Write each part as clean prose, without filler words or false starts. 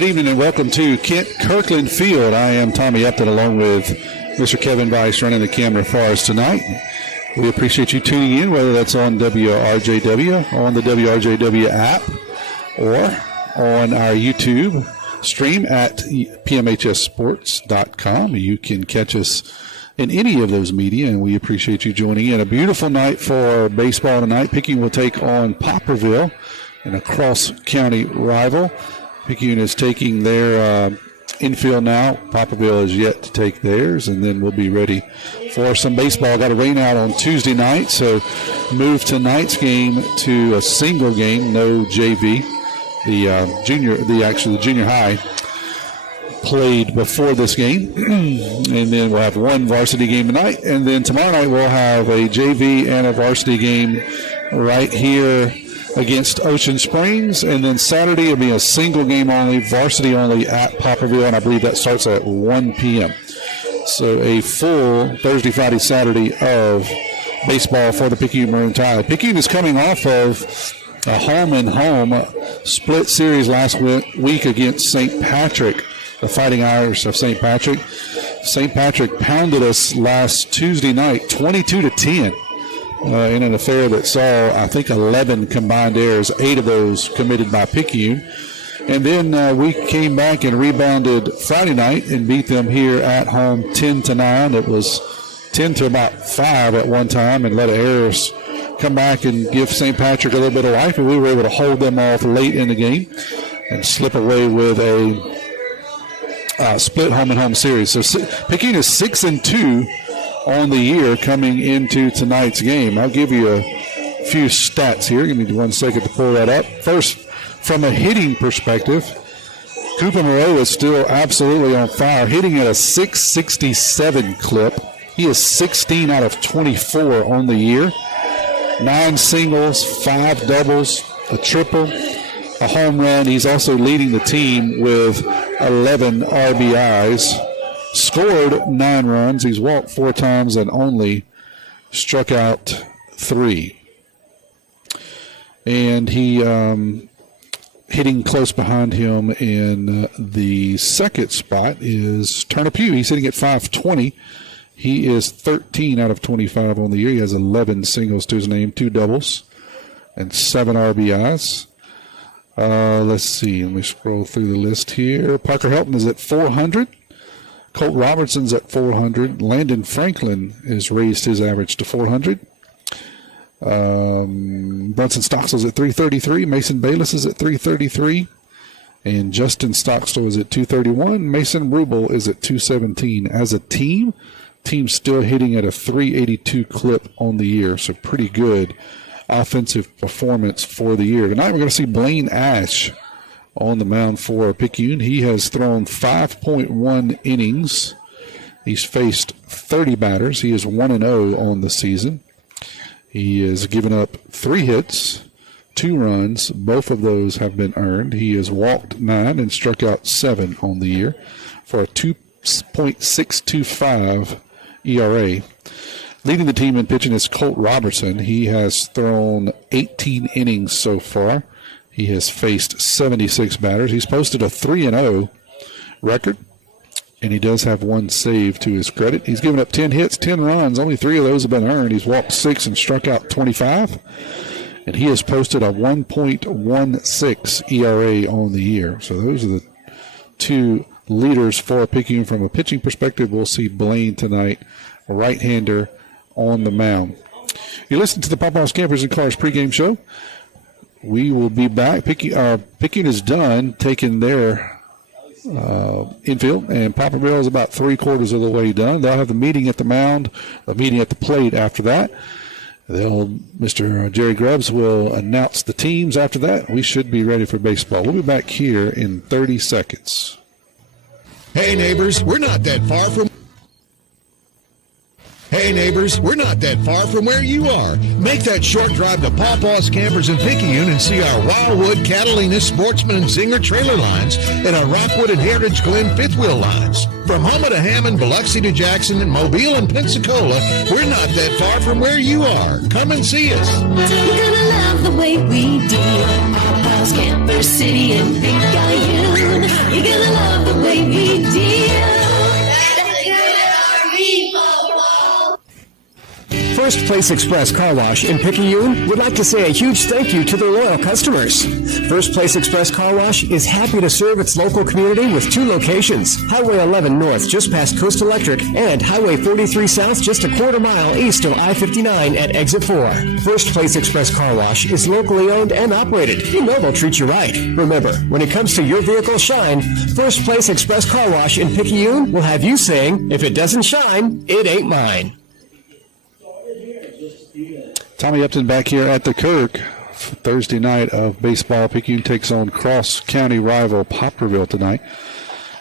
Good evening and welcome to Kent Kirkland Field. I am Tommy Upton along with Mr. Kevin Weiss running the camera for us tonight. We appreciate you tuning in, whether that's on WRJW, on the WRJW app, or on our YouTube stream at pmhssports.com. You can catch us in any of those media, and we appreciate you joining in. A beautiful night for baseball tonight. Picayune will take on Poplarville in a cross-county rival. Picayune is taking their infield now. Poplarville is yet to take theirs, and then we'll be ready for some baseball. Got a rain out on Tuesday night, so move tonight's game to a single game, no JV. The junior high played before this game, and then we'll have one varsity game tonight, and then tomorrow night we'll have a JV and a varsity game right here against Ocean Springs, and then Saturday it'll be a single game only, varsity only at Poplarville, and I believe that starts at 1 p.m. So a full Thursday, Friday, Saturday of baseball for the Picayune Maroon Tide. Picayune is coming off of a home-and-home split series last week against St. Patrick, the Fighting Irish of St. Patrick. St. Patrick pounded us last Tuesday night, 22-10. In an affair that saw, I think, 11 combined errors, 8 of those committed by Picayune. And then we came back and rebounded Friday night and beat them here at home 10-9. It was 10-5 at one time, and let errors come back and give St. Patrick a little bit of life, and we were able to hold them off late in the game and slip away with a split home-and-home series. So Picayune is 6-2 on the year coming into tonight's game. I'll give you a few stats here. Give me 1 second to pull that up. First, from a hitting perspective, Cooper Moreau is still absolutely on fire, hitting at a .667 clip. He is 16 out of 24 on the year. 9 singles, 5 doubles, a triple, a home run. He's also leading the team with 11 RBIs. Scored 9 runs. He's walked 4 times and only struck out 3. And he hitting close behind him in the second spot is Turner Pugh. He's hitting at .520. He is 13 out of 25 on the year. He has 11 singles to his name, 2 doubles, and 7 RBIs. Let's see. Let me scroll through the list here. Parker Helton is at 400. Colt Robertson's at 400. Landon Franklin has raised his average to 400. Brunson Stockstill's at 333. Mason Bayless is at 333. And Justin Stockstill is at 231. Mason Rubel is at 217. As a team's still hitting at a 382 clip on the year. So pretty good offensive performance for the year. Tonight we're going to see Blaine Ash on the mound for Picayune. He has thrown 5.1 innings. He's faced 30 batters. He is 1-0 on the season. He has given up 3 hits, 2 runs. Both of those have been earned. He has walked 9 and struck out 7 on the year for a 2.625 ERA. Leading the team in pitching is Colt Robertson. He has thrown 18 innings so far. He has faced 76 batters. He's posted a 3-0 record, and he does have 1 save to his credit. He's given up 10 hits, 10 runs. Only 3 of those have been earned. He's walked 6 and struck out 25, and he has posted a 1.16 ERA on the year. So those are the 2 leaders for Picayune from a pitching perspective. We'll see Blaine tonight, a right-hander on the mound. You listen to the Poplarville Campers and Cars pregame show. We will be back. Picayune is done taking their infield, and Poplarville is about 3/4 of the way done. They'll have the meeting at the mound, a meeting at the plate after that. Mr. Jerry Grubbs will announce the teams after that. We should be ready for baseball. We'll be back here in 30 seconds. Hey neighbors, we're not that far from where you are. Make that short drive to Pawpaw's Campers in Picayune and see our Wildwood, Catalina, Sportsman, and Zinger trailer lines and our Rockwood and Heritage Glen fifth wheel lines. From Houma to Hammond, Biloxi to Jackson, and Mobile and Pensacola, we're not that far from where you are. Come and see us. You're gonna love the way we do. House Camper City in Picayune. You're gonna love the way we deal. First Place Express Car Wash in Picayune would like to say a huge thank you to their loyal customers. First Place Express Car Wash is happy to serve its local community with 2 locations, Highway 11 North just past Coast Electric and Highway 43 South just a quarter mile east of I-59 at Exit 4. First Place Express Car Wash is locally owned and operated. You know they'll treat you right. Remember, when it comes to your vehicle's shine, First Place Express Car Wash in Picayune will have you saying, if it doesn't shine, it ain't mine. Tommy Upton back here at the Kirk. Thursday night of baseball. Picayune takes on cross-county rival Poplarville tonight.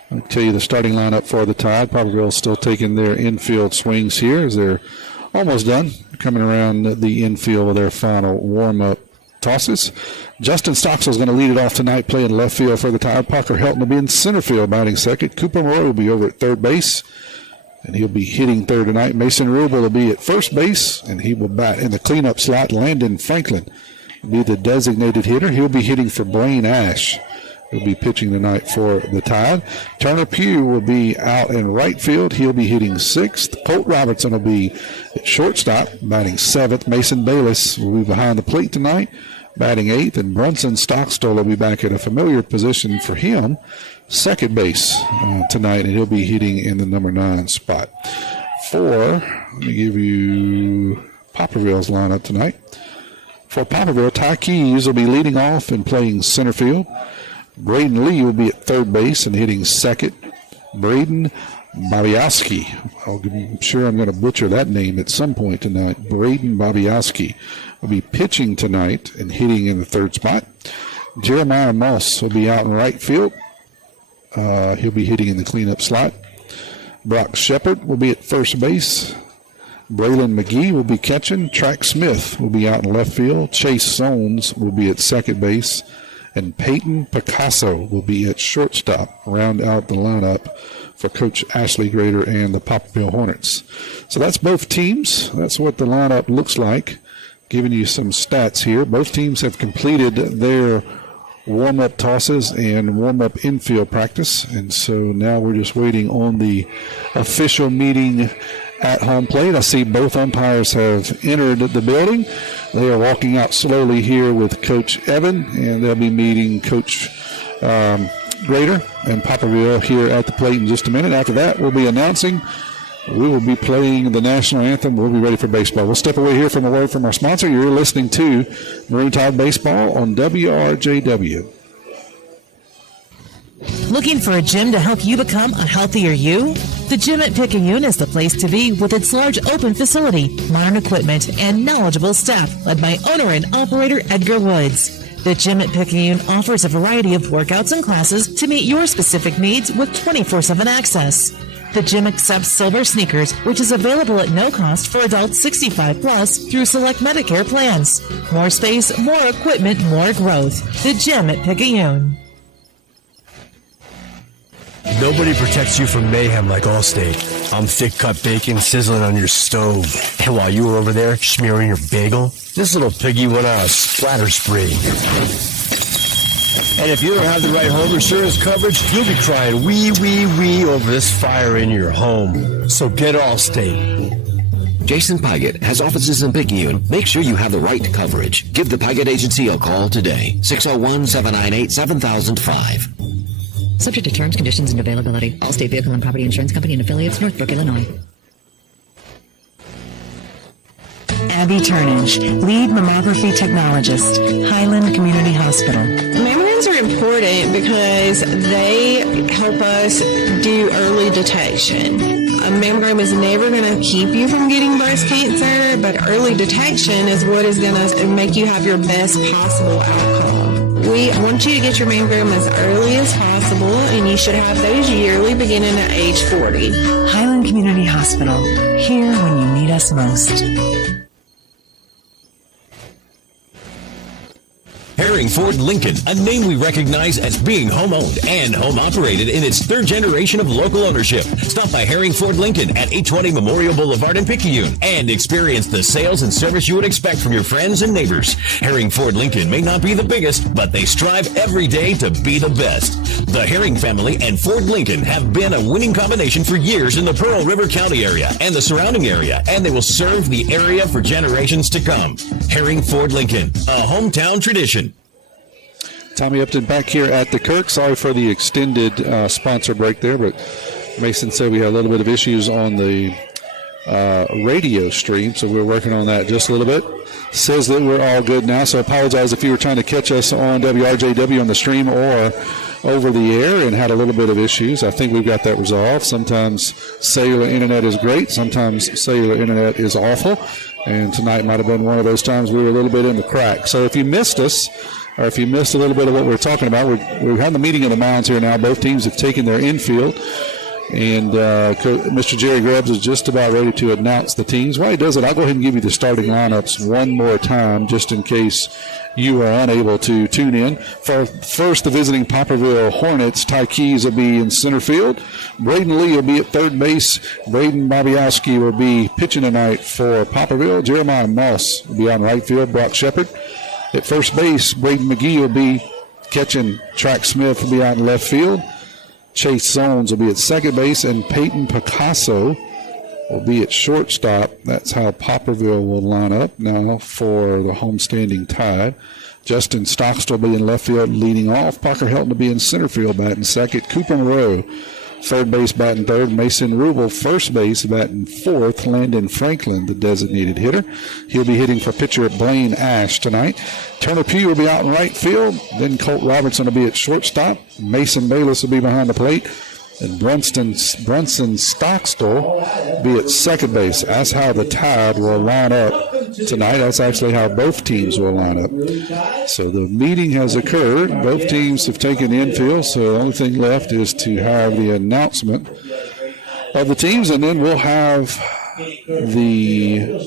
I'll tell you the starting lineup for the Tide. Poplarville still taking their infield swings here as they're almost done, coming around the infield with their final warm-up tosses. Justin Stocksell is going to lead it off tonight, playing left field for the Tide. Parker Helton will be in center field, batting second. Cooper Moore will be over at third base, and he'll be hitting third tonight. Mason Rubel will be at first base, and he will bat in the cleanup slot. Landon Franklin will be the designated hitter. He'll be hitting for Blaine Ash, who'll be pitching tonight for the Tide. Turner Pugh will be out in right field. He'll be hitting sixth. Colt Robertson will be at shortstop, batting seventh. Mason Bayless will be behind the plate tonight, batting eighth. And Brunson Stockstill will be back at a familiar position for him, second base tonight, and he'll be hitting in the number 9 spot. Let me give you Poplarville's lineup tonight. For Poplarville, Ty Keys will be leading off and playing center field. Braden Lee will be at third base and hitting second. Braden Babiowski, I'm sure I'm going to butcher that name at some point tonight. Braden Babiowski will be pitching tonight and hitting in the third spot. Jeremiah Moss will be out in right field. He'll be hitting in the cleanup slot. Brock Shepard will be at first base. Braylon McGee will be catching. Track Smith will be out in left field. Chase Sones will be at second base. And Peyton Picasso will be at shortstop, round out the lineup for Coach Ashley Grader and the Poplarville Hornets. So that's both teams. That's what the lineup looks like. Giving you some stats here. Both teams have completed their warm-up tosses and warm-up infield practice, and so now we're just waiting on the official meeting at home plate. I see both umpires have entered the building. They are walking out slowly here with Coach Evan, and they'll be meeting Coach Grader and Poplarville here at the plate in just a minute. After that, we'll be announcing. We will be playing the national anthem. We'll be ready for baseball. We'll step away here from a word from our sponsor. You're listening to Maroon Tide Baseball on WRJW. Looking for a gym to help you become a healthier you? The gym at Picayune is the place to be with its large open facility, modern equipment, and knowledgeable staff led by owner and operator Edgar Woods. The gym at Picayune offers a variety of workouts and classes to meet your specific needs with 24/7 access. The gym accepts silver sneakers, which is available at no cost for adults 65 plus through select Medicare plans. More space, more equipment, more growth. The gym at Picayune. Nobody protects you from mayhem like Allstate. I'm thick-cut bacon sizzling on your stove. And while you were over there smearing your bagel, this little piggy went on a splatter spree. And if you don't have the right home insurance coverage, you'll be crying wee, wee, wee over this fire in your home. So get Allstate. Jason Paget has offices in Picayune. Make sure you have the right coverage. Give the Paget Agency a call today. 601-798-7005. Subject to terms, conditions, and availability. Allstate Vehicle and Property Insurance Company and Affiliates, Northbrook, Illinois. Abby Turnage, lead mammography technologist, Highland Community Hospital. Mammograms are important because they help us do early detection. A mammogram is never going to keep you from getting breast cancer, but early detection is what is going to make you have your best possible outcome. We want you to get your mammogram as early as possible, and you should have those yearly beginning at age 40. Highland Community Hospital, here when you need us most. Herring Ford Lincoln, a name we recognize as being home-owned and home-operated in its third generation of local ownership. Stop by Herring Ford Lincoln at 820 Memorial Boulevard in Picayune and experience the sales and service you would expect from your friends and neighbors. Herring Ford Lincoln may not be the biggest, but they strive every day to be the best. The Herring family and Ford Lincoln have been a winning combination for years in the Pearl River County area and the surrounding area, and they will serve the area for generations to come. Herring Ford Lincoln, a hometown tradition. Tommy Upton back here at the Kirk. Sorry for the extended sponsor break there, but Mason said we had a little bit of issues on the radio stream, so we're working on that just a little bit. Says that we're all good now, so I apologize if you were trying to catch us on WRJW on the stream or over the air and had a little bit of issues. I think we've got that resolved. Sometimes cellular internet is great, sometimes cellular internet is awful, and tonight might have been one of those times we were a little bit in the crack. So if you missed us, or if you missed a little bit of what we're talking about, we're having the meeting of the minds here now. Both teams have taken their infield, and Mr. Jerry Grubbs is just about ready to announce the teams. While he does it, I'll go ahead and give you the starting lineups one more time, just in case you are unable to tune in. First, the visiting Poplarville Hornets. Ty Keys will be in center field. Braden Lee will be at third base. Braden Bobiowski will be pitching tonight for Poplarville. Jeremiah Moss will be on right field. Brock Shepard at first base. Braden McGee will be catching. Track Smith will be out in left field. Chase Zones will be at second base, and Peyton Picasso will be at shortstop. That's how Poplarville will line up now for the homestanding Tide. Justin Stockstill will be in left field leading off. Parker Helton will be in center field batting second. Cooper Moreau, third base batting third. Mason Rubel, first base batting fourth. Landon Franklin, the designated hitter. He'll be hitting for pitcher Blaine Ash tonight. Turner Pugh will be out in right field. Then Colt Robertson will be at shortstop. Mason Bayless will be behind the plate. And Brunson Stockstill will be at second base. That's how the Tide will line up tonight. That's actually how both teams will line up. So the meeting has occurred. Both teams have taken the infield, so the only thing left is to have the announcement of the teams, and then we'll have the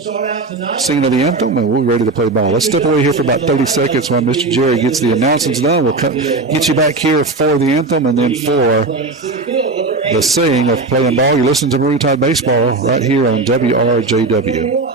singing of the anthem, and we're ready to play ball. Let's step away here for about 30 seconds while Mr. Jerry gets the announcements done. We'll get you back here for the anthem and then for the sing of playing ball. You're listening to Maroon Tide Baseball right here on WRJW.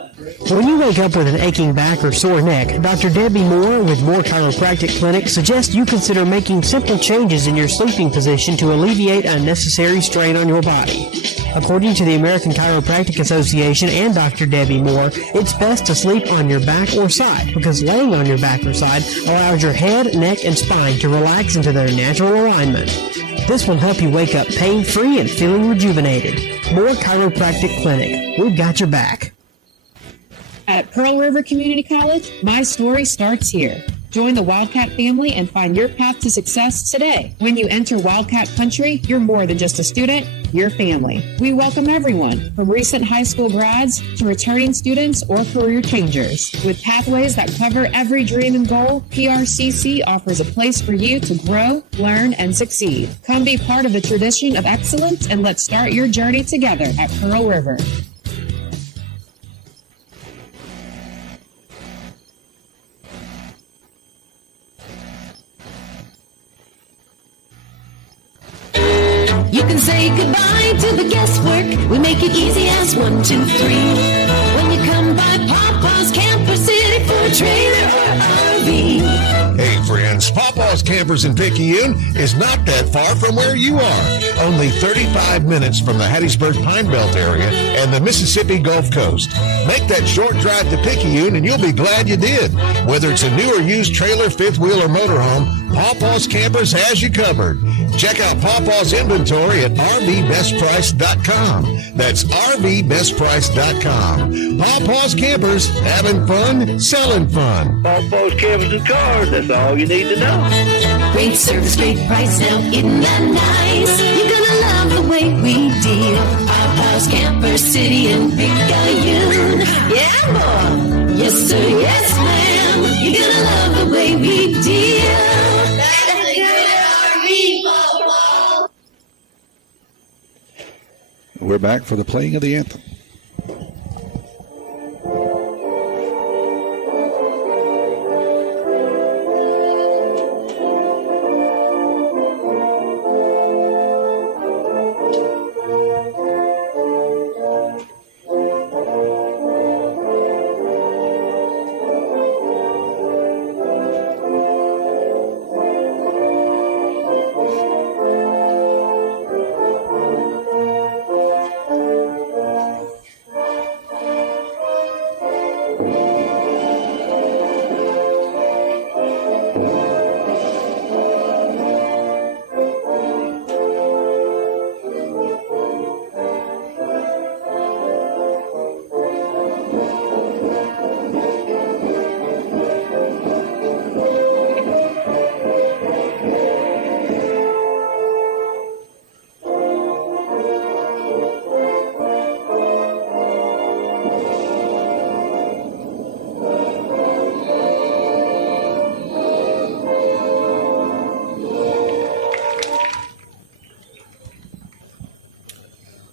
When you wake up with an aching back or sore neck, Dr. Debbie Moore with Moore Chiropractic Clinic suggests you consider making simple changes in your sleeping position to alleviate unnecessary strain on your body. According to the American Chiropractic Association and Dr. Debbie Moore, it's best to sleep on your back or side because laying on your back or side allows your head, neck, and spine to relax into their natural alignment. This will help you wake up pain-free and feeling rejuvenated. Moore Chiropractic Clinic. We've got your back. At Pearl River Community College, my story starts here. Join the Wildcat family and find your path to success today. When you enter Wildcat Country, you're more than just a student, you're family. We welcome everyone, from recent high school grads to returning students or career changers. With pathways that cover every dream and goal, PRCC offers a place for you to grow, learn, and succeed. Come be part of the tradition of excellence, and let's start your journey together at Pearl River. You can say goodbye to the guesswork. We make it easy as 1, 2, 3. When you come by Papa's Camper City for a trailer or RV. Hey friends, Papa's Campers in Picayune is not that far from where you are. Only 35 minutes from the Hattiesburg Pine Belt area and the Mississippi Gulf Coast. Make that short drive to Picayune and you'll be glad you did. Whether it's a new or used trailer, fifth wheel, or motorhome, Papa's Campers has you covered. Check out Papa's inventory at RVBestPrice.com. That's RVBestPrice.com. Papa's Campers, having fun, selling fun. Papa's Campers and Cars, that's all you need to know. Great service, great price, now isn't that nice? You're gonna love the way we deal. Papa's Camper City in Picayune. Yeah, boy. Yes, sir, yes, ma'am. You're gonna love the way we deal. That's a good RV, Papa. We're back for the playing of the anthem.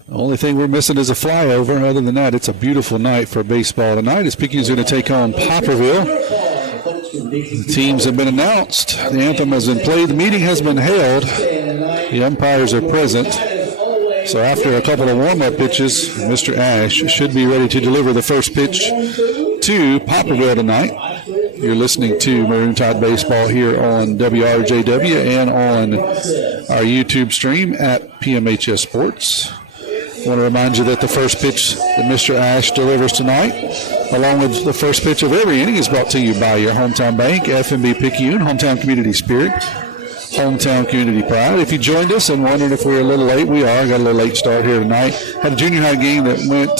The only thing we're missing is a flyover. Other than that, it's a beautiful night for baseball tonight as Picayune's going to take on Poplarville. The teams have been announced. The anthem has been played. The meeting has been held. The umpires are present. So after a couple of warm-up pitches, Mr. Ash should be ready to deliver the first pitch to Poplarville tonight. You're listening to Maroon Tide Baseball here on WRJW and on our YouTube stream at PMHS Sports. I want to remind you that the first pitch that Mr. Ash delivers tonight, along with the first pitch of every inning, is brought to you by your hometown bank, FMB Picayune, hometown community spirit, hometown community pride. If you joined us and wondering if we were a little late, we are. Got a little late start here tonight. Had a junior high game that went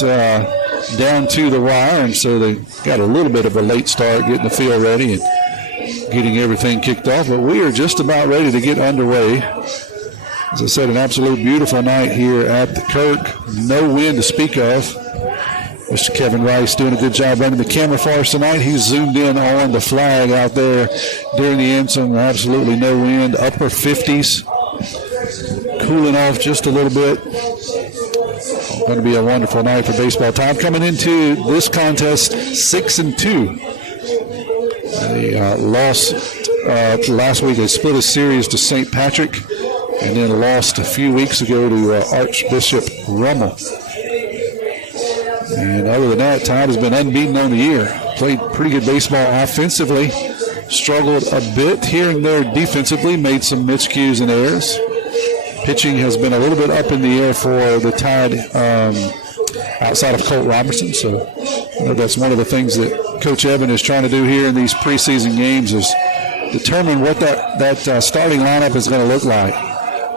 down to the wire, and so they got a little bit of a late start getting the field ready and getting everything kicked off. But we are just about ready to get underway. As I said, an absolute beautiful night here at the Kirk. No wind to speak of. Mr. Kevin Rice doing a good job running the camera for us tonight. He's zoomed in on the flag out there during the anthem. Absolutely no wind, upper 50s. Cooling off just a little bit. Going to be a wonderful night for baseball time. Coming into this contest, 6-2. They lost last week. They split a series to St. Patrick, and then lost a few weeks ago to Archbishop Rummel. And other than that, Tide has been unbeaten on the year. Played pretty good baseball offensively. Struggled a bit here and there defensively. Made some miscues and errors. Pitching has been a little bit up in the air for the Tide outside of Colt Robertson. So that's one of the things that Coach Evan is trying to do here in these preseason games is determine what that starting lineup is going to look like.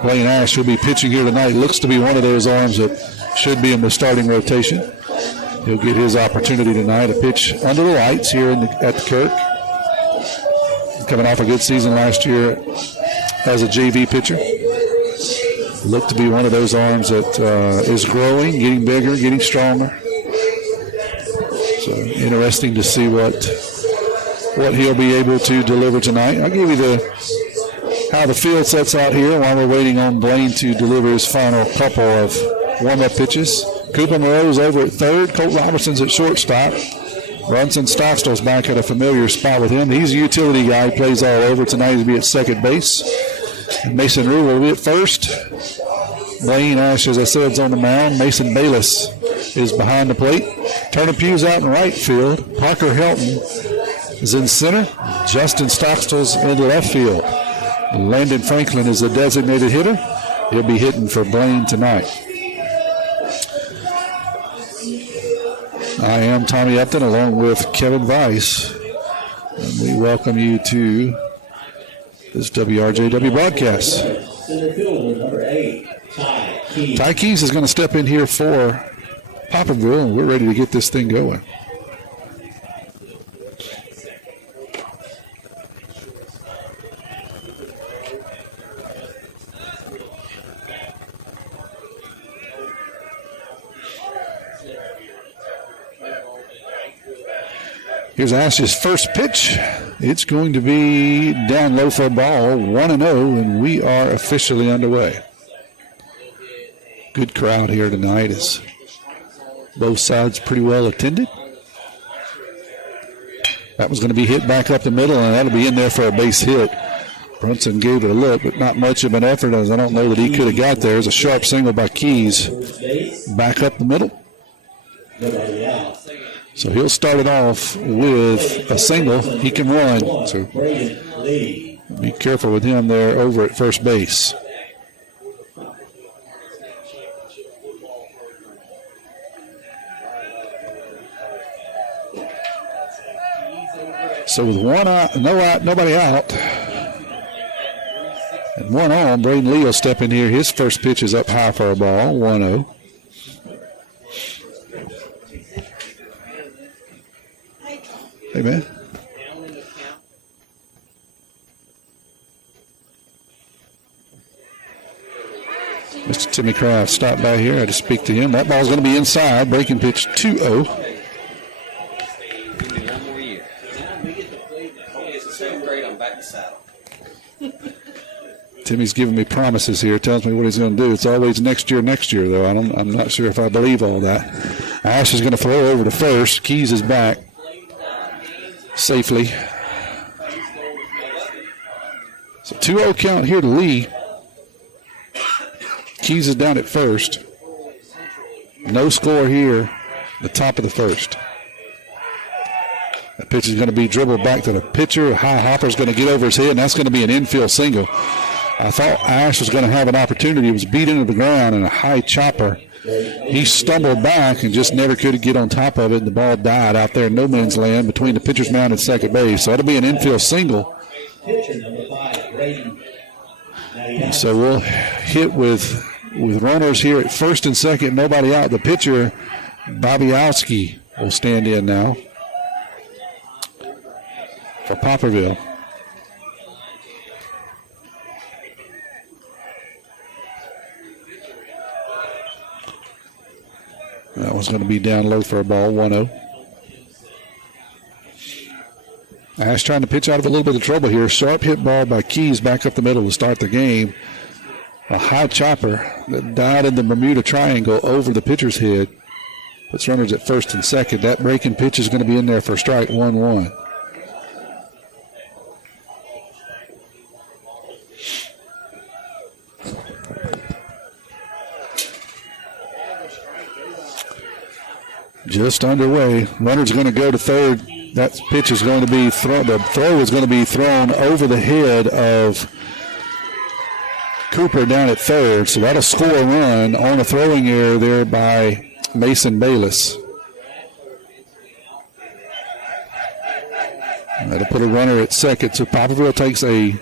Blaine Ash will be pitching here tonight. Looks to be one of those arms that should be in the starting rotation. He'll get his opportunity tonight to pitch under the lights here at the Kirk. Coming off a good season last year as a JV pitcher. Looked to be one of those arms that is growing, getting bigger, getting stronger. So interesting to see what he'll be able to deliver tonight. I'll give you how the field sets out here while we're waiting on Blaine to deliver his final couple of warm-up pitches. Cooper Moreau's over at third. Colt Robertson's at shortstop. Brunson Stockstill's back at a familiar spot with him. He's a utility guy. He plays all over. Tonight he'll be at second base. And Mason Rue will be at first. Blaine Ash, as I said, is on the mound. Mason Bayless is behind the plate. Turner Pugh's out in right field. Parker Helton is in center. Justin Stockstill's in left field. Landon Franklin is a designated hitter. He'll be hitting for Blaine tonight. I am Tommy Upton along with Kevin Weiss. And we welcome you to this WRJW broadcast. Ty Keys is going to step in here for Poplarville, and we're ready to get this thing going. Here's Ash's first pitch. It's going to be down low for a ball, 1-0, and we are officially underway. Good crowd here tonight as both sides pretty well attended. That was going to be hit back up the middle, and that'll be in there for a base hit. Brunson gave it a look, but not much of an effort, as I don't know that he could have got there. It's a sharp single by Keys. Back up the middle. So he'll start it off with a single. He can run. So be careful with him there over at first base. So with one out, nobody out, and one on, Braden Lee will step in here. His first pitch is up high for a ball, 1-0. Hey, man. Mr. Timmy Kraft stopped by here. I had to speak to him. That ball's going to be inside. Breaking pitch 2-0. Timmy's giving me promises here, tells me what he's going to do. It's always next year, though. I'm not sure if I believe all that. Ash is going to throw over to first. Keys is back safely. So 2-0 count here to Lee. Keys is down at first. No score here, the top of the first. The pitch is going to be dribbled back to the pitcher. High hopper is going to get over his head, and that's going to be an infield single. I thought Ash was going to have an opportunity. He was beat into the ground in a high chopper. He stumbled back and just never could get on top of it, and the ball died out there in no man's land between the pitcher's mound and second base. So that'll be an infield single. And so we'll hit with runners here at first and second, nobody out. The pitcher, Bobiowski, will stand in now for Poplarville. That one's going to be down low for a ball, 1-0. Ash trying to pitch out of a little bit of trouble here. Sharp hit ball by Keys back up the middle to start the game. A high chopper that died in the Bermuda Triangle over the pitcher's head. Puts runners at first and second. That breaking pitch is going to be in there for strike 1-1. Just underway. Runner's going to go to third. That pitch is going to be thrown. The throw is going to be thrown over the head of Cooper down at third. So that'll score a run on a throwing error there by Mason Bayless. That'll put a runner at second. So Poplarville takes a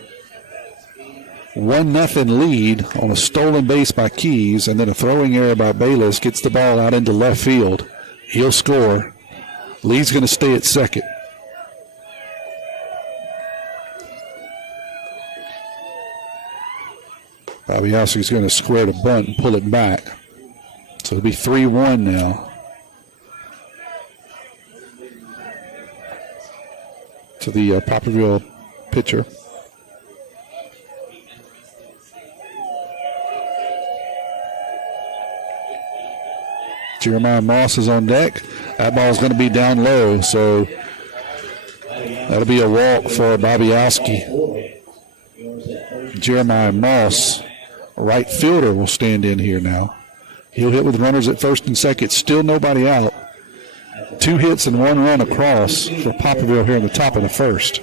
1-0 lead on a stolen base by Keys, and then a throwing error by Bayless gets the ball out into left field. He'll score. Lee's going to stay at second. Bobiowski's going to square the bunt and pull it back. So it'll be 3-1 now to the Poplarville pitcher. Jeremiah Moss is on deck. That ball's going to be down low, so that'll be a walk for Bobiowski. Jeremiah Moss, right fielder, will stand in here now. He'll hit with runners at first and second. Still nobody out. 2 hits and 1 run across for Poplarville here in the top of the first.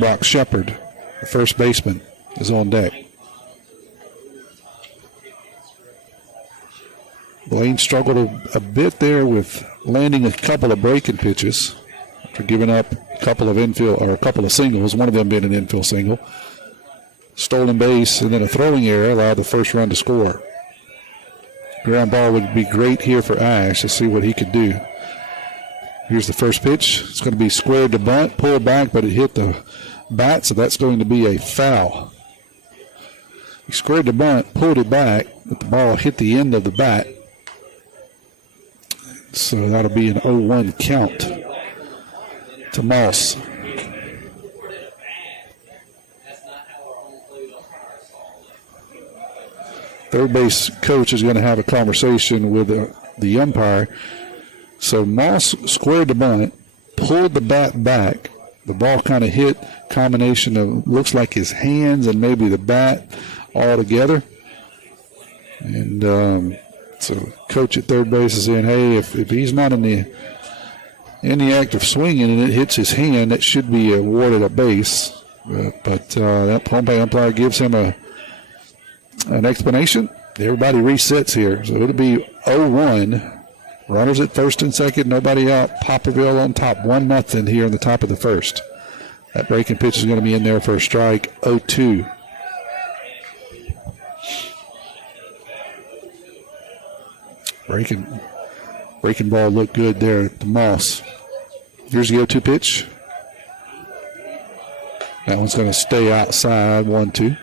Brock Shepard, the first baseman, is on deck. Blaine struggled a bit there with landing a couple of breaking pitches after giving up a couple of singles, one of them being an infield single. Stolen base and then a throwing error allowed the first run to score. Ground ball would be great here for Ash to see what he could do. Here's the first pitch. It's going to be squared to bunt, pulled back, but it hit the bat, so that's going to be a foul. He squared the bunt, pulled it back, but the ball hit the end of the bat. So that'll be an 0-1 count to Moss. Third base coach is going to have a conversation with the umpire. So Moss squared the bunt, pulled the bat back. The ball kind of hit combination of looks like his hands and maybe the bat all together. And so coach at third base is saying, hey, if he's not in the act of swinging and it hits his hand, that should be awarded a base. But that umpire gives him an explanation. Everybody resets here. So it'll be 0-1. Runners at first and second, nobody out. Poplarville on top, 1-0 here in the top of the first. That breaking pitch is going to be in there for a strike, 0-2. Breaking ball looked good there to Moss. Here's the 0-2 pitch. That one's going to stay outside, 1-2.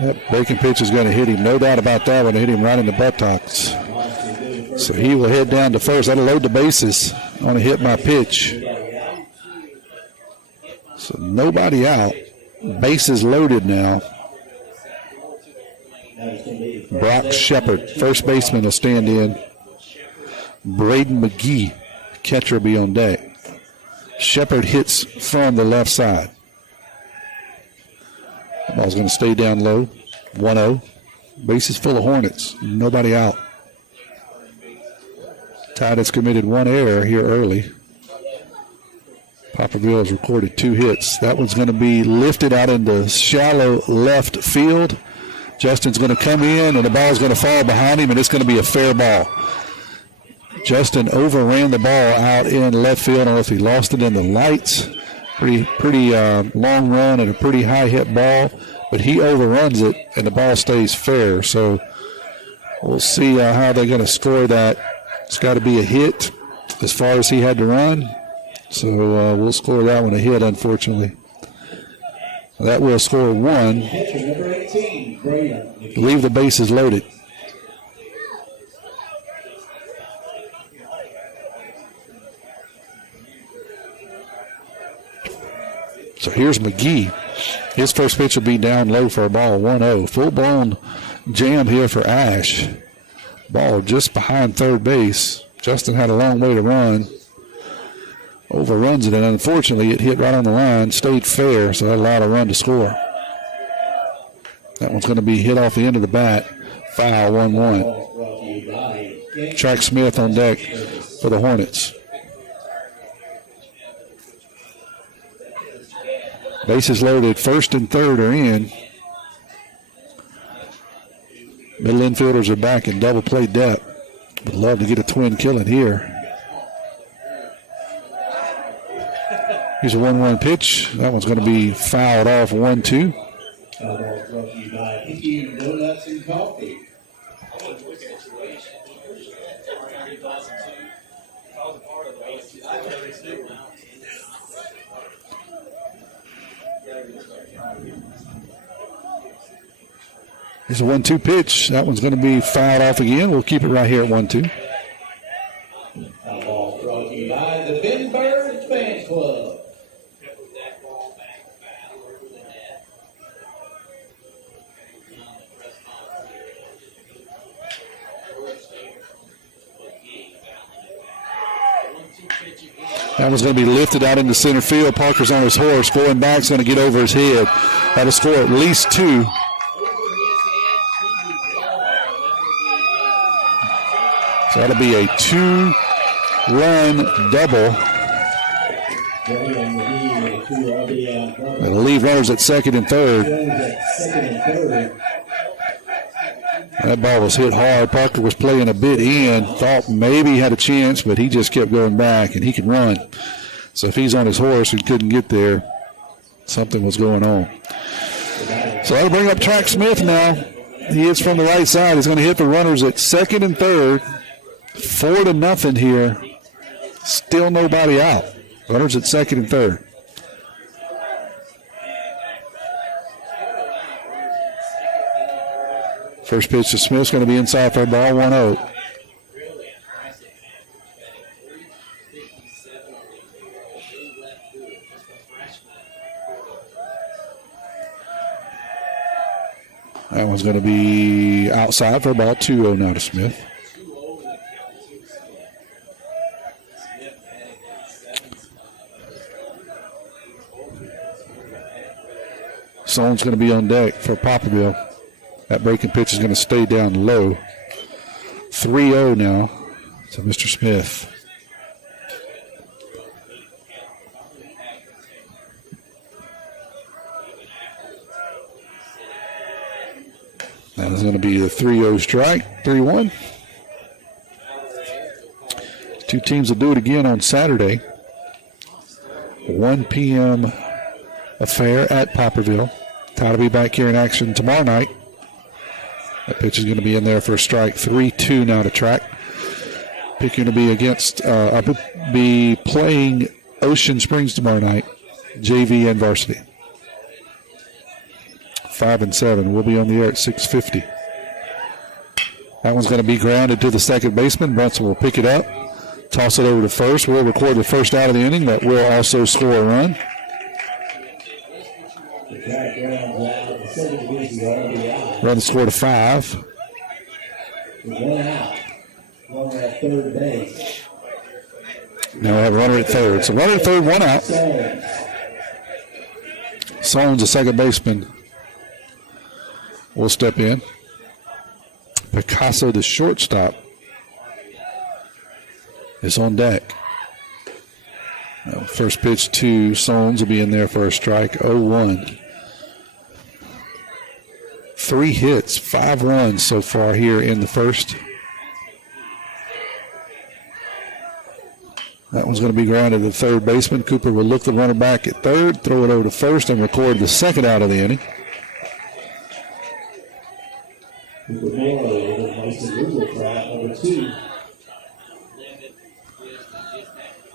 That breaking pitch is going to hit him. No doubt about that one. Hit him right in the buttocks. So he will head down to first. That'll load the bases on a hit by pitch. So nobody out. Bases loaded now. Brock Shepard, first baseman, will stand in. Braden McGee, catcher, will be on deck. Shepard hits from the left side. The ball's going to stay down low. 1-0. Bases full of Hornets. Nobody out. Tide has committed one error here early. Poplarville has recorded 2 hits. That one's going to be lifted out into shallow left field. Justin's going to come in, and the ball's going to fall behind him, and it's going to be a fair ball. Justin overran the ball out in left field. I don't know if he lost it in the lights. Pretty long run and a pretty high hit ball, but he overruns it, and the ball stays fair. So we'll see how they're going to score that. It's got to be a hit as far as he had to run. So we'll score that one a hit, unfortunately. That will score 1. Leave the bases loaded. So here's McGee. His first pitch will be down low for a ball, 1-0. Full-blown jam here for Ash. Ball just behind third base. Justin had a long way to run. Overruns it, and unfortunately it hit right on the line, stayed fair, so that allowed a run to score. That one's going to be hit off the end of the bat. Foul, 1-1. Track Smith on deck for the Hornets. Bases loaded, first and third are in. Middle infielders are back in double play depth. Would love to get a twin killing here. Here's a 1-1 pitch. That one's going to be fouled off, 1-2. Brought to you by Picayune Donuts and Coffee. Here's a 1-2 pitch. That one's going to be fouled off again. We'll keep it right here at 1-2. Ball brought to you by the Ben Bird Fans Club. That one's going to be lifted out into center field. Parker's on his horse. Going back is going to get over his head. That'll score at least 2. So that'll be a 2-run double. That'll leave runners at second and third. That ball was hit hard. Parker was playing a bit in. Thought maybe he had a chance, but he just kept going back, and he can run. So if he's on his horse and couldn't get there, something was going on. So that'll bring up Track Smith now. He hits from the right side. He's going to hit the runners at second and third. 4-0 here. Still nobody out. Runners at second and third. First pitch to Smith's going to be inside for a ball, 1-0. That one's going to be outside for about 2-0 now to Smith. Someone's going to be on deck for Poplarville. That breaking pitch is going to stay down low. 3-0 now to Mr. Smith. That is going to be a 3-0 strike. 3-1. Two teams will do it again on Saturday. 1 p.m. affair at Poplarville. Tide will be back here in action tomorrow night. That pitch is going to be in there for a strike. 3-2 now to Track. Picayune to be against, be playing Ocean Springs tomorrow night, JV and varsity. 5-7. We'll be on the air at 6:50. That one's going to be grounded to the second baseman. Brunson will pick it up, toss it over to first. We'll record the first out of the inning. That will also score a run. Run the score to 5. One out. Runner at third base. Now we have a runner at third. So runner at third, one out. Sones, the second baseman, will step in. Picasso, the shortstop, is on deck. First pitch to Sones will be in there for a strike. 0-1. 3 hits, 5 runs so far here in the first. That one's going to be grounded to the third baseman. Cooper will look the runner back at third, throw it over to first, and record the second out of the inning. Cooper Moore with Mason Rugelcraft, number 2.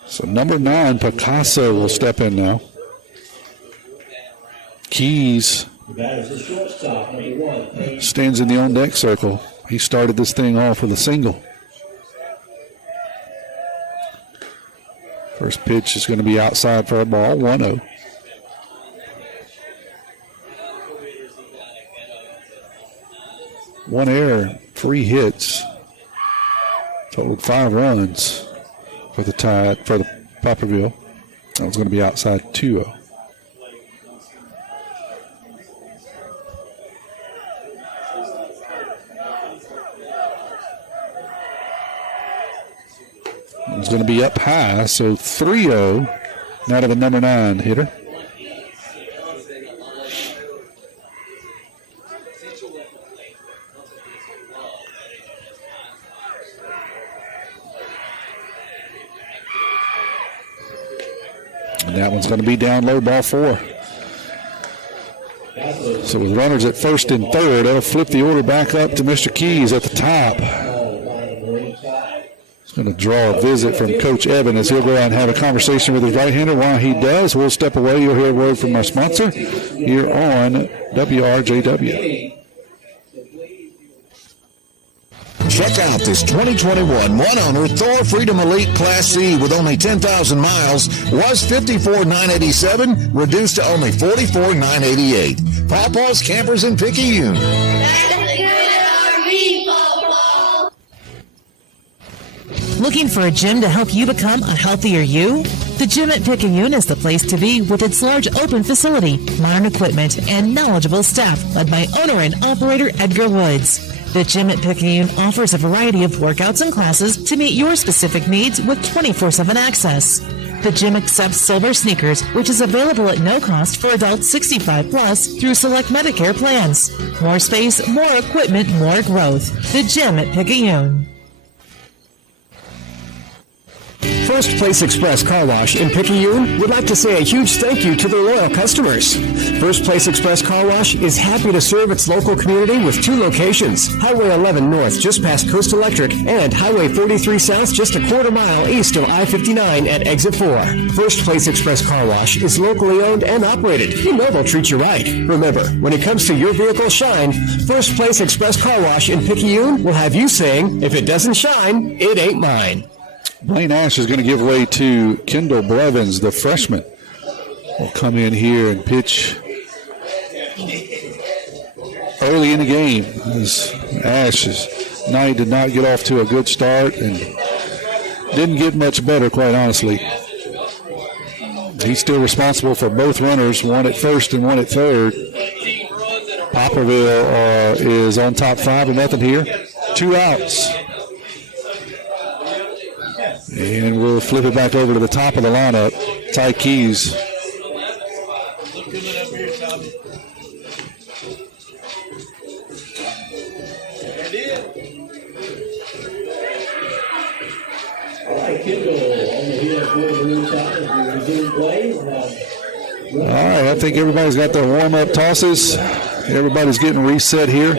So number 9, Picasso, will step in now. Keys stands in the on-deck circle. He started this thing off with a single. First pitch is going to be outside for a ball, 1-0. One error, 3 hits, totaled 5 runs for the Tide, for the Poplarville. That was going to be outside 2-0. It's going to be up high, so 3-0 now to the number 9 hitter. And that one's going to be down low, ball 4. So with runners at first and third, that'll flip the order back up to Mr. Keys at the top. Going to draw a visit from Coach Evan as he'll go out and have a conversation with his right-hander. While he does, we'll step away. You'll hear a word from our sponsor here on WRJW. Check out this 2021 one-owner Thor Freedom Elite Class C with only 10,000 miles. Was $54,987, reduced to only $44,988. Pawpaw's Campers in Picayune. Looking for a gym to help you become a healthier you? The Gym at Picayune is the place to be with its large open facility, modern equipment, and knowledgeable staff led by owner and operator Edgar Woods. The Gym at Picayune offers a variety of workouts and classes to meet your specific needs with 24/7 access. The gym accepts silver sneakers, which is available at no cost for adults 65 plus through select Medicare plans. More space, more equipment, more growth. The Gym at Picayune. First Place Express Car Wash in Picayune would like to say a huge thank you to their loyal customers. First Place Express Car Wash is happy to serve its local community with 2 locations, Highway 11 North just past Coast Electric and Highway 43 South just a quarter mile east of I-59 at Exit 4. First Place Express Car Wash is locally owned and operated. You know they'll treat you right. Remember, when it comes to your vehicle's shine, First Place Express Car Wash in Picayune will have you saying, if it doesn't shine, it ain't mine. Blaine Ash is going to give way to Kendall Blevins, the freshman. Will come in here and pitch early in the game. As Ash's night did not get off to a good start and didn't get much better, quite honestly. He's still responsible for both runners, one at first and one at third. Poplarville is on top 5-0 here. 2 outs. And we'll flip it back over to the top of the lineup. Ty Keys. All right, I think everybody's got their warm-up tosses. Everybody's getting reset here.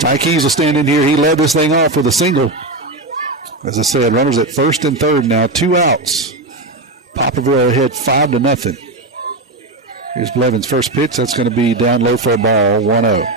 Ty Keys will stand in here. He led this thing off with a single. As I said, runners at first and third now, 2 outs. Poplarville ahead 5-0. Here's Blevin's first pitch. That's going to be down low for a ball, 1-0.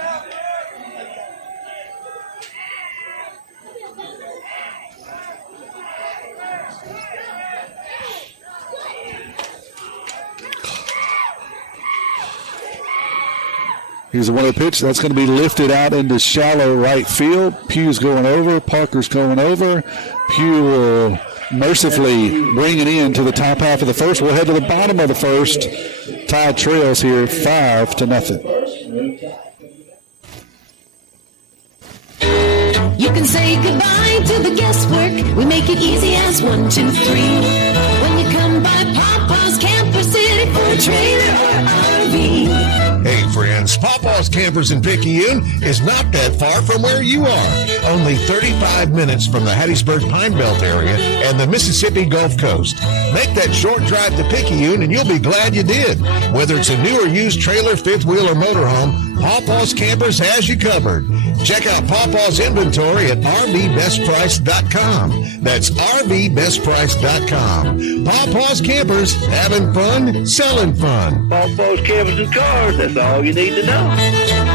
Here's a 1-0 pitch. That's going to be lifted out into shallow right field. Pugh's going over. Parker's going over. Pugh will mercifully bring it in to the top half of the first. We'll head to the bottom of the first. Tide trails here 5-0. You can say goodbye to the guesswork. We make it easy as 1, 2, 3. When you come by Papa's Camper City for a trailer or RV. Hey friends, Papa's Campers in Picayune is not that far from where you are. Only 35 minutes from the Hattiesburg Pine Belt area and the Mississippi Gulf Coast. Make that short drive to Picayune and you'll be glad you did. Whether it's a new or used trailer, fifth wheel, or motorhome, Papa's Campers has you covered. Check out Papa's inventory at RVBestPrice.com. That's RVBestPrice.com. Papa's Campers, having fun, selling fun. Papa's Campers and Cars, that's all you need to know.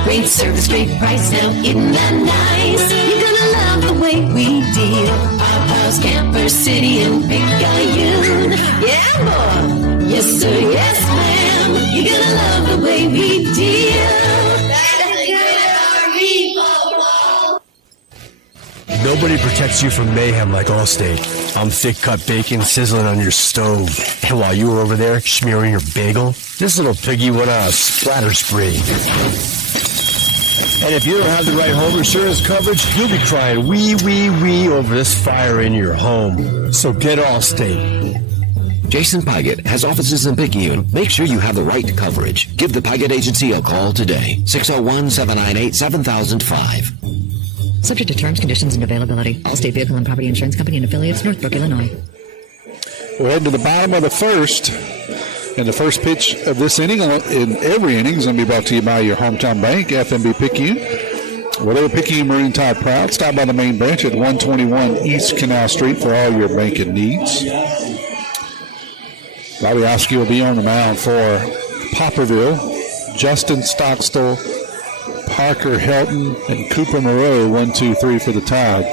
Great service, great price, now isn't that nice? You're gonna love the way we deal. Papa's Camper City in Picayune. Yeah, boy. Yes, sir, yes, ma'am. You're gonna love the way we deal. Nobody protects you from mayhem like Allstate. I'm thick-cut bacon sizzling on your stove. And while you were over there smearing your bagel, this little piggy went on a splatter spree. And if you don't have the right home insurance coverage, you'll be crying wee, wee, wee over this fire in your home. So get Allstate. Jason Pygott has offices in Picayune. Make sure you have the right coverage. Give the Pygott Agency a call today. 601-798-7005. Subject to terms, conditions, and availability. Allstate Vehicle and Property Insurance Company and affiliates, Northbrook, Illinois. We're heading to the bottom of the first. And the first pitch of this inning, in every inning, is going to be brought to you by your hometown bank, FNB Picayune. Whatever Picayune Marine Tide proud, stop by the main branch at 121 East Canal Street for all your banking needs. Bobby Oski will be on the mound for Poplarville. Justin Stockstill, Parker Helton, and Cooper Moreau, 1, 2, 3 for the Tide.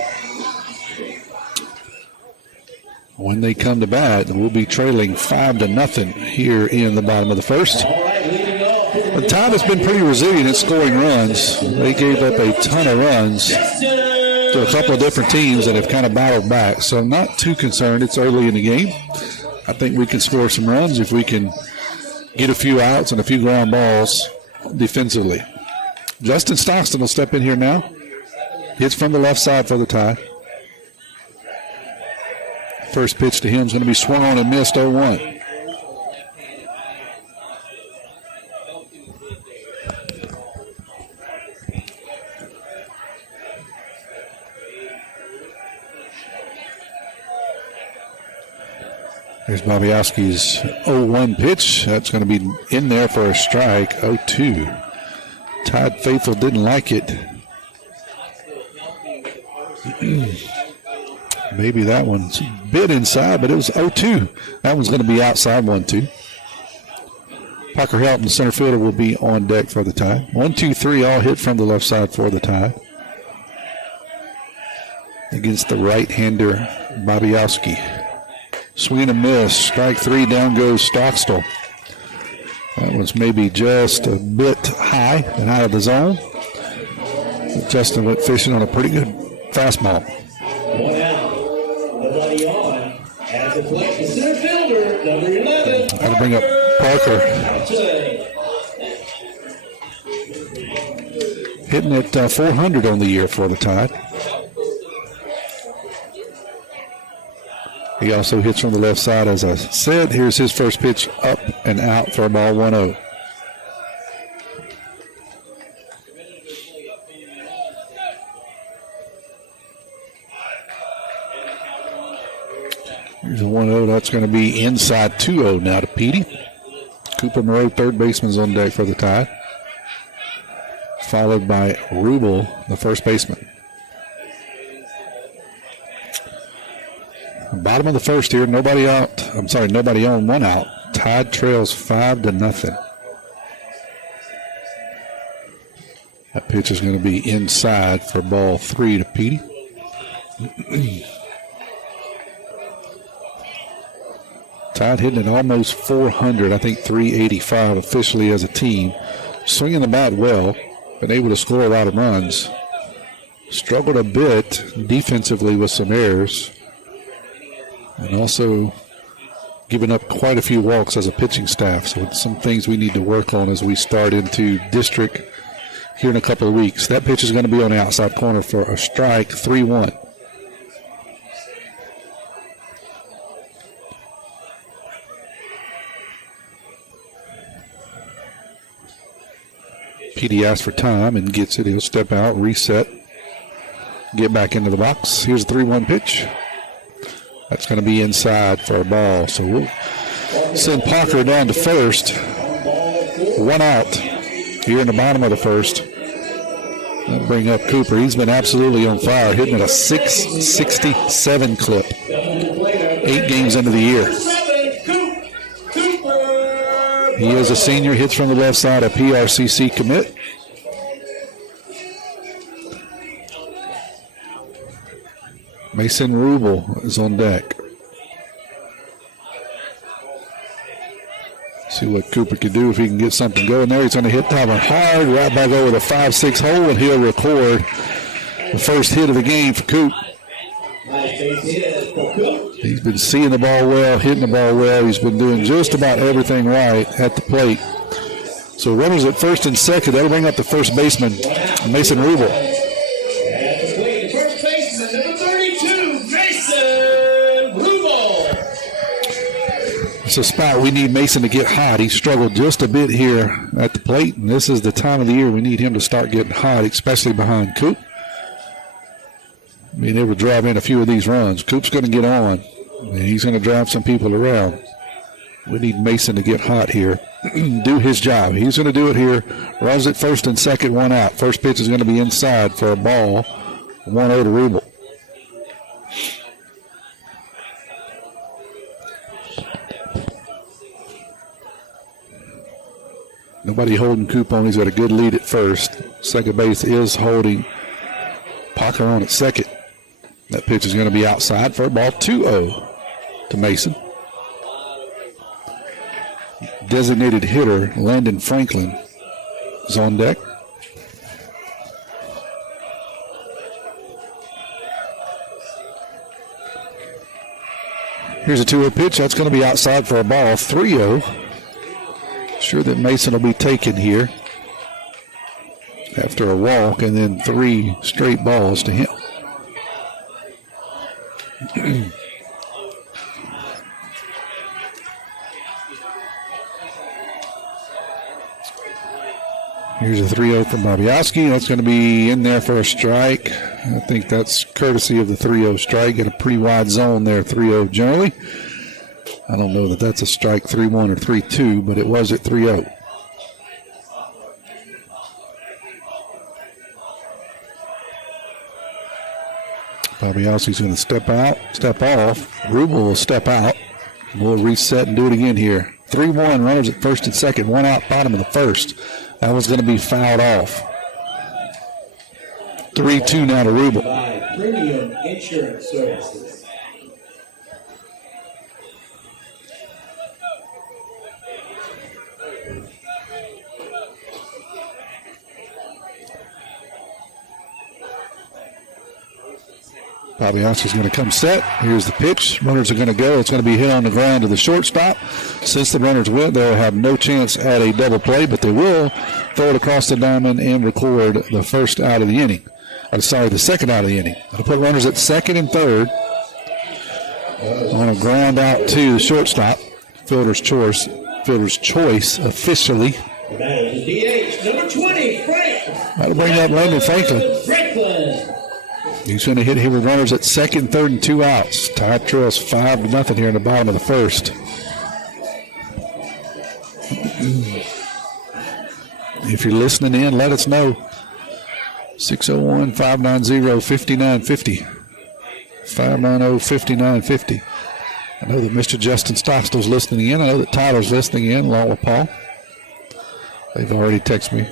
When they come to bat, we'll be trailing 5-0 here in the bottom of the first. The Tide has been pretty resilient at scoring runs. They gave up a ton of runs to a couple of different teams that have kind of battled back. So I'm not too concerned. It's early in the game. I think we can score some runs if we can get a few outs and a few ground balls defensively. Justin Stockton will step in here now. Hits from the left side for the Tide. First pitch to him is going to be swung on and missed, 0-1. Here's Bobbiowski's 0-1 pitch. That's going to be in there for a strike, 0-2. Tide faithful didn't like it. Maybe that one's a bit inside, but it was 0-2. That one's going to be outside 1-2. Parker Helton, center fielder, will be on deck for the Tide. 1, 2, 3, all hit from the left side for the Tide. Against the right-hander, Bobbiowski. Swing and a miss. Strike 3, down goes Stockstill. That was maybe just a bit high and out of the zone. Justin went fishing on a pretty good fastball. 1 out. Nobody on. At the plate, the center fielder, number 11. Got to bring up Parker. Hitting at 400 on the year for the Tide. He also hits from the left side, as I said. Here's his first pitch, up and out for a ball, 1-0. Here's a 1-0. That's going to be inside 2-0 now to Petey. Cooper Moreau, third baseman's on deck for the Tide. Followed by Rubel, the first baseman. Bottom of the first here, nobody on, 1 out. Tide trails 5-0. That pitch is going to be inside for ball 3 to Petey. Todd hitting at almost 400, I think 385 officially as a team. Swinging the bat well, been able to score a lot of runs. Struggled a bit defensively with some errors. And also giving up quite a few walks as a pitching staff. So it's some things we need to work on as we start into district here in a couple of weeks. That pitch is going to be on the outside corner for a strike, 3-1. Petey asks for time and gets it. He'll step out, reset, get back into the box. Here's a 3-1 pitch. That's going to be inside for a ball. So we'll send Parker down to first. 1 out here in the bottom of the first. That'll bring up Cooper. He's been absolutely on fire, hitting at a 667 clip. 8 games into the year. He is a senior, hits from the left side, a PRCC commit. Mason Rubel is on deck. See what Cooper can do if he can get something going there. He's going to hit that one hard, right back over the 5-6 hole, and he'll record the first hit of the game for Coop. He's been seeing the ball well, hitting the ball well. He's been doing just about everything right at the plate. So runners at first and second. That'll bring up the first baseman, Mason Rubel. At the plate, the first baseman, number 32, Mason Rubel. It's a spot we need Mason to get hot. He struggled just a bit here at the plate, and this is the time of the year we need him to start getting hot, especially behind Coop. Being able to drive in a few of these runs. Coop's going to get on, and he's going to drive some people around. We need Mason to get hot here, do his job. He's going to do it here. Runs at first and second, 1 out. First pitch is going to be inside for a ball, 1-0 to Rubel. Nobody holding Coop on. He's got a good lead at first. Second base is holding Parker on at second. That pitch is going to be outside for a ball, 2-0 to Mason. Designated hitter Landon Franklin is on deck. Here's a 2-0 pitch. That's going to be outside for a ball, 3-0. Sure that Mason will be taken here after a walk and then 3 straight balls to him. Here's a 3-0 from Bobbiowski. That's going to be in there for a strike. I think that's courtesy of the 3-0 strike. Got a pretty wide zone there, 3-0 generally. I don't know that that's a strike 3-1 or 3-2, but it was at 3-0. Bobbiowski's going to step off. Rubel will step out. We'll reset and do it again here. 3-1, runners at first and second, 1 out, bottom of the first. That was going to be fouled off. 3-2 now to Rubel. Premium Insurance Services. Bobbiowski's going to come set. Here's the pitch. Runners are going to go. It's going to be hit on the ground to the shortstop. Since the runners went, they'll have no chance at a double play, but they will throw it across the diamond and record the first out of the inning. The second out of the inning. They'll put runners at second and third on a ground out to the shortstop. Fielder's choice officially. The batter is DH, number 20, Frank. That'll bring up Landon Franklin. He's going to hit here with runners at second, third, and 2 outs. Tide trails 5-0 here in the bottom of the first. If you're listening in, let us know. 601-590-5950. 590-5950. I know that Mr. Justin Stockstill's listening in. I know that Tyler's listening in along with Paul. They've already texted me.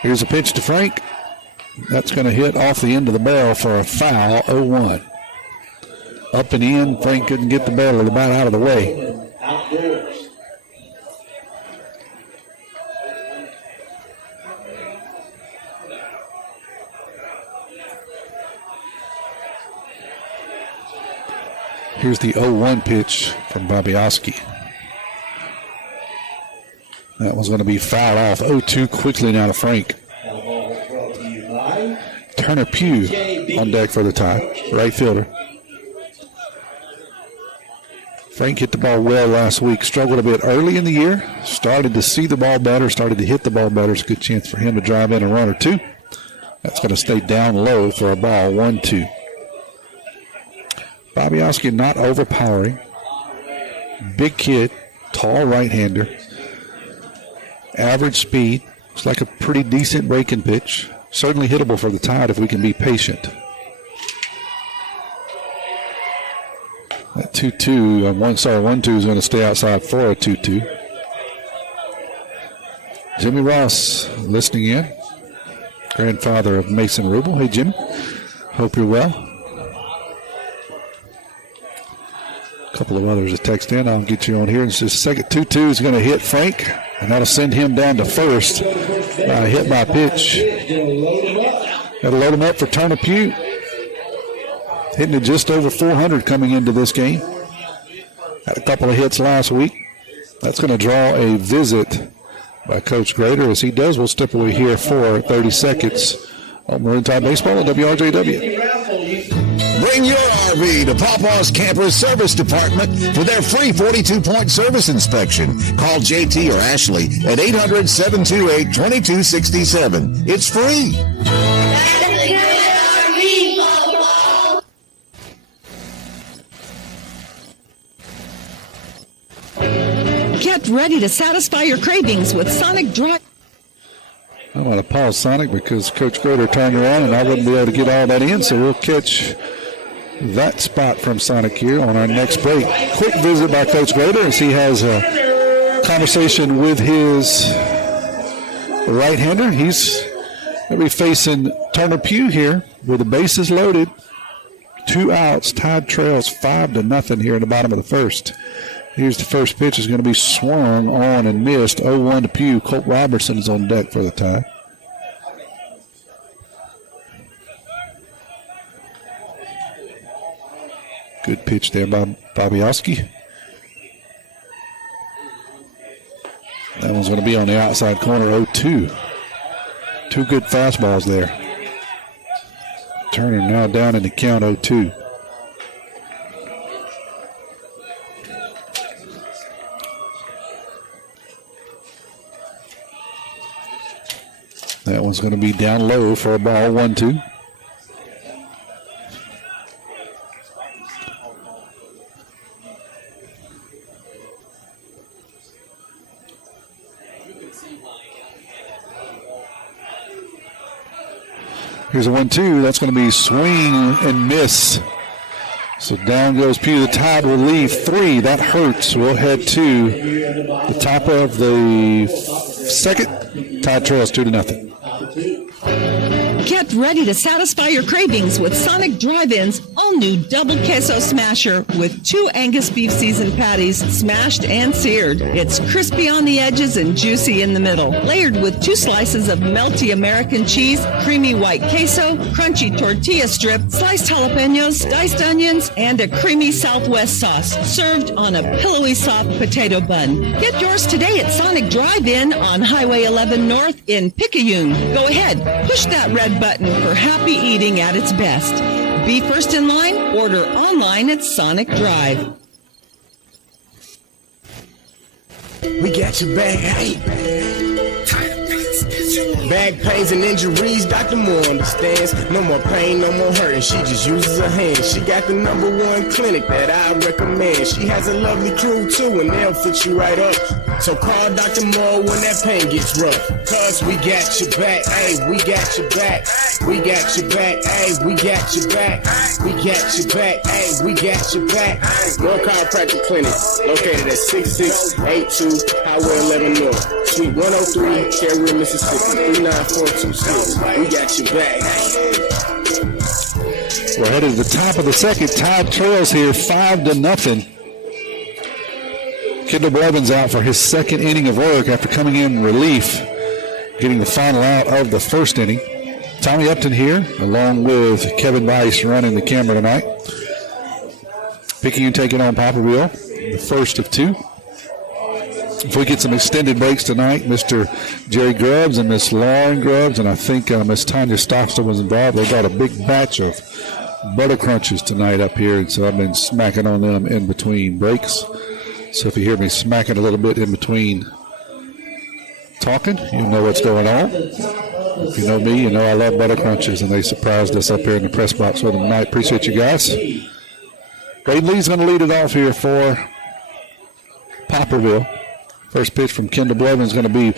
Here's a pitch to Frank. That's going to hit off the end of the barrel for a foul, 0-1. Up and in, Frank couldn't get the barrel about out of the way. Here's the 0-1 pitch from Bobby-Oski. That was going to be fouled off. 0-2 quickly now to Frank. Turner Pugh on deck for the tie. Right fielder. Frank hit the ball well last week. Struggled a bit early in the year. Started to see the ball better. Started to hit the ball better. It's a good chance for him to drive in a run or two. That's going to stay down low for a ball. 1-2. Bobby-Oski not overpowering. Big kid. Tall right-hander. Average speed. Looks like a pretty decent breaking pitch. Certainly hittable for the Tide if we can be patient. That 2-2, 1-2 is going to stay outside for a 2-2. Jimmy Ross listening in. Grandfather of Mason Rubel. Hey, Jimmy. Hope you're well. A couple of others that text in. I'll get you on here in just a second. 2-2 is going to hit Frank, and that'll send him down to first. Hit by pitch. Got to load him up for Turner Pugh. Hitting it just over 400 coming into this game. Had a couple of hits last week. That's going to draw a visit by Coach Grader. As he does, we'll step away here for 30 seconds on Maroon Tide Baseball on WRJW. Bring your RV to Papa's Camper Service Department for their free 42-point service inspection. Call JT or Ashley at 800-728-2267. It's free. Get ready to satisfy your cravings with Sonic Drive. I'm going to pause Sonic because Coach Grader turned around and I wouldn't be able to get all that in, so we'll catch that spot from Sonic here on our next break. Quick visit by Coach Grader as he has a conversation with his right-hander. He's going to be facing Turner Pugh here with the bases loaded. 2 outs. Tide trails 5-0 here in the bottom of the first. Here's the first pitch. Is going to be swung on and missed. 0-1 to Pugh. Colt Robertson is on deck for the Tide. Good pitch there by Bobby-Oski. That one's going to be on the outside corner. 0-2. 2 good fastballs there. Turner now down in the count. 0-2. That one's going to be down low for a ball. 1-2. Here's a 1-2. That's going to be swing and miss. So down goes Pugh. The Tide will leave 3. That hurts. We'll head to the top of the second. Tide trails 2-0. Get ready to satisfy your cravings with Sonic Drive-In's all-new Double Queso Smasher with 2 Angus beef seasoned patties smashed and seared. It's crispy on the edges and juicy in the middle. Layered with 2 slices of melty American cheese, creamy white queso, crunchy tortilla strip, sliced jalapenos, diced onions, and a creamy Southwest sauce. Served on a pillowy soft potato bun. Get yours today at Sonic Drive-In on Highway 11 North in Picayune. Go ahead, push that red button for happy eating at its best. Be first in line, order online at Sonic Drive. We got your back. Back pains and injuries, Dr. Moore understands. No more pain, no more hurting. She just uses her hands. She got the #1 clinic that I recommend. She has a lovely crew too, and they'll fix you right up. So call Dr. Moore when that pain gets rough. Cause we got your back, ayy, we got your back. We got your back, ayy, we got your back. We got your back, ayy, we got your back. Moore Chiropractic Clinic, located at 6682 Highway 11 North, Suite 103, Cherry, Mississippi. 39426. We got your back. We're headed to the top of the second. Tide trails here 5-0. Kendall Blevins out for his second inning of work after coming in relief, getting the final out of the first inning. Tommy Upton here, along with Kevin Bice running the camera tonight. Picayune taking on Poplarville, the first of two. If we get some extended breaks tonight, Mr. Jerry Grubbs and Miss Lauren Grubbs, and I think Miss Tanya Stockton was involved. They got a big batch of butter crunches tonight up here, and so I've been smacking on them in between breaks. So if you hear me smacking a little bit in between talking, you know what's going on. If you know me, you know I love butter crunches, and they surprised us up here in the press box with them tonight. Appreciate you guys. Wade Lee's going to lead it off here for Poplarville. First pitch from Kendall Blevins is going to be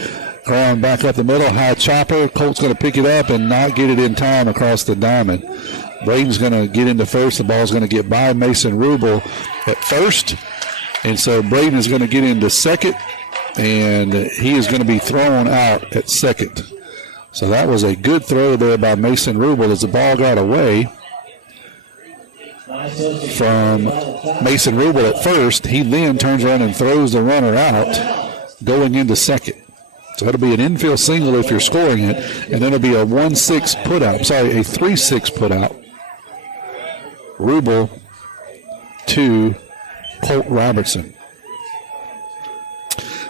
ground back up the middle. High chopper. Colt's going to pick it up and not get it in time across the diamond. Braden's going to get into first. The ball's going to get by Mason Rubel at first. And so Braden is going to get into second, and he is going to be thrown out at second. So that was a good throw there by Mason Rubel as the ball got away from Mason Rubel at first. He then turns around and throws the runner out going into second. So it'll be an infield single if you're scoring it, and then it'll be a 1-6 putout. Sorry, a 3-6 putout. Rubel to Colt Robertson.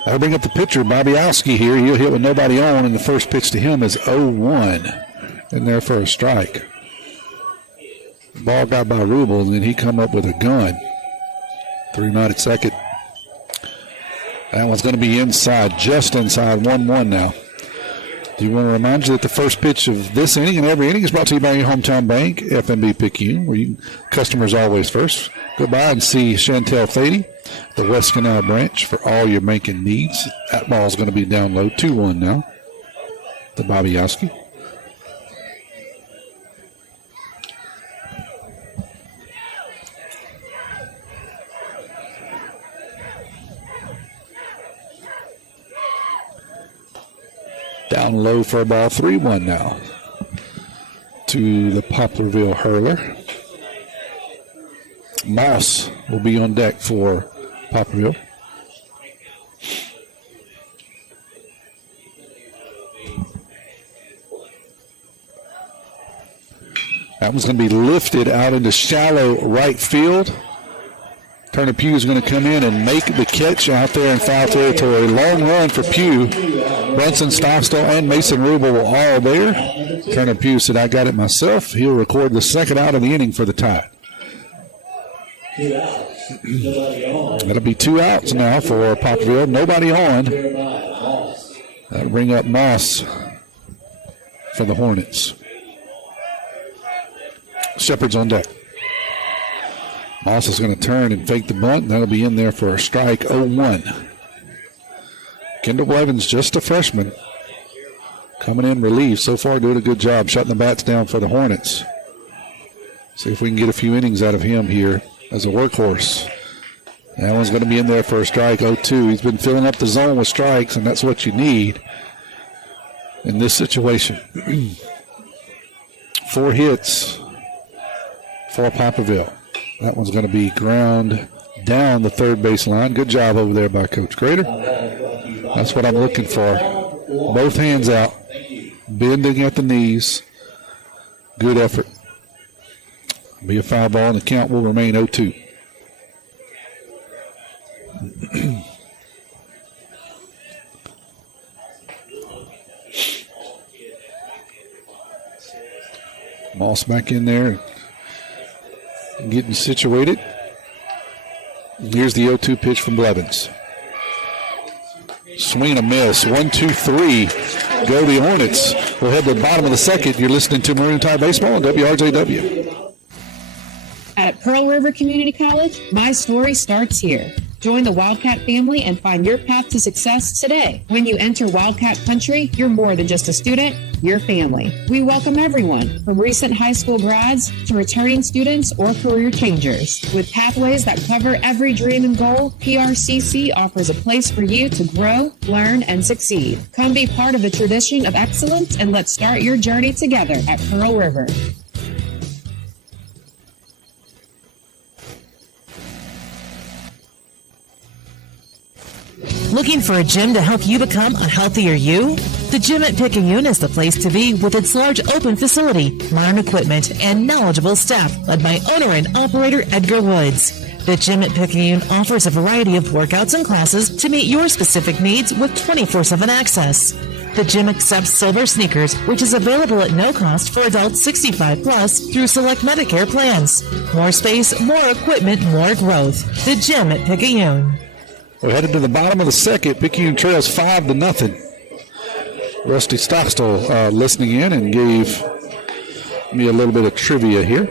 I'll bring up the pitcher, Bobiowski here. He'll hit with nobody on, and the first pitch to him is 0-1. In there for a strike. Ball got by Rubel, and then he come up with a gun. 3-0 at second. That one's going to be inside, just inside, 1-1 now. Do you want to remind you that the first pitch of this inning and every inning is brought to you by your hometown bank, FNB Picayune, where customers always first. Go by and see Chantel Thady, the West Canal branch, for all your banking needs. That ball's going to be down low, 2-1 now to Bobiowski. Down low for a ball, 3-1 now to the Poplarville hurler. Moss will be on deck for Poplarville. That one's going to be lifted out into shallow right field. Turner Pugh is going to come in and make the catch out there in foul territory. Long run for Pugh. Brunson, Stockstill, and Mason Rubel were all there. Turner Pugh said, I got it myself. He'll record the second out of the inning for the Tide. That'll be 2 outs now for Poplarville. Nobody on. That'll bring up Moss for the Hornets. Shepard's on deck. Moss is going to turn and fake the bunt. That'll be in there for a strike, 0-1. Kendall Blevins, just a freshman, coming in relief. So far, doing a good job shutting the bats down for the Hornets. See if we can get a few innings out of him here as a workhorse. That one's going to be in there for a strike, 0-2. He's been filling up the zone with strikes, and that's what you need in this situation. 4 hits for Poplarville. That one's going to be ground down the third base line. Good job over there by Coach Grader. That's what I'm looking for. Both hands out, bending at the knees. Good effort. Be a foul ball, and the count will remain 0-2. Moss back in there, getting situated. Here's the 0-2 pitch from Blevins. Swing and a miss. 1-2-3. Go the Hornets. We'll head to the bottom of the second. You're listening to Maroon Tide Baseball on WRJW. At Pearl River Community College, my story starts here. Join the Wildcat family and find your path to success today. When you enter Wildcat Country, you're more than just a student, you're family. We welcome everyone, from recent high school grads to returning students or career changers. With pathways that cover every dream and goal, PRCC offers a place for you to grow, learn, and succeed. Come be part of the tradition of excellence, and let's start your journey together at Pearl River. Looking for a gym to help you become a healthier you? The Gym at Picayune is the place to be with its large open facility, modern equipment, and knowledgeable staff led by owner and operator Edgar Woods. The Gym at Picayune offers a variety of workouts and classes to meet your specific needs with 24/7 access. The gym accepts silver sneakers, which is available at no cost for adults 65 plus through select Medicare plans. More space, more equipment, more growth. The Gym at Picayune. We're headed to the bottom of the second. Picayune trails 5-0. Rusty Stockstill listening in and gave me a little bit of trivia here.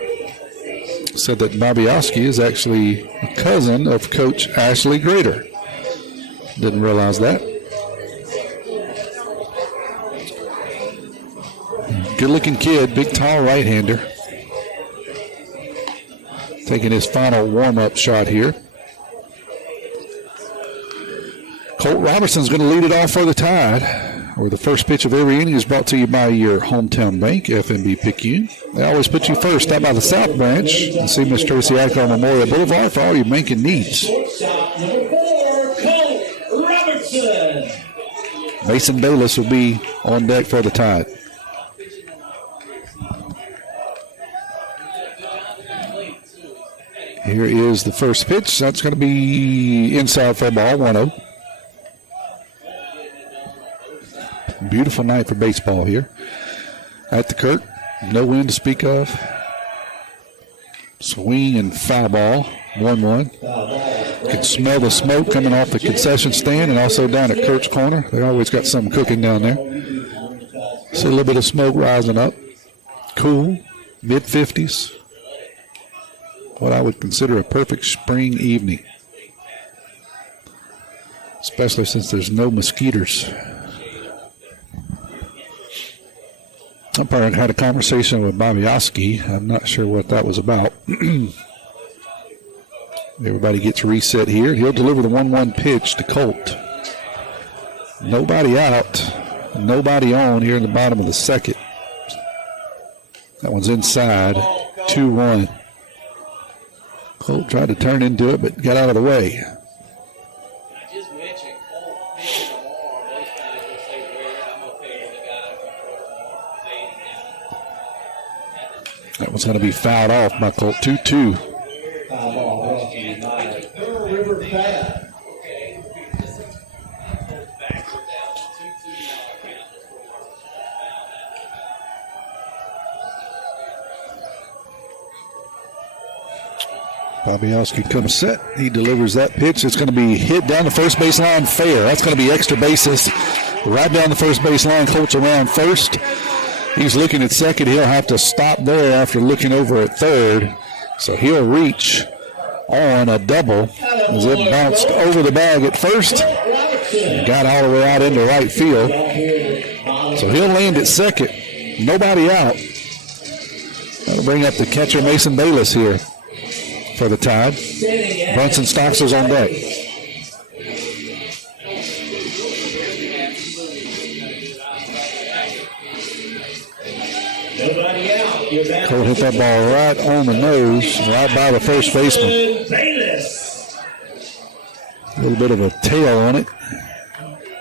Said that Bobby is actually a cousin of Coach Ashley Grader. Didn't realize that. Good-looking kid, big, tall right-hander. Taking his final warm-up shot here. Colt Robertson's going to lead it off for the Tide, where the first pitch of every inning is brought to you by your hometown bank, FNB Picayune. They always put you first. Stop by the South Branch and see Miss Tracy Acker on Memorial Boulevard for all your banking needs. Shortstop number 4, Colt Robertson. Mason Bayless will be on deck for the Tide. Here is the first pitch. That's going to be inside for a ball, 1-0. Beautiful night for baseball here at the Kirk. No wind to speak of. Swing and foul ball, 1-1. You can smell the smoke coming off the concession stand and also down at Kirk's corner. They always got something cooking down there. See a little bit of smoke rising up. Cool, mid-50s. What I would consider a perfect spring evening, especially since there's no mosquitoes. Umpire had a conversation with Bobby Oski. I'm not sure what that was about. Everybody gets reset here. He'll deliver the 1-1 pitch to Colt. Nobody out, nobody on here in the bottom of the second. That one's inside, 2-1. Colt tried to turn into it, but got out of the way. That one's going to be fouled off by Colt. 2-2. Foul ball brought to you by Pearl River Fab. Bobbiowski comes set. He delivers that pitch. It's going to be hit down the first baseline fair. That's going to be extra bases right down the first baseline. Colts around first. He's looking at second. He'll have to stop there after looking over at third. So he'll reach on a double as it bounced over the bag at first. Got all the way out into right field. So he'll land at second. Nobody out. That'll bring up the catcher Mason Bayless here for the Tide. Brunson Stockstill's on deck. Colt hit that ball right on the nose, right by the first baseman. A little bit of a tail on it.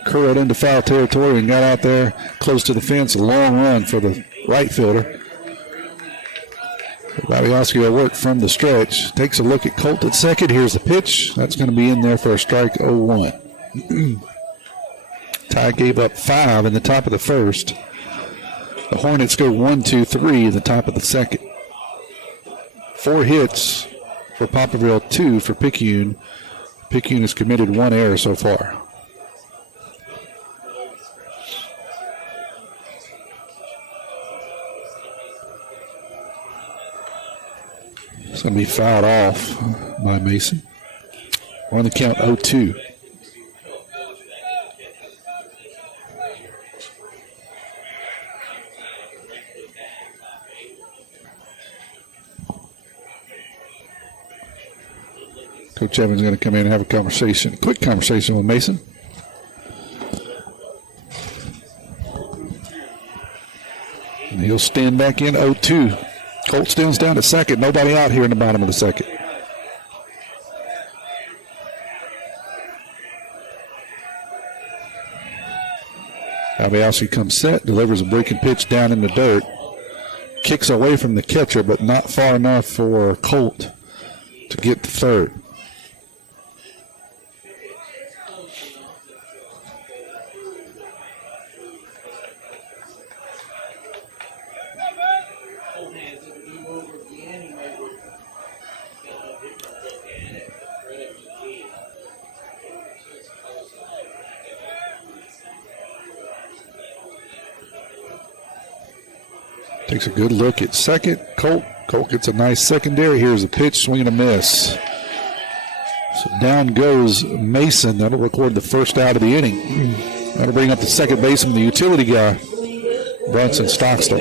Curled into foul territory and got out there close to the fence. A long run for the right fielder. Bobbiowski will work from the stretch. Takes a look at Colt at second. Here's the pitch. That's going to be in there for a strike, 0-1. Ty gave up 5 in the top of the first. The Hornets go 1-2-3 in the top of the second. 4 hits for Poplarville, 2 for Picayune. Picayune has committed 1 error so far. It's going to be fouled off by Mason. On the count 0-2. Coach Evans is going to come in and have a quick conversation with Mason. And he'll stand back in 0-2. Colt stands down to second. Nobody out here in the bottom of the second. Albiowski comes set, delivers a breaking pitch down in the dirt. Kicks away from the catcher, but not far enough for Colt to get to third. Takes a good look at second. Colt gets a nice secondary. Here's a pitch, swing and a miss. So down goes Mason. That'll record the first out of the inning. That'll bring up the second baseman, the utility guy, Brunson Stockstill.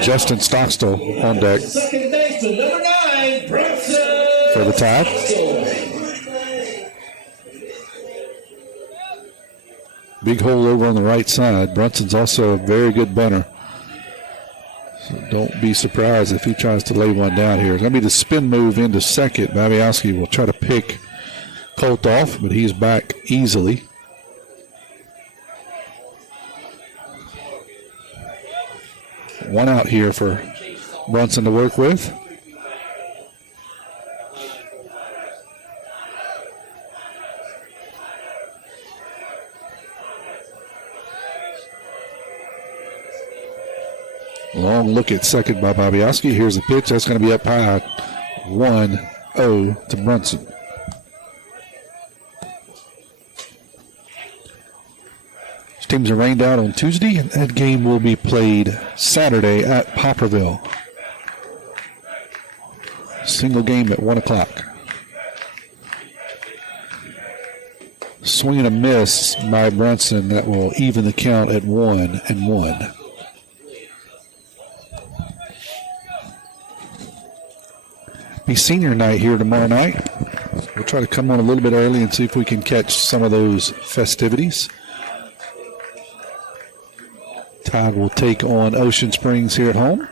Justin Stockstill on deck Second baseman, number 9, Brunson for the tie. Big hole over on the right side. Brunson's also a very good bunter. So don't be surprised if he tries to lay one down here. It's going to be the spin move into second. Babiowski will try to pick Colt off, but he's back easily. One out here for Brunson to work with. Long look at second by Babiowski. Here's the pitch. That's going to be up high. 1-0 to Brunson. These teams are rained out on Tuesday, and that game will be played Saturday at Poplarville. Single game at 1 o'clock. Swing and a miss by Brunson. That will even the count at 1-1. Be senior night here tomorrow night. We'll try to come on a little bit early and see if we can catch some of those festivities. Tide will take on Ocean Springs here at home.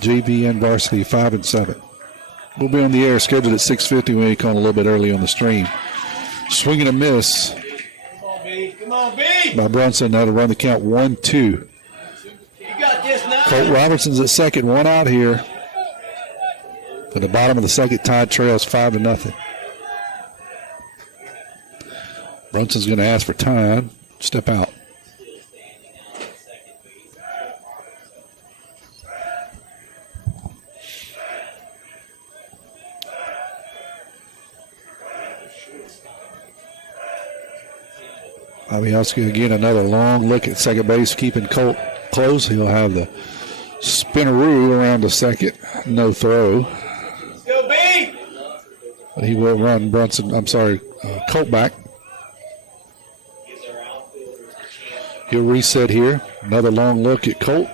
JV and varsity 5 and 7. We'll be on the air scheduled at 6:50 when we come a little bit early on the stream. Swing and a miss by Brunson. That'll run the count 1-2. You got this now. Colt Robertson's at second. One out here. At the bottom of the second, Tide trails 5-0. Brunson's going to ask for time. Step out. Babiowski again, another long look at second base, keeping Colt close. He'll have the spinneroo around the second. No throw. Go B. But he will run Colt back. He'll reset here. Another long look at Colt.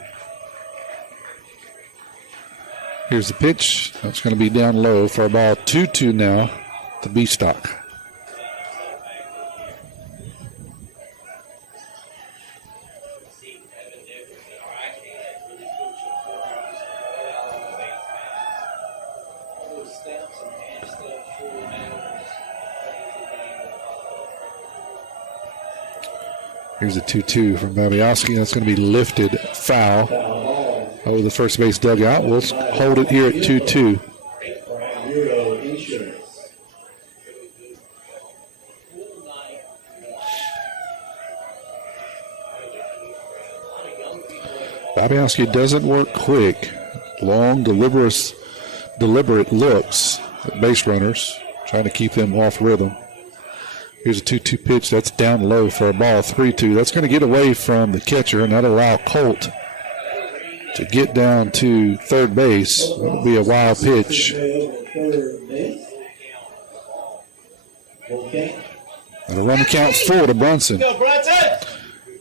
Here's the pitch. That's going to be down low for a ball 2-2 now to B-Stock. Here's a 2-2 from Babiowski. That's going to be lifted foul over the first base dugout. We'll hold it here at 2-2. Babiowski doesn't work quick. Long, deliberate looks at base runners, trying to keep them off rhythm. Here's a 2-2 pitch. That's down low for a ball 3-2. That's going to get away from the catcher and that'll allow Colt to get down to third base. That'll be a wild pitch. That'll run the count full to Brunson.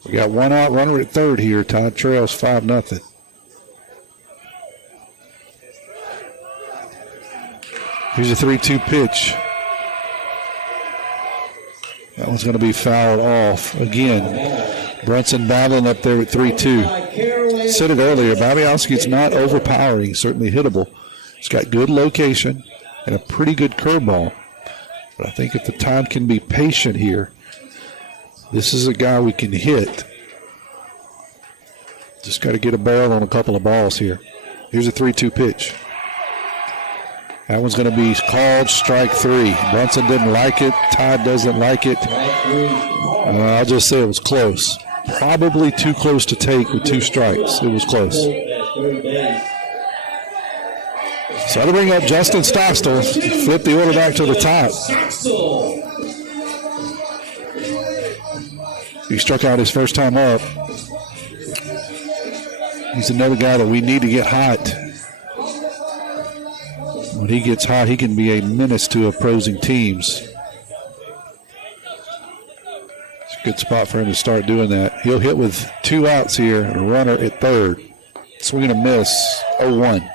We got one out, runner at third here. Tide trails 5-0. Here's a 3-2 pitch. That one's going to be fouled off again. Brunson battling up there at 3-2. Said it earlier, Bobbiowski's not overpowering, certainly hittable. He's got good location and a pretty good curveball. But I think if the Tide can be patient here, this is a guy we can hit. Just got to get a barrel on a couple of balls here. Here's a 3-2 pitch. That one's going to be called strike 3. Brunson didn't like it. Tide doesn't like it. I'll just say it was close. Probably too close to take with 2 strikes. It was close. So to bring up Justin Stockstill, flip the order back to the top. He struck out his first time up. He's another guy that we need to get hot. When he gets hot, he can be a menace to opposing teams. It's a good spot for him to start doing that. He'll hit with 2 outs here and a runner at third. Swing and a miss, 0-1.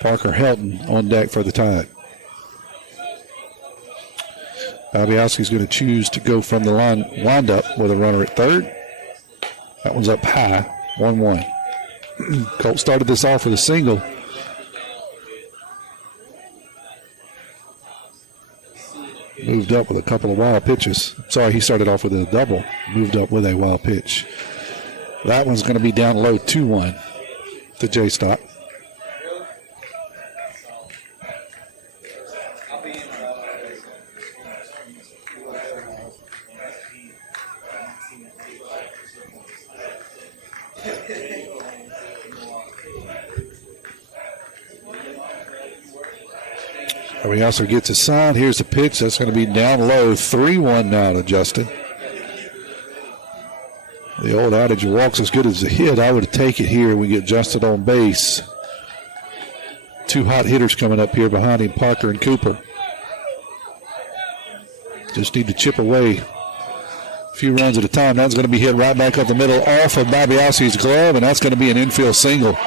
Parker Helton on deck for the Tide. Bobbiowski's going to choose to go from the line, wind up with a runner at third. That one's up high, 1-1. Colt started this off with a single. Moved up with a couple of wild pitches. Sorry, he started off with a double. Moved up with a wild pitch. That one's going to be down low, 2-1 to J-Stop. He also gets a sign. Here's a pitch. That's going to be down low. 3-1 now to Justin. The old adage, walks as good as a hit. I would take it here. We get Justin on base. 2 hot hitters coming up here behind him, Parker and Cooper. Just need to chip away a few runs at a time. That's going to be hit right back up the middle off of Bobbiowski's glove, and that's going to be an infield single.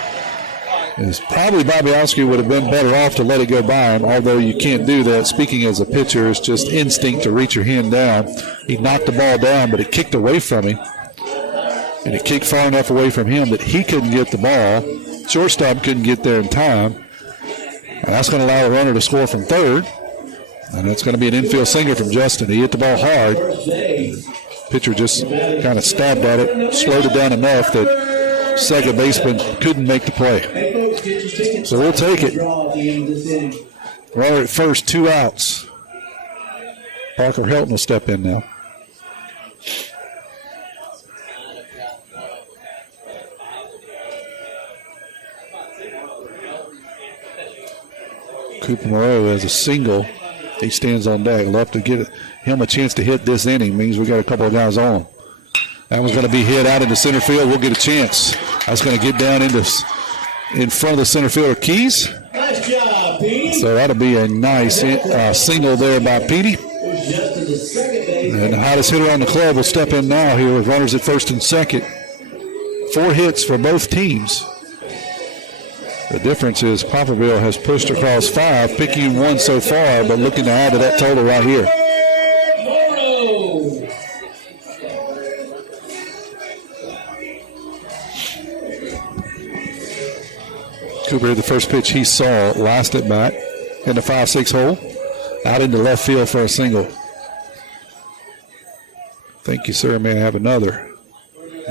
It's probably Bobbiowski would have been better off to let it go by him, although you can't do that. Speaking as a pitcher, it's just instinct to reach your hand down. He knocked the ball down, but it kicked away from him. And it kicked far enough away from him that he couldn't get the ball. Shortstop couldn't get there in time. And that's going to allow a runner to score from third. And that's going to be an infield single from Justin. He hit the ball hard. Pitcher just kind of stabbed at it, slowed it down enough that second baseman couldn't make the play. So we'll take it. Runner at first, 2 outs. Parker Helton will step in now. Cooper Moreau has a single. He stands on deck. Love to get him a chance to hit this inning. Means we got a couple of guys on. That one's going to be hit out into center field. We'll get a chance. That's going to get down in front of the center fielder, Keys. Nice job, Petey. So that'll be a nice single there by Petey. And the hottest hitter on the club will step in now here with runners at first and second. 4 hits for both teams. The difference is Poplarville has pushed across 5. Picayune 1 so far, but looking to add to that total right here. Cooper, the first pitch he saw last at bat in the 5-6 hole, out into left field for a single. Thank you, sir. May I have another?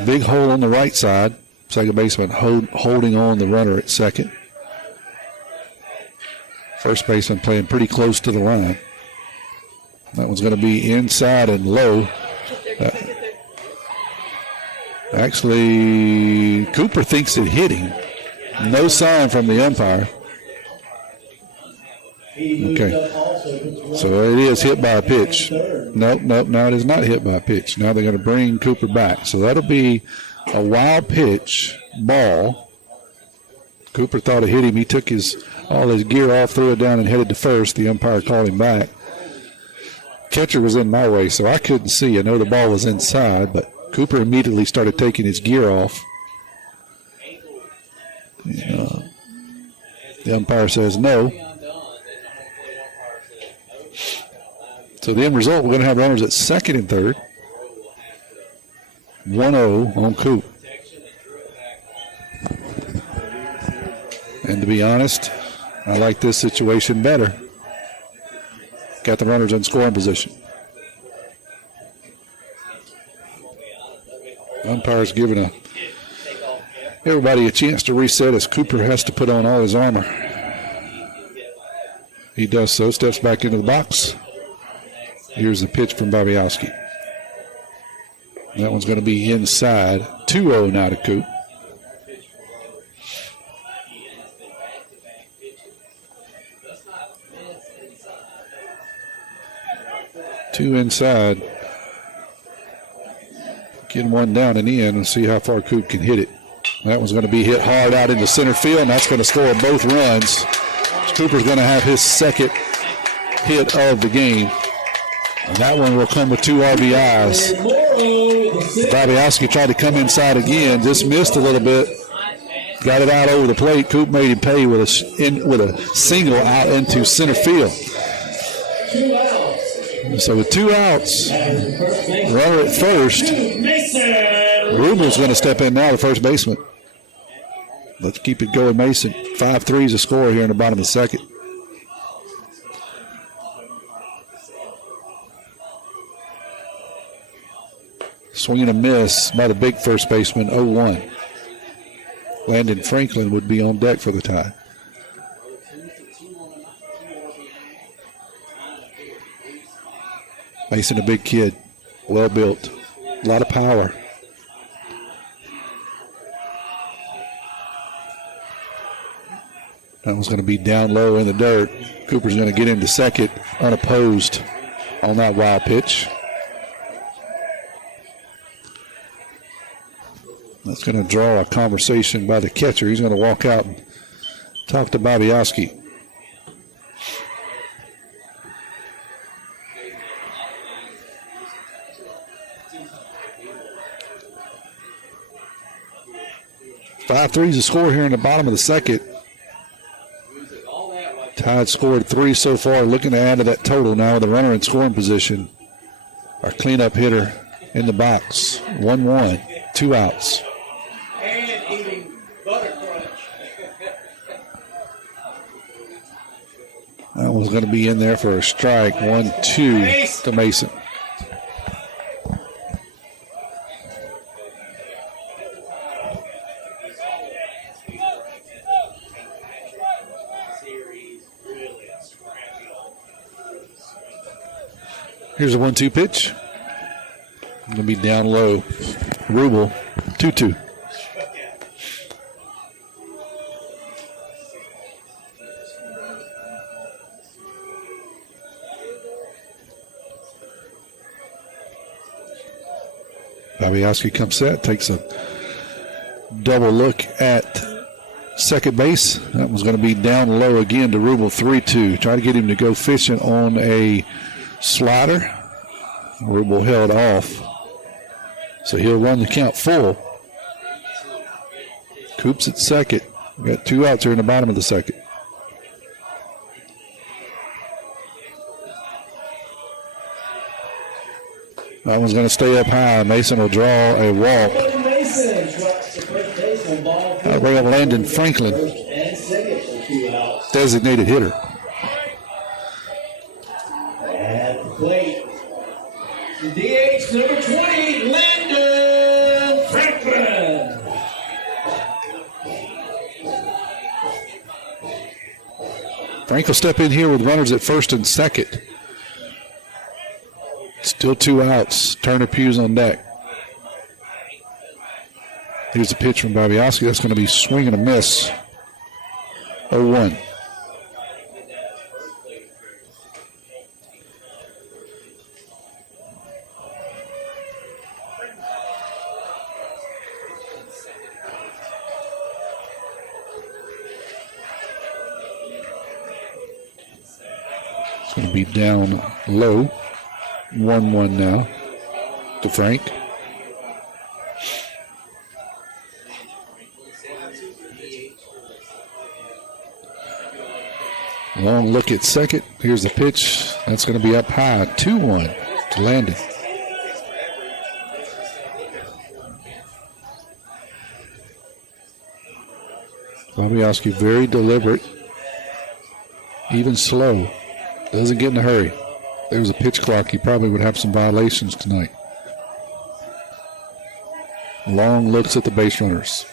Big hole on the right side. Second baseman holding on the runner at second. First baseman playing pretty close to the line. That one's going to be inside and low. Actually, Cooper thinks it hit him. No sign from the umpire. Okay. So it is hit by a pitch. Nope, it is not hit by a pitch. Now they're going to bring Cooper back. So that'll be a wild pitch ball. Cooper thought it hit him. He took his all his gear off, threw it down, and headed to first. The umpire called him back. Catcher was in my way, so I couldn't see. I know the ball was inside, but Cooper immediately started taking his gear off. The umpire says no. So the end result, we're going to have runners at second and third. 1-0 on Coop. And to be honest, I like this situation better. Got the runners in scoring position. Umpire's giving everybody a chance to reset as Cooper has to put on all his armor. He does so, steps back into the box. Here's the pitch from Bobbiowski. That one's going to be inside. 2-0 now to Coop. Two inside. Getting one down and in and see how far Coop can hit it. That one's going to be hit hard out into center field, and that's going to score both runs. Cooper's going to have his second hit of the game. And that one will come with 2 RBIs. Bobbiowski tried to come inside again, just missed a little bit. Got it out over the plate. Coop made him pay with a single out into center field. So with 2 outs, runner at first. Rubel's going to step in now, the first baseman. Let's keep it going, Mason. 5-3 is the score here in the bottom of the second. Swing and a miss by the big first baseman, 0-1. Landon Franklin would be on deck for the tie. Mason, a big kid, well built, a lot of power. That one's going to be down low in the dirt. Cooper's going to get into second unopposed on that wild pitch. That's going to draw a conversation by the catcher. He's going to walk out and talk to Bobbiowski. Five-3 is the score here in the bottom of the second. Tide scored 3 so far, looking to add to that total now with a runner in scoring position. Our cleanup hitter in the box. 1-1, 2 outs. And eating butter crunch. That one's going to be in there for a strike. 1-2 to Mason. Here's a 1-2 pitch. Going to be down low. Rubel, 2-2. Bobbiowski comes set, takes a double look at second base. That one's going to be down low again to Rubel, 3-2. Try to get him to go fishing on a slider. Rubel held off. So he'll run the count full. Coop's at second. We got 2 outs here in the bottom of the second. That one's going to stay up high. Mason will draw a walk. That'll bring up Landon Franklin, designated hitter. At the plate, the DH number 20, Landon Franklin. Frank will step in here with runners at first and second. Still 2 outs. Turner Pugh's on deck. Here's a pitch from Bobbiowski. That's going to be swing and a miss. 0-1. It's going to be down low. 1-1 now to Frank. Long look at second. Here's the pitch. That's going to be up high. 2-1 to Landon. Bobbiowski very deliberate, even slow. Doesn't get in a hurry. There's a pitch clock. He probably would have some violations tonight. Long looks at the base runners.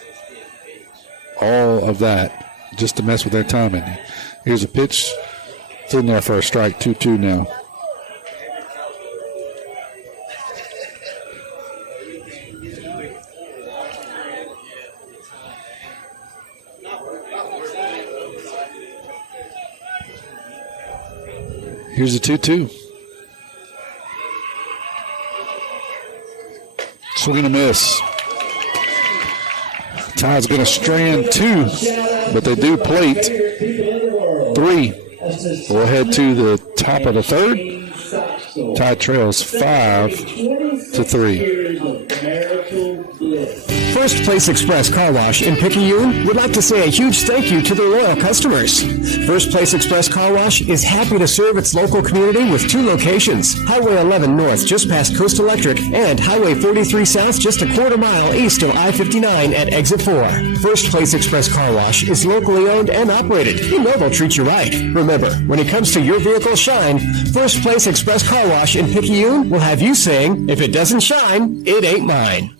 All of that just to mess with their timing. Here's a pitch. It's in there for a strike. 2-2 now. Here's a 2-2. Swing and a miss. Tide's going to strand 2, but they do plate 3. We'll head to the top of the third. Tide trails 5-3. First Place Express Car Wash in Picayune would like to say a huge thank you to their loyal customers. First Place Express Car Wash is happy to serve its local community with 2 locations, Highway 11 North just past Coast Electric and Highway 43 South just a quarter mile east of I-59 at Exit 4. First Place Express Car Wash is locally owned and operated. You know they'll treat you right. Remember, when it comes to your vehicle's shine, First Place Express Car Wash in Picayune will have you saying, if it doesn't shine, it ain't mine.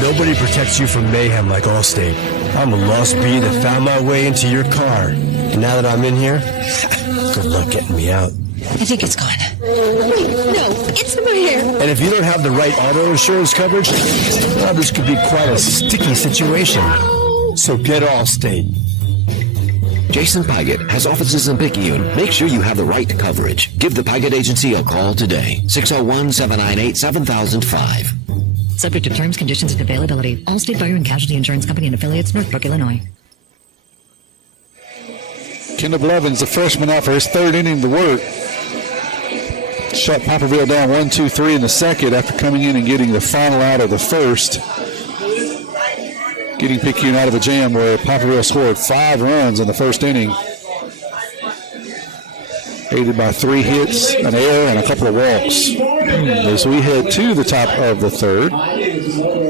Nobody protects you from mayhem like Allstate. I'm a lost bee that found my way into your car. And now that I'm in here, good luck getting me out. I think it's gone. Wait, no, it's over here. And if you don't have the right auto insurance coverage, well, this could be quite a sticky situation. So get Allstate. Jason Pygott has offices in Picayune. Make sure you have the right coverage. Give the Pygott Agency a call today. 601-798-7005. Subject to terms, conditions, and availability. Allstate Fire and Casualty Insurance Company and Affiliates, Northbrook, Illinois. Kendall Blevins, the freshman, out for his third inning of the work. Shut Poplarville down 1-2-3 in the second after coming in and getting the final out of the first. Getting Picayune out of a jam where Poplarville scored 5 runs in the first inning. Aided by 3 hits, an error, and a couple of walks. As we head to the top of the third.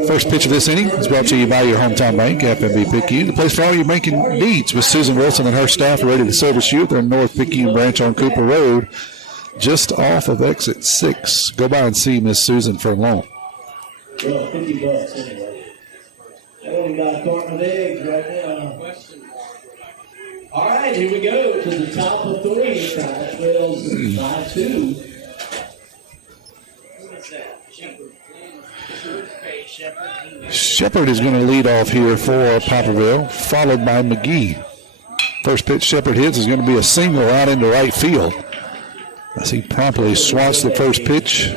First pitch of this inning is brought to you by your hometown bank, FNB Picayune. The place for all your banking needs with Susan Wilson and her staff ready to service you at their North Picayune branch on Cooper Road, just off of exit 6. Go by and see Miss Susan for a loan. Well, $50 anyway. I only got a carton of eggs right now. All right, here we go to the top of 3. Tide trails 5-2. Shepard is going to lead off here for Poplarville, followed by McGee. First pitch Shepard hits is going to be a single out into right field. As he promptly swats the first pitch.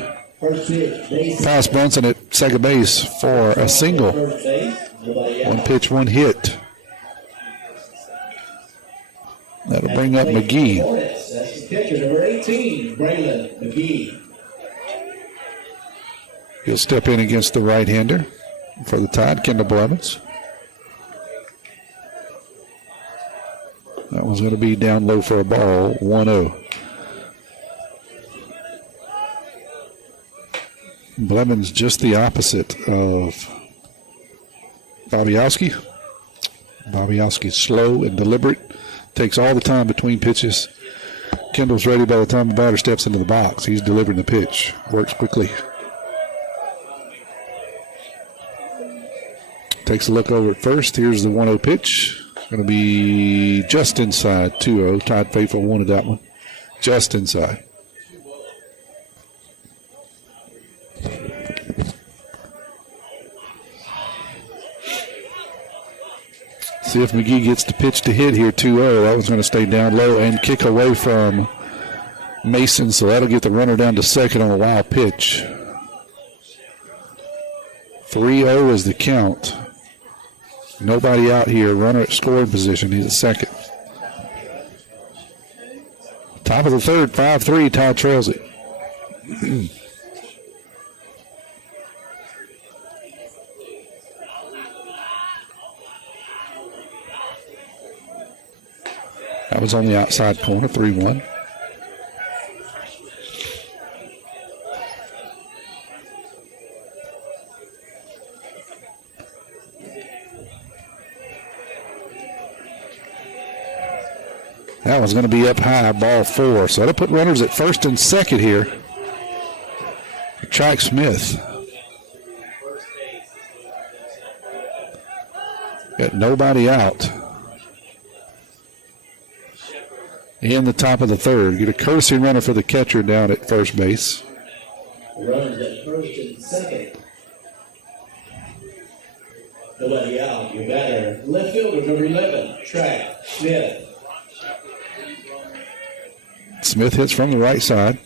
Pass Brunson at second base for a single. 1 pitch, 1 hit. That'll bring up McGee. That's the catcher, number 18, Braylon McGee. He'll step in against the right-hander for the Tide, Kendall Blevins. That one's going to be down low for a ball, 1-0. Blevins just the opposite of Bobbiowski. Bobbiowski slow and deliberate. Takes all the time between pitches. Kendall's ready by the time the batter steps into the box. He's delivering the pitch. Works quickly. Takes a look over at first. Here's the 1-0 pitch. It's going to be just inside, 2-0. Todd Faithful wanted that one. Just inside. See if McGee gets the pitch to hit here, 2-0. That one's going to stay down low and kick away from Mason, so that'll get the runner down to second on a wild pitch. 3-0 is the count. Nobody out here. Runner at scoring position. He's at second. Top of the third, 5-3. Todd trails it. That was on the outside corner, 3-1. That one's going to be up high, ball 4. So that'll put runners at first and second here. Track Smith. Got nobody out. In the top of the third. Get a courtesy runner for the catcher down at first base. Runners at first and second. Nobody out. Your batter, left fielder, number 11, Track Smith. Smith hits from the right side.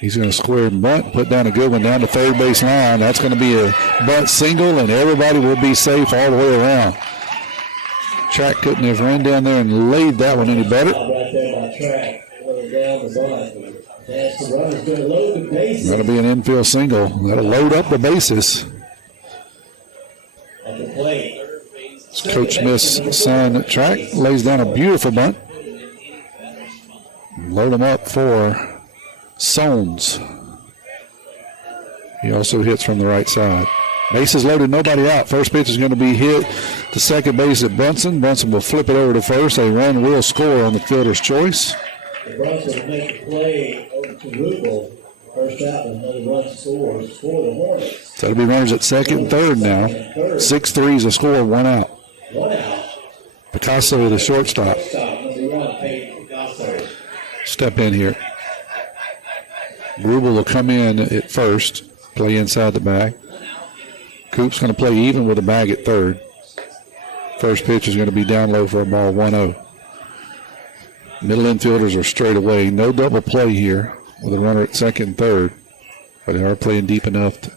He's going to square and bunt, put down a good one down the third base line. That's going to be a bunt single, and everybody will be safe all the way around. Track couldn't have ran down there and laid that one any better. Right there by Track. Down the bunt. That's the runner's going to load the bases. That'll be an infield single. That'll load up the bases. At the plate. Coach Smith's son, Track, lays down a beautiful bunt. Load him up for Sones. He also hits from the right side. Bases loaded, nobody out. First pitch is going to be hit to second base at Bunsen. Bunsen will flip it over to first. A run will score on the fielder's choice. Bunsen will make the play over to Rubel. First out, another run scores for the Hornets. So it'll be runners at second and third now. 6-3 is a score, 1 out. 1 out. Picasso, the shortstop. Number 1, Peyton Picasso. Step in here. Rubel will come in at first, play inside the bag. Coop's going to play even with the bag at third. First pitch is going to be down low for a ball, 1-0. Middle infielders are straight away. No double play here with a runner at second and third. But they are playing deep enough to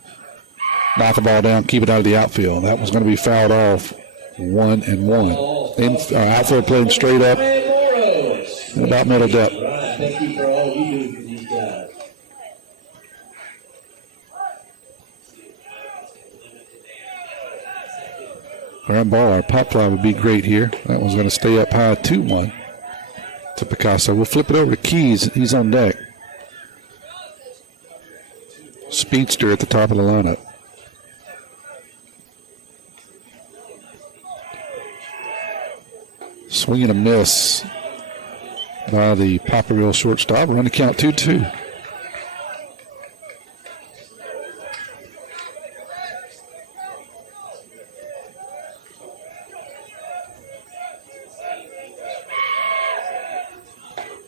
knock the ball down, keep it out of the outfield. That was going to be fouled off, 1-1. Outfield playing straight up and about middle depth. Thank you for all you do for these guys. Ground ball, our pop fly would be great here. That one's going to stay up high, 2-1 to Picasso. We'll flip it over to Keys. He's on deck. Speedster at the top of the lineup. Swing and a miss by the Poplarville shortstop. Run the count 2-2.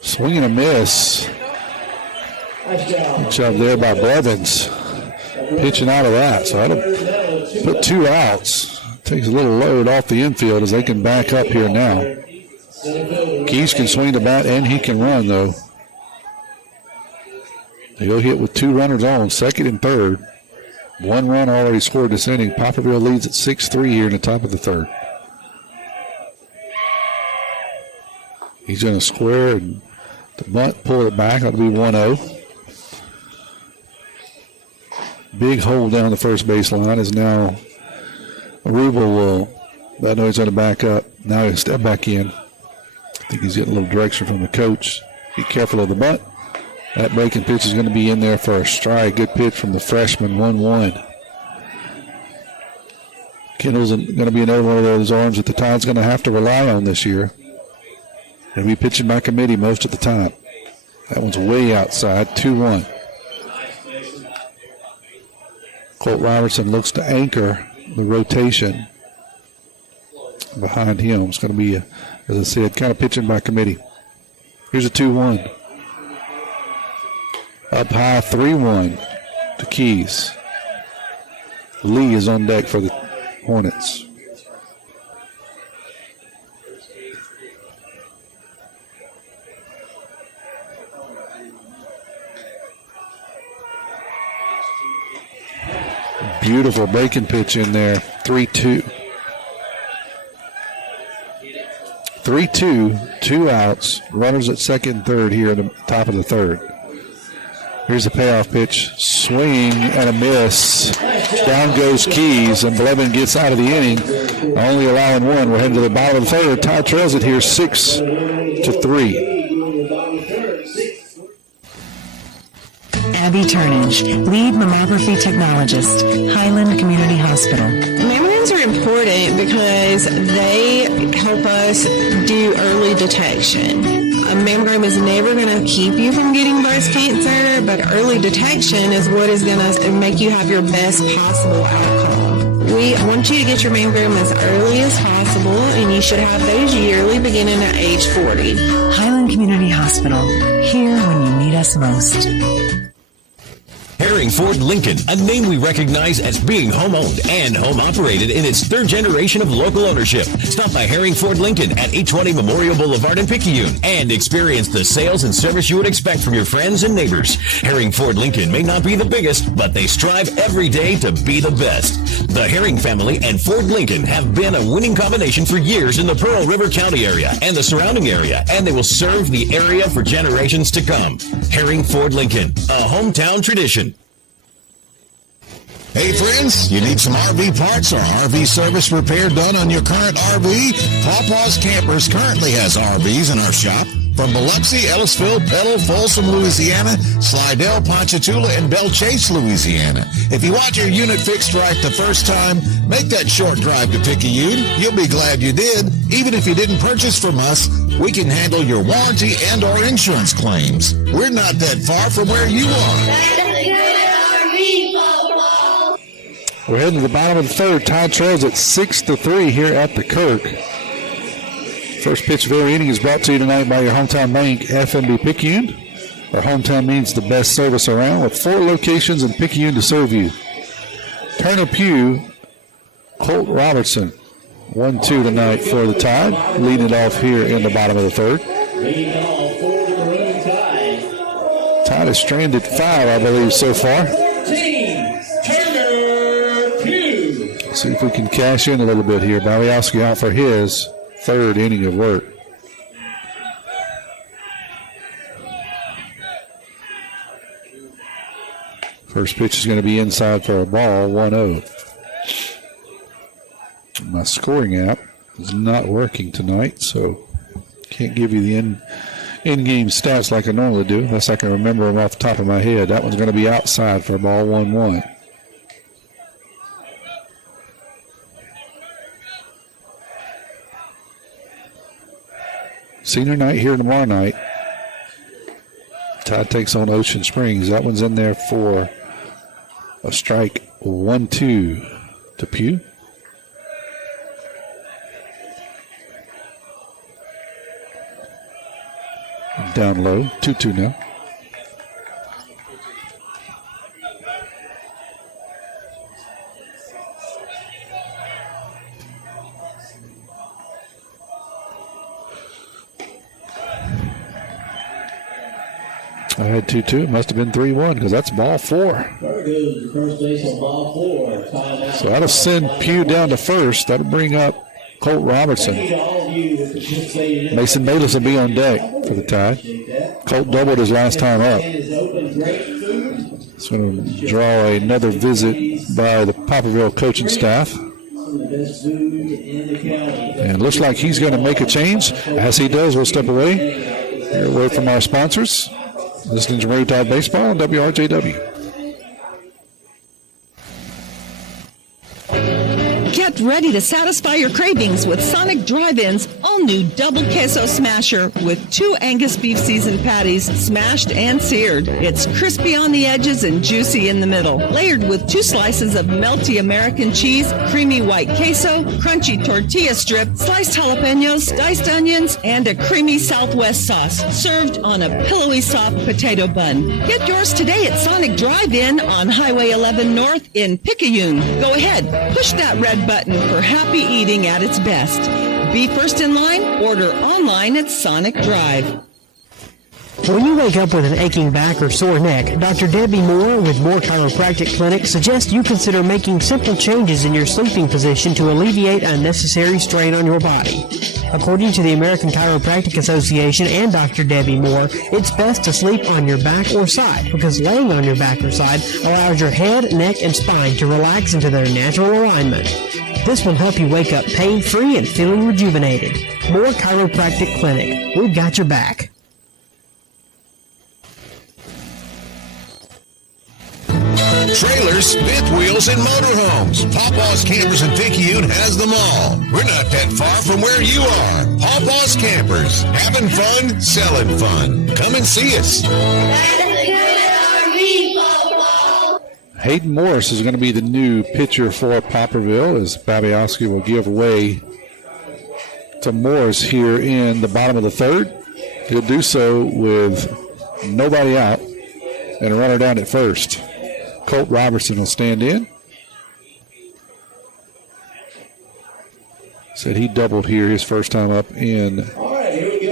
Swing and a miss. Good job there by Blevins. Pitching out of that. So that'll put 2 outs. Takes a little load off the infield as they can back up here now. Keys can swing the bat and he can run, though. He'll hit with 2 runners on, second and third. 1 run already scored this inning. Poplarville leads at 6-3 here in the top of the third. He's going to square and the bunt, pull it back. That'll be 1-0. Big hole down the first base line is now Rubel will, I know he's going to back up. Now he'll step back in. I think he's getting a little direction from the coach. Be careful of the bunt. That breaking pitch is going to be in there for a strike. Good pitch from the freshman, 1-1. Kendall's going to be another one of those arms that the Tide's going to have to rely on this year. He'll be pitching by committee most of the time. That one's way outside, 2-1. Colt Robertson looks to anchor the rotation behind him. It's going to be, as I said, kind of pitching by committee. Here's a 2-1. Up high, 3-1 to Keys. Lee is on deck for the Hornets. Beautiful breaking pitch in there. 3-2. 3-2, 2 outs, runners at second and third here at the top of the third. Here's the payoff pitch, swing and a miss. Down goes Keys, and Blevin gets out of the inning, only allowing one. We're heading to the bottom of the third. Ty trails it here 6-3. Abby Turnage, lead mammography technologist, Highland Community Hospital. Mammograms are important because they help us do early detection. A mammogram is never going to keep you from getting breast cancer, but early detection is what is going to make you have your best possible outcome. We want you to get your mammogram as early as possible, and you should have those yearly beginning at age 40. Highland Community Hospital, here when you need us most. Herring Ford Lincoln, a name we recognize as being home-owned and home-operated in its third generation of local ownership. Stop by Herring Ford Lincoln at 820 Memorial Boulevard in Picayune and experience the sales and service you would expect from your friends and neighbors. Herring Ford Lincoln may not be the biggest, but they strive every day to be the best. The Herring family and Ford Lincoln have been a winning combination for years in the Pearl River County area and the surrounding area, and they will serve the area for generations to come. Herring Ford Lincoln, a hometown tradition. Hey friends, you need some RV parts or RV service repair done on your current RV? Pawpaw's Campers currently has RVs in our shop from Biloxi, Ellisville, Petal, Folsom, Louisiana, Slidell, Ponchatoula, and Belle Chase, Louisiana. If you want your unit fixed right the first time, make that short drive to Picayune. You'll be glad you did. Even if you didn't purchase from us, we can handle your warranty and or insurance claims. We're not that far from where you are. We're heading to the bottom of the third. Tide trails at 6-3 here at the Kirk. First pitch of every inning is brought to you tonight by your hometown bank, FNB Picayune. Our hometown means the best service around with 4 locations in Picayune to serve you. Turner Pugh, Colt Robertson, 1-2 tonight for the Tide. Leading it off here in the bottom of the third. Tide has stranded 5, I believe, so far. See if we can cash in a little bit here. Baliowski out for his third inning of work. First pitch is going to be inside for a ball, 1-0. My scoring app is not working tonight, so can't give you the in-game stats like I normally do, unless I can remember them off the top of my head. That one's going to be outside for a ball, 1-1. Senior night here tomorrow night. Tide takes on Ocean Springs. That one's in there for a strike. 1-2 to Pugh. Down low. 2-2 now. I had 2-2. It must have been 3-1 because that's ball 4. First base on ball 4. So that'll send Pugh down to first. That'll bring up Colt Robertson. Mason Bayless will be on deck for the Tide. Colt doubled his last time up. It's going to draw another visit by the Poplarville coaching staff. And looks like he's going to make a change. As he does, we'll step away from our sponsors. Listening to Radio Tide Baseball on WRJW. Get ready to satisfy your cravings with Sonic Drive-In's all-new Double Queso Smasher with 2 Angus beef seasoned patties smashed and seared. It's crispy on the edges and juicy in the middle. Layered with 2 slices of melty American cheese, creamy white queso, crunchy tortilla strip, sliced jalapenos, diced onions, and a creamy Southwest sauce. Served on a pillowy soft potato bun. Get yours today at Sonic Drive-In on Highway 11 North in Picayune. Go ahead, push that red button for happy eating at its best. Be first in line, order online at Sonic Drive. When you wake up with an aching back or sore neck, Dr. Debbie Moore with Moore Chiropractic Clinic suggests you consider making simple changes in your sleeping position to alleviate unnecessary strain on your body. According to the American Chiropractic Association and Dr. Debbie Moore, it's best to sleep on your back or side because laying on your back or side allows your head, neck, and spine to relax into their natural alignment. This will help you wake up pain-free and feeling rejuvenated. Moore Chiropractic Clinic. We've got your back. Trailers, fifth wheels, and motorhomes. Pawpaw's Campers in Picayune has them all. We're not that far from where you are. Pawpaw's Campers. Having fun, selling fun. Come and see us. Hayden Morris is going to be the new pitcher for Poplarville as Babiowski will give way to Morris here in the bottom of the third. He'll do so with nobody out and a runner down at first. Colt Robertson will stand in. Said he doubled here his first time up in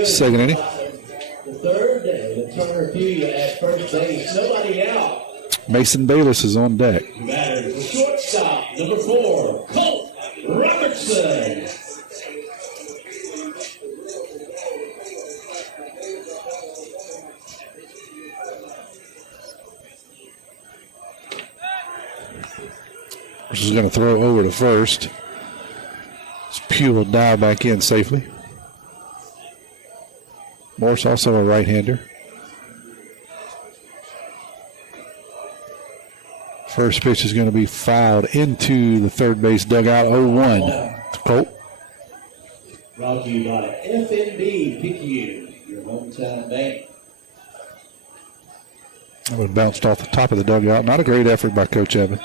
second inning. The third, the Turner P at first base. Nobody out. Mason Bayless is on deck. Batter, the shortstop, number 4, Colt Robertson. This is going to throw over to first. Pugh will dial back in safely. Morris also a right-hander. First pitch is going to be fouled into the third base dugout. 0-1 to Colt. Brought to you by FNB Picayune, your hometown bank. That would have bounced off the top of the dugout. Not a great effort by Coach Evan.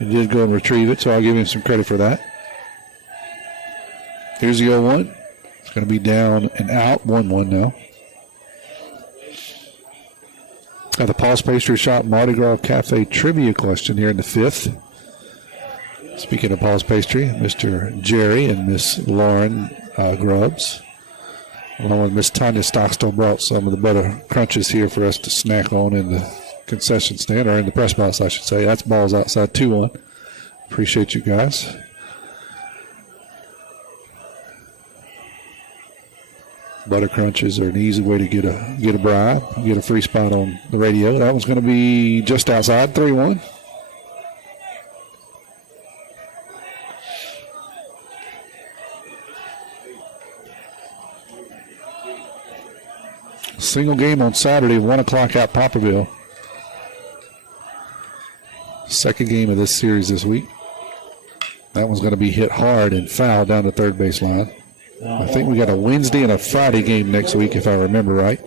He did go and retrieve it, so I'll give him some credit for that. Here's the 0-1. It's going to be down and out. 1-1 now. Got the Paul's Pastry Shop Mardi Gras Cafe trivia question here in the fifth. Speaking of Paul's Pastry, Mr. Jerry and Miss Lauren Grubbs, along with Miss Tanya Stockstill, brought some of the butter crunches here for us to snack on in the concession stand, or in the press box, I should say. That's balls outside 2-1. Appreciate you guys. Butter crunches are an easy way to get a bribe, get a free spot on the radio. That one's going to be just outside 3-1. Single game on Saturday, 1 o'clock at Poplarville. Second game of this series this week. That one's going to be hit hard and foul down the third base line. I think we got a Wednesday and a Friday game next week, if I remember right.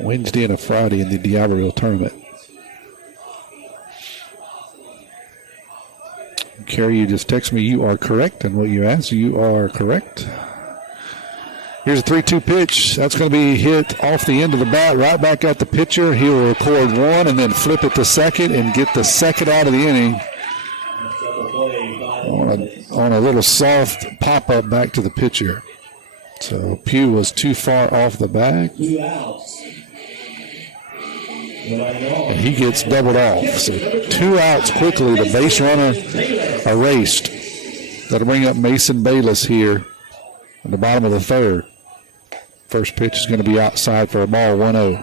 Wednesday and a Friday in the Diabloville tournament. Carrie, you just text me you are correct, and what you asked, you are correct. Here's a 3-2 pitch. That's going to be hit off the end of the bat, right back at the pitcher. He will record one and then flip it to second and get the second out of the inning on a little soft pop-up back to the pitcher. So Pugh was too far off the bag. 2 outs. And he gets doubled off. So 2 outs quickly. The base runner erased. That'll bring up Mason Bayless here in the bottom of the third. First pitch is going to be outside for a ball, 1-0.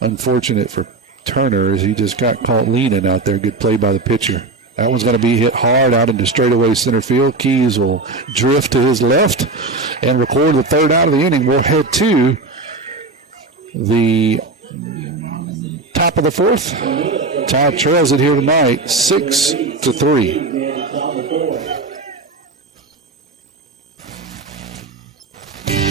Unfortunate for Turner as he just got caught leaning out there. Good play by the pitcher. That one's going to be hit hard out into straightaway center field. Keys will drift to his left and record the third out of the inning. We'll head to the top of the fourth. Todd trails it here tonight, 6-3.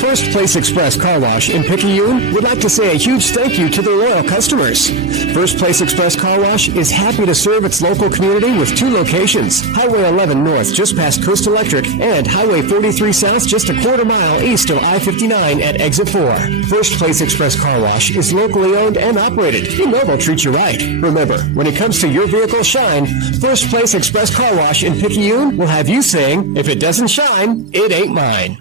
First Place Express Car Wash in Picayune would like to say a huge thank you to their loyal customers. First Place Express Car Wash is happy to serve its local community with 2 locations, Highway 11 North just past Coast Electric and Highway 43 South just a quarter mile east of I-59 at Exit 4. First Place Express Car Wash is locally owned and operated. You know they'll treat you right. Remember, when it comes to your vehicle's shine, First Place Express Car Wash in Picayune will have you saying, if it doesn't shine, it ain't mine.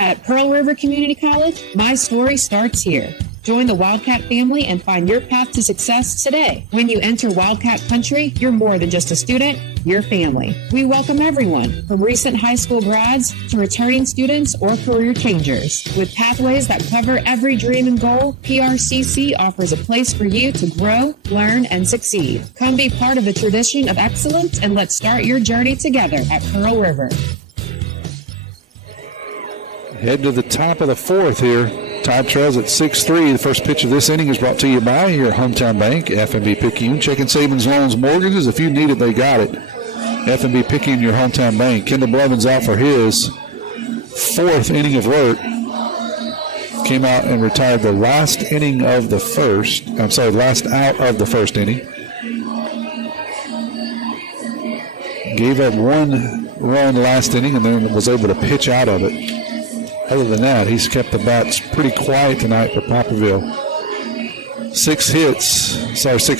At Pearl River Community College, my story starts here. Join the Wildcat family and find your path to success today. When you enter Wildcat Country, you're more than just a student, you're family. We welcome everyone, from recent high school grads to returning students or career changers. With pathways that cover every dream and goal, PRCC offers a place for you to grow, learn, and succeed. Come be part of the tradition of excellence and let's start your journey together at Pearl River. Head to the top of the 4th here. Time trails at 6-3. The first pitch of this inning is brought to you by your hometown bank, FNB Picayune. Checking savings, loans, mortgages. If you need it, they got it. FNB Picayune, your hometown bank. Kendall Blevins out for his 4th inning of work. Came out and retired the last inning of the first. Last out of the first inning. Gave up 1 run last inning and then was able to pitch out of it. Other than that, he's kept the bats pretty quiet tonight for Poplarville. 6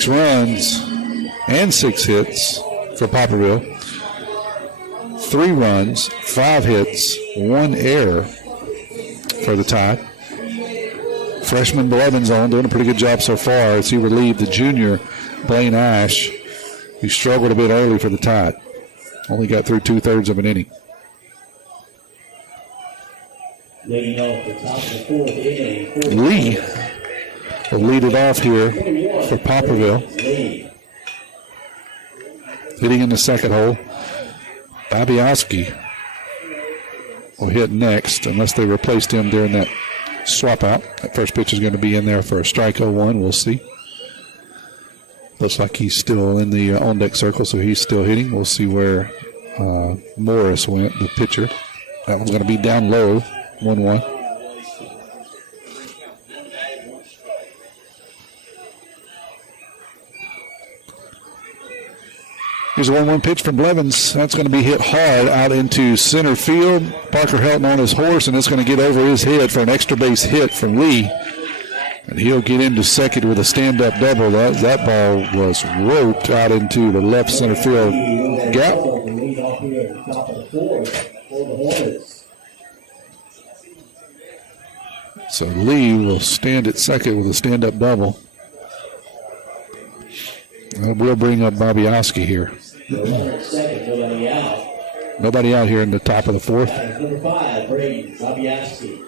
runs and 6 hits for Poplarville. 3 runs, 5 hits, 1 error for the Tide. Freshman Blevins on, doing a pretty good job so far as he would leave the junior Blaine Ash, who struggled a bit early for the Tide. Only got through 2/3 of an inning. Leading off the top of the 4th inning. Lee will lead it off here for Poplarville. Hitting in the second hole. Babiowski will hit next unless they replaced him during that swap out. That first pitch is going to be in there for a strike 0-1. We'll see. Looks like he's still in the on-deck circle, so he's still hitting. We'll see where Morris went, the pitcher. That one's going to be down low. 1-1. Here's a 1-1 pitch from Blevins. That's going to be hit hard out into center field. Parker Helton on his horse, and it's going to get over his head for an extra base hit from Lee. And he'll get into second with a stand-up double. That ball was roped out into the left center field gap. So Lee will stand at second with a stand-up double. And we'll bring up Babiowski here. Nobody out here in the top of the 4th. Number 5, Brady Babiowski.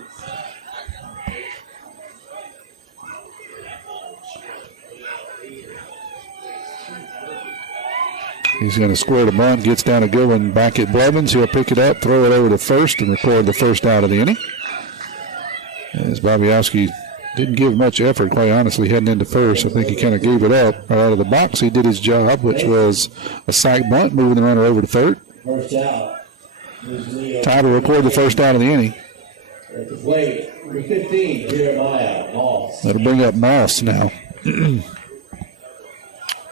He's going to square the bunt, gets down a good one back at Blevins. He'll pick it up, throw it over to first, and record the first out of the inning. As Babiowski didn't give much effort, quite honestly, heading into first. I think he kind of gave it up. Out of the box, he did his job, which was a sac bunt, moving the runner over to third. First out. Tide will record the first out of the inning. At the plate, number 15, Jeremiah Moss. That'll bring up Moss now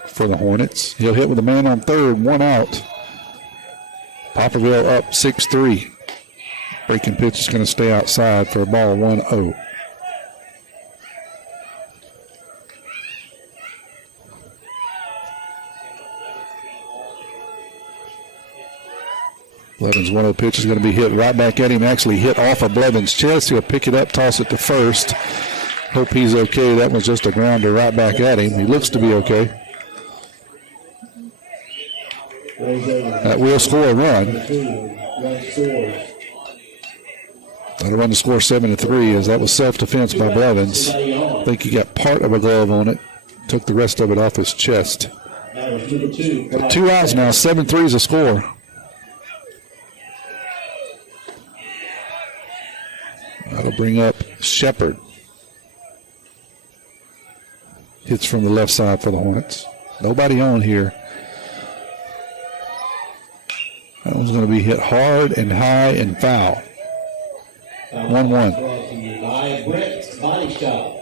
for the Hornets. He'll hit with a man on third, 1 out. Poplarville up 6-3. Breaking pitch is going to stay outside for a ball 1-0. Blevins' 1-0 pitch is going to be hit right back at him. Actually hit off of Blevins' chest. He'll pick it up, toss it to first. Hope he's okay. That was just a grounder right back at him. He looks to be okay. That will score a run. That'll run the score 7-3 as that was self-defense by Blevins. I think he got part of a glove on it. Took the rest of it off his chest. 2 outs now. 7-3 is a score. That'll bring up Shepard. Hits from the left side for the Hornets. Nobody on here That one's going to be hit hard and high and foul. 1-1. Brought to you by Brett's Body Shop.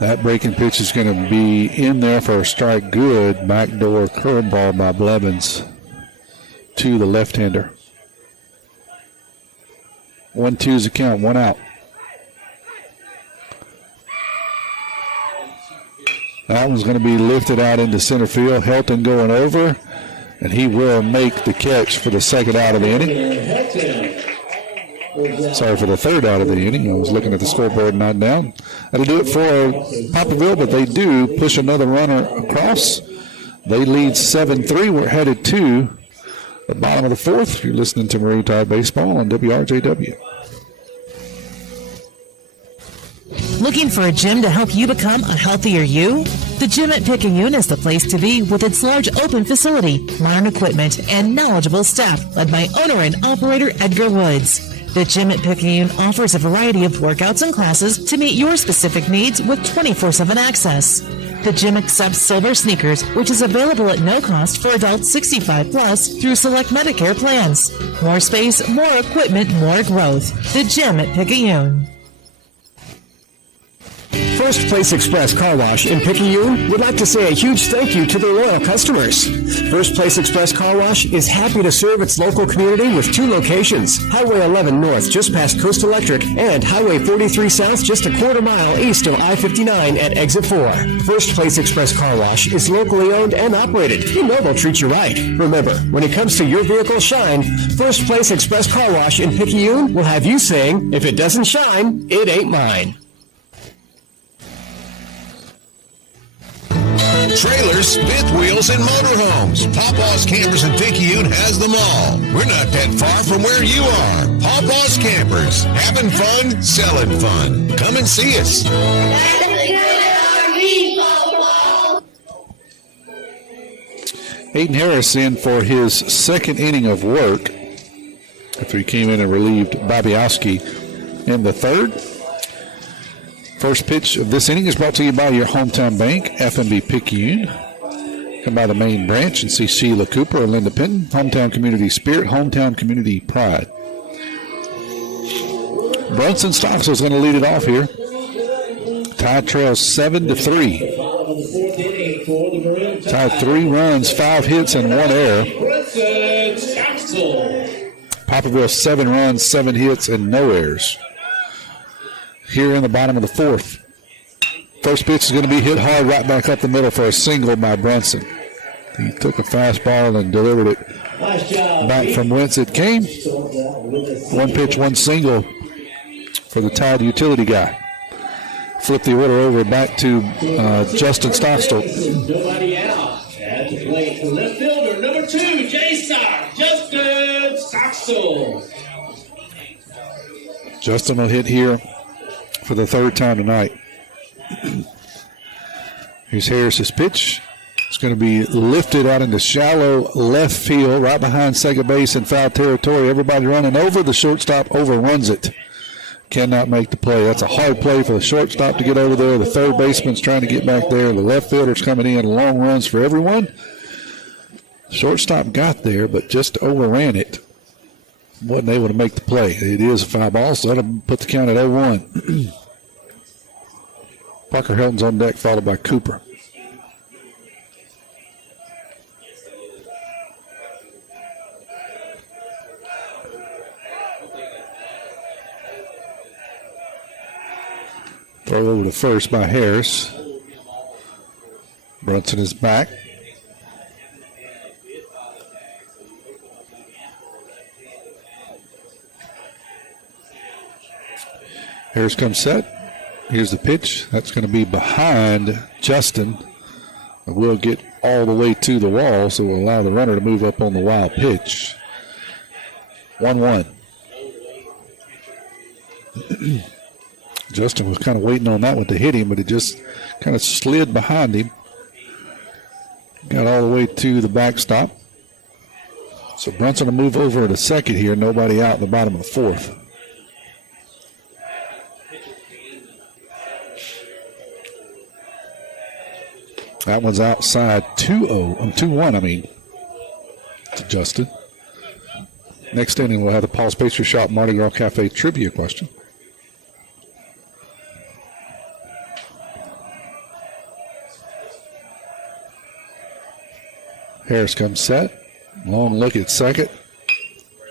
That breaking pitch is going to be in there for a strike. Good backdoor curveball by Blevins to the left-hander. 1-2 is the count, 1 out. That one's going to be lifted out into center field. Helton going over, and he will make the catch for the second out of the inning. Sorry, for the third out of the inning. I was looking at the scoreboard, not down. That'll do it for Poplarville, but they do push another runner across. They lead 7-3. We're headed to the bottom of the fourth. You're listening to Marine Tide Baseball on WRJW. Looking for a gym to help you become a healthier you? The Gym at Picayune is the place to be with its large open facility, modern equipment, and knowledgeable staff led by owner and operator Edgar Woods. The Gym at Picayune offers a variety of workouts and classes to meet your specific needs with 24/7 access. The gym accepts silver sneakers, which is available at no cost for adults 65 plus through select Medicare plans. More space, more equipment, more growth. The Gym at Picayune. First Place Express Car Wash in Picayune would like to say a huge thank you to their loyal customers. First Place Express Car Wash is happy to serve its local community with 2 locations, Highway 11 North just past Coast Electric and Highway 43 South just a quarter mile east of I-59 at Exit 4. First Place Express Car Wash is locally owned and operated. You know they'll treat you right. Remember, when it comes to your vehicle's shine, First Place Express Car Wash in Picayune will have you saying, if it doesn't shine, it ain't mine. Trailers, fifth wheels, and motorhomes. Pawpaw's Campers in Picayune has them all. We're not that far from where you are. Pawpaw's Campers. Having fun, selling fun. Come and see us. Aiden Harris in for his second inning of work after he came in and relieved Babiowski in the third. First pitch of this inning is brought to you by your hometown bank, FNB Picayune. Come by the main branch and see Sheila Cooper and Linda Pinton. Hometown community spirit, hometown community pride. Brunson Stocks is going to lead it off here. Tide trails 7-3. Tide 3 runs, 5 hits, and 1 error. Poplarville 7 runs, 7 hits, and no errors. Here in the bottom of the fourth. First pitch is going to be hit hard right back up the middle for a single by Brunson. He took a fastball and delivered it back from whence it came. 1 pitch, 1 single for the Tide utility guy. Flip the order over back to Justin Stockstill. Nobody out. At the plate, left fielder, number 2, J-Star, Justin Stockstill. Justin will hit here for the third time tonight. Here's Harris's pitch. It's going to be lifted out into shallow left field, right behind second base in foul territory. Everybody running over. The shortstop overruns it. Cannot make the play. That's a hard play for the shortstop to get over there. The third baseman's trying to get back there. The left fielder's coming in. Long runs for everyone. Shortstop got there, but just overran it. Wasn't able to make the play. It is a foul ball, so that'll put the count at 0-1. Parker Helton's on deck, followed by Cooper. Throw over to first by Harris. Brunson is back. Harris comes set. Here's the pitch. That's going to be behind Justin. We'll get all the way to the wall, so we'll allow the runner to move up on the wild pitch. 1-1. Justin was kind of waiting on that one to hit him, but it just kind of slid behind him. Got all the way to the backstop. So Brunson will move over to second here. Nobody out in the bottom of the fourth. That one's outside 2-1, I mean, to Justin. Next inning, we'll have the Paul's Pastry Shop Mardi Gras Cafe trivia question. Harris comes set. Long look at second.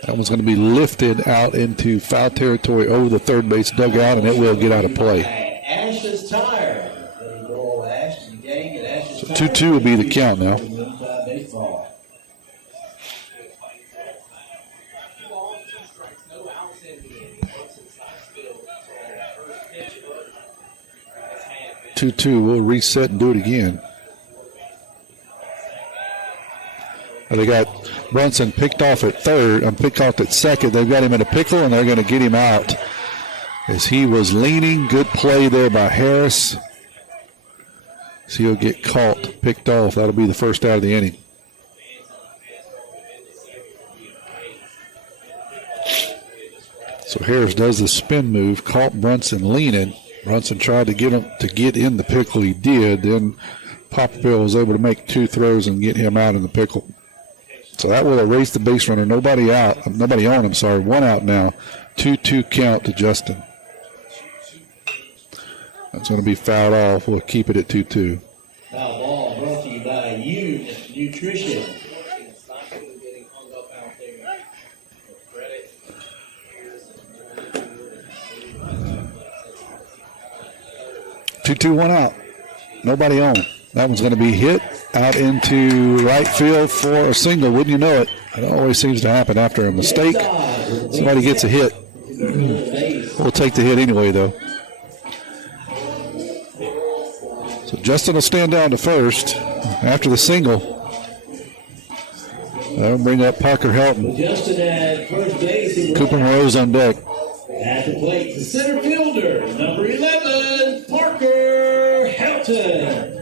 That one's going to be lifted out into foul territory over the third base dugout, and it will get out of play. Ash is tired. So 2-2 will be the count now. Baseball. 2-2. We'll reset and do it again. They got Brunson picked off at third. Picked off at second. They've got him in a pickle, and they're going to get him out as he was leaning. Good play there by Harris. So he'll get caught, picked off. That'll be the first out of the inning. So Harris does the spin move, caught Brunson leaning. Brunson tried to get him to get in the pickle. He did. Then Poplarville was able to make two throws and get him out in the pickle. So that will erase the base runner. Nobody on, one out now. 2-2 count to Justin. That's going to be fouled off. We'll keep it at 2-2. Foul ball brought to you by Nutrition. 2-2, one out. Nobody on. That one's going to be hit out into right field for a single. Wouldn't you know it? It always seems to happen after a mistake. Somebody gets a hit. We'll take the hit anyway, though. So Justin will stand down to first after the single. That'll bring up Parker Helton. Justin at first base. Cooper Moreau's on deck. At the plate, the center fielder, number 11, Parker Helton.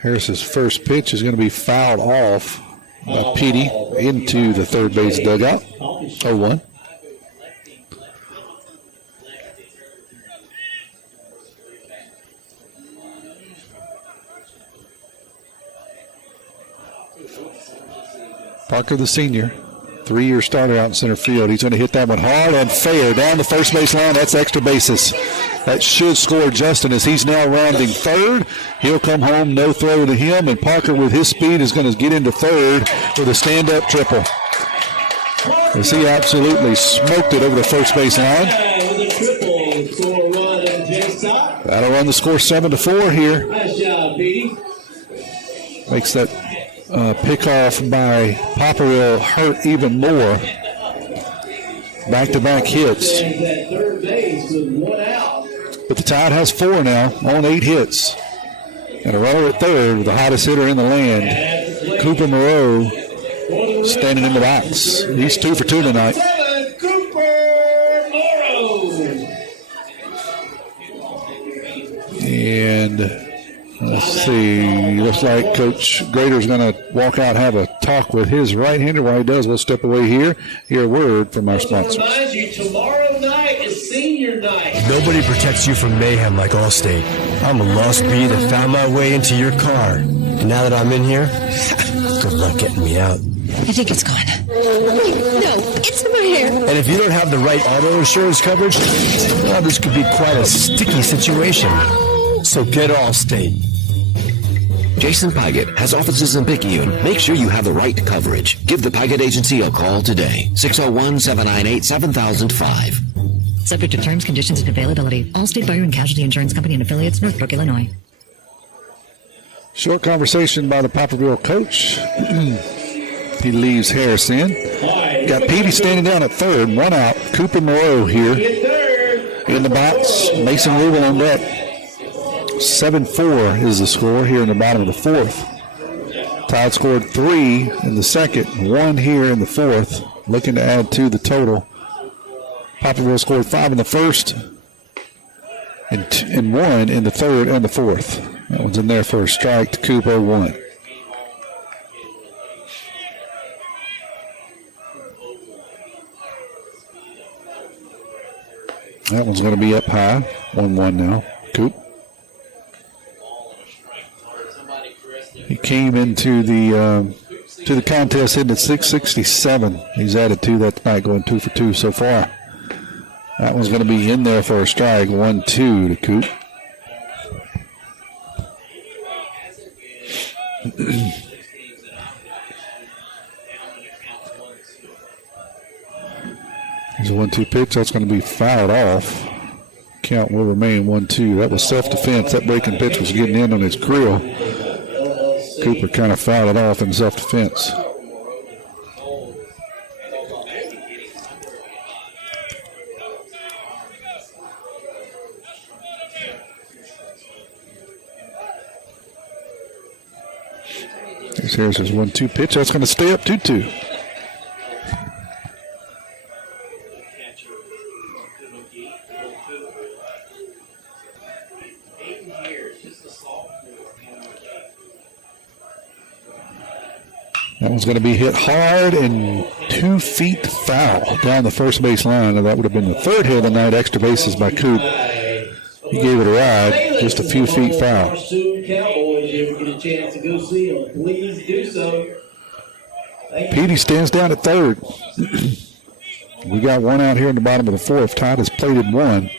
Harris's first pitch is going to be fouled off by Petey into the third base dugout. 0-1. Parker, the senior, 3-year starter out in center field. He's going to hit that one hard and fair down the first base line. That's extra bases. That should score Justin as he's now rounding third. He'll come home, no throw to him, and Parker with his speed is going to get into third with a stand-up triple. As he absolutely smoked it over the first base line. That'll run the score 7-4 here. Nice job, Petey. Makes that pick off by Poplarville hurt even more. Back-to-back hits. But the Tide has 4 now on 8 hits. And a runner at third with the hottest hitter in the land, Cooper Moreau, standing in the box. He's 2 for 2 tonight. And let's see. Looks like Coach Grader's going to walk out and have a talk with his right-hander. While he does, we'll step away here. Hear a word from our sponsors. Remind you, tomorrow night is senior night. Nobody protects you from mayhem like Allstate. I'm a lost bee that found my way into your car. And now that I'm in here, good luck getting me out. I think it's gone. No, it's in my hair. And if you don't have the right auto insurance coverage, well, this could be quite a sticky situation. So get Allstate. Jason Paget has offices in Picayune. Make sure you have the right coverage. Give the Paget Agency a call today. 601-798-7005. Subject to terms, conditions, and availability. Allstate Fire and Casualty Insurance Company and Affiliates, Northbrook, Illinois. Short conversation by the Poplarville coach. He leaves Harris in. Got Petey standing down at third. 1 out. Cooper Moreau here in the box. Mason Rubel on deck. 7-4 is the score here in the bottom of the fourth. Tide scored 3 in the second, 1 here in the fourth. looking to add to the total. Poplarville scored 5 in the first and 1 in the third and the fourth. That one's in there for a strike to Coop 0-1. That one's going to be up high. 1-1 now. Coop. He came into the contest hitting at 667. He's added 2 that night, going 2 for 2 so far. That one's going to be in there for a strike. 1-2 to Coop. There's a 1-2 pitch. That's going to be fouled off. Count will remain 1-2. That was self-defense. That breaking pitch was getting in on his grill. Cooper kind of fouled it off in self-defense. Here's Harris's 1-2 pitch. That's going to stay up 2-2. That one's going to be hit hard and 2 feet foul down the first base line. Now that would have been the third hit of the night. Extra bases by Coop. He gave it a ride, just a few feet foul. Petey stands down at third. We got one out here in the bottom of the fourth. Todd has plated 1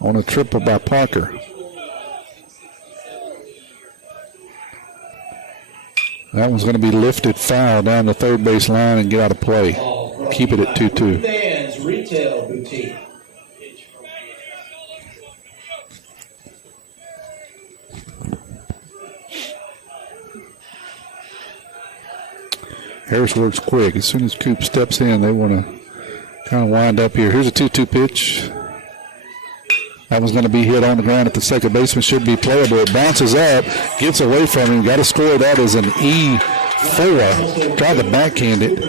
on a triple by Parker. That one's going to be lifted foul down the third base line and get out of play. Keep it at 2-2. Fans Retail Boutique. Harris works quick. As soon as Coop steps in, they want to kind of wind up here. Here's a 2-2 pitch. That one's going to be hit on the ground at the second baseman. Should be playable. It bounces up, gets away from him. Got to score that as an E4. Tried to backhand it.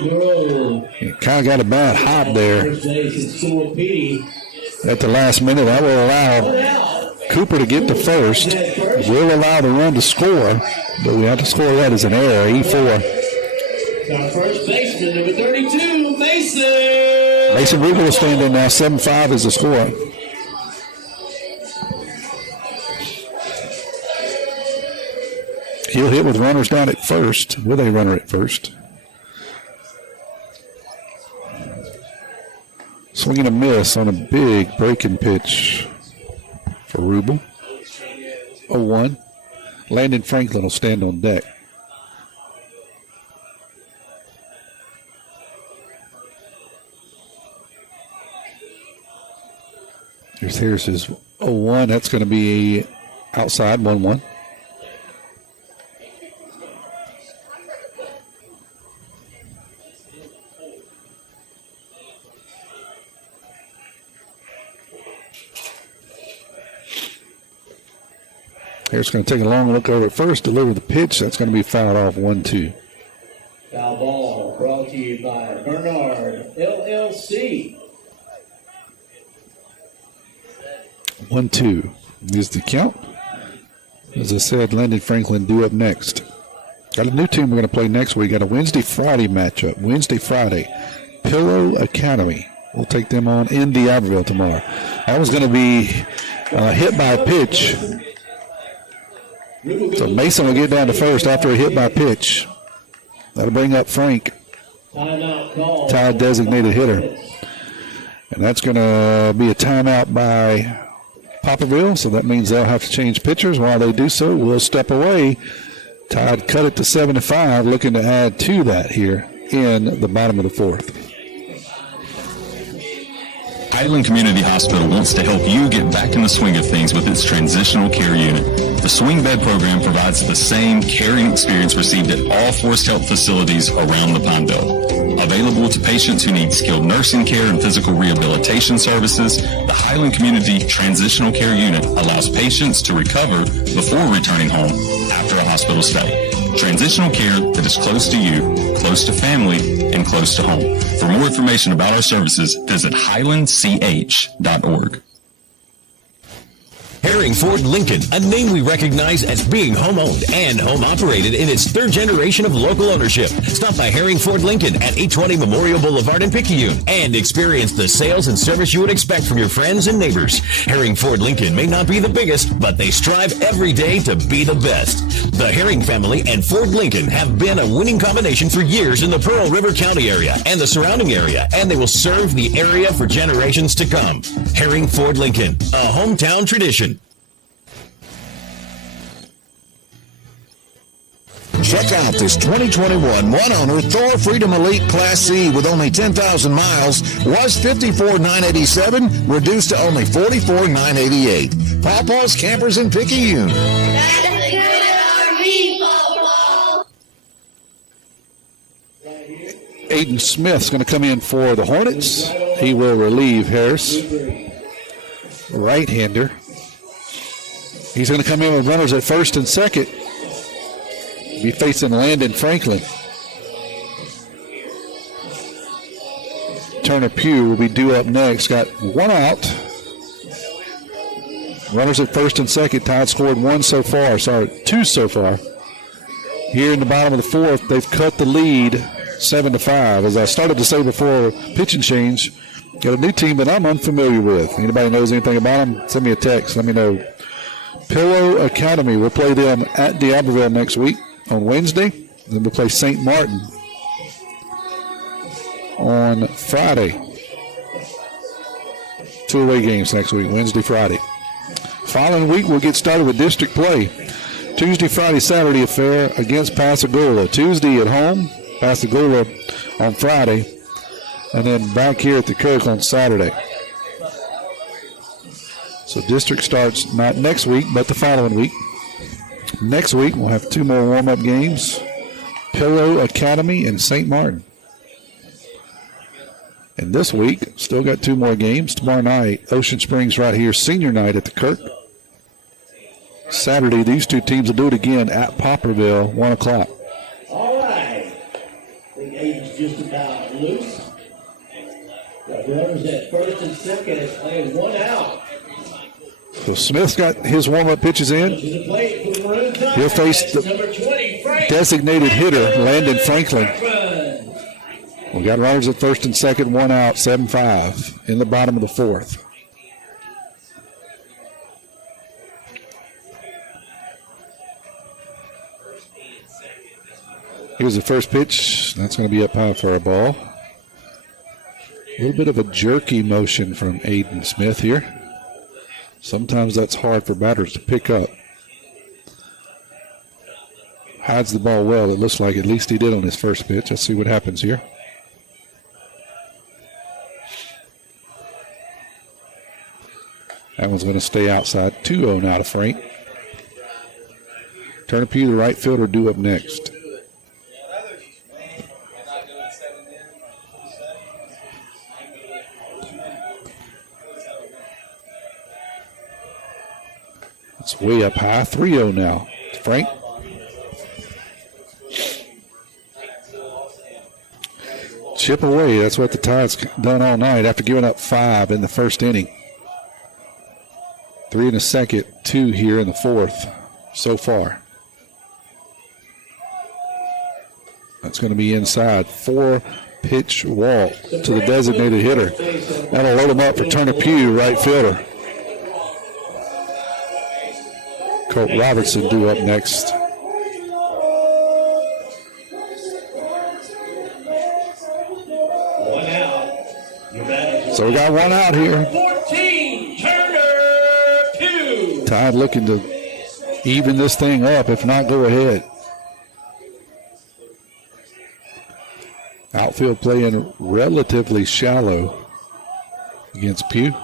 Kind of got a bad hop there. At the last minute, I will allow Cooper to get to first. Will allow the run to score, but we have to score that as an error. E4. Our first baseman, number 32, Mason. Mason Regal will stand in now. 7-5 is the score. He'll hit with runners down at first, with a runner at first. Swinging a miss on a big breaking pitch for Rubel. 0-1. Landon Franklin will stand on deck. Here's Harris's 0-1. That's going to be outside, 1-1. Harris going to take a long look over at first, deliver the pitch. That's going to be fouled off, 1-2. Foul ball brought to you by Bernard LLC. 1-2 is the count. As I said, Landon Franklin due up next. Got a new team we're going to play next week. Got a Wednesday-Friday matchup. Wednesday-Friday. Pillow Academy. We'll take them on in D'Iberville tomorrow. That was going to be hit by a pitch. So Mason will get down to first after a hit by pitch. That'll bring up Frank, tied designated hitter. And that's going to be a timeout by Poplarville, so that means they'll have to change pitchers. While they do so, we'll step away. Todd cut it to 7-5, looking to add to that here in the bottom of the fourth. Highland Community Hospital wants to help you get back in the swing of things with its transitional care unit. The swing bed program provides the same caring experience received at all Forest Health facilities around the Pine Belt. Available to patients who need skilled nursing care and physical rehabilitation services, the Highland Community Transitional Care Unit allows patients to recover before returning home after a hospital stay. Transitional care that is close to you, close to family, and close to home. For more information about our services, visit highlandch.org. Herring Ford Lincoln, a name we recognize as being home-owned and home-operated in its third generation of local ownership. Stop by Herring Ford Lincoln at 820 Memorial Boulevard in Picayune and experience the sales and service you would expect from your friends and neighbors. Herring Ford Lincoln may not be the biggest, but they strive every day to be the best. The Herring family and Ford Lincoln have been a winning combination for years in the Pearl River County area and the surrounding area, and they will serve the area for generations to come. Herring Ford Lincoln, a hometown tradition. Check out this 2021 one-owner Thor Freedom Elite Class C with only 10,000 miles. Was $54,987, reduced to only $44,988. Pawpaw's Campers in Picayune. Aiden Smith's going to come in for the Hornets. He will relieve Harris, right-hander. He's going to come in with runners at first and second. Be facing Landon Franklin. Turner Pugh will be due up next. Got one out. Runners at first and second. Tide scored two so far. Here in the bottom of the fourth, they've cut the lead 7-5. As I started to say before pitching change, got a new team that I'm unfamiliar with. Anybody knows anything about them? Send me a text. Let me know. Pillow Academy will play them at D'Iberville next week on Wednesday. Then we'll play St. Martin on Friday. 2 away games next week, Wednesday, Friday. Following week, we'll get started with district play. Tuesday, Friday, Saturday affair against Pascagoula. Tuesday at home, Pascagoula on Friday, and then back here at the Cook on Saturday. So district starts not next week, but the following week. Next week, we'll have 2 more warm-up games, Pillow Academy and St. Martin. And this week, still got 2 more games. Tomorrow night, Ocean Springs right here, senior night at the Kirk. Saturday, these 2 teams will do it again at Poplarville, 1 o'clock. All right. I think Aiden's just about loose. Got runners at first and second. It's playing 1 out. So Smith's got his warm-up pitches in. He'll face the designated hitter, Landon Franklin. We got runners at first and second, 1 out, 7-5 in the bottom of the fourth. Here's the first pitch. That's going to be up high for a ball. A little bit of a jerky motion from Aiden Smith here. Sometimes that's hard for batters to pick up. Hides the ball well, it looks like. At least he did on his first pitch. Let's see what happens here. That one's going to stay outside. 2-0 now to Frank. Turner Pugh, the right fielder, due up next. It's way up high. 3-0 now. Frank. Chip away. That's what the Tide's done all night after giving up 5 in the first inning. 3 in the second, 2 here in the fourth so far. That's going to be inside. 4-pitch walk to the designated hitter. That'll load him up for Turner Pugh, right fielder. Colt Robertson due up next. So we got 1 out here. 14, Turner Pugh. Tide looking to even this thing up, if not go ahead. Outfield playing relatively shallow against Pugh.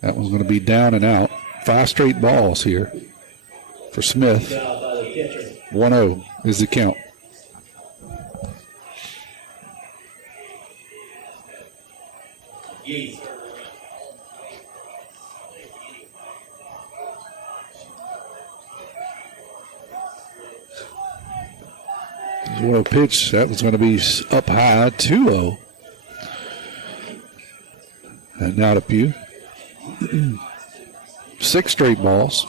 That one's going to be down and out. 5 straight balls here for Smith. 1-0 is the count. Well, pitch, that was going to be up high, 2-0. And now to Pugh. 6 straight balls.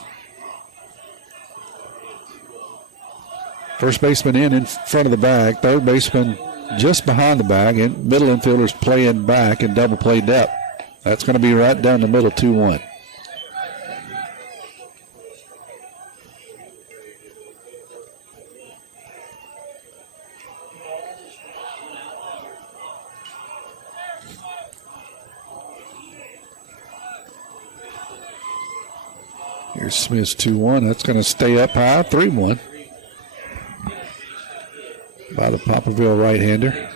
First baseman in front of the bag. Third baseman just behind the bag. And middle infielders playing back in double play depth. That's going to be right down the middle, 2-1. Here's Smith's 2-1. That's going to stay up high, 3-1. By the Poplarville right-hander.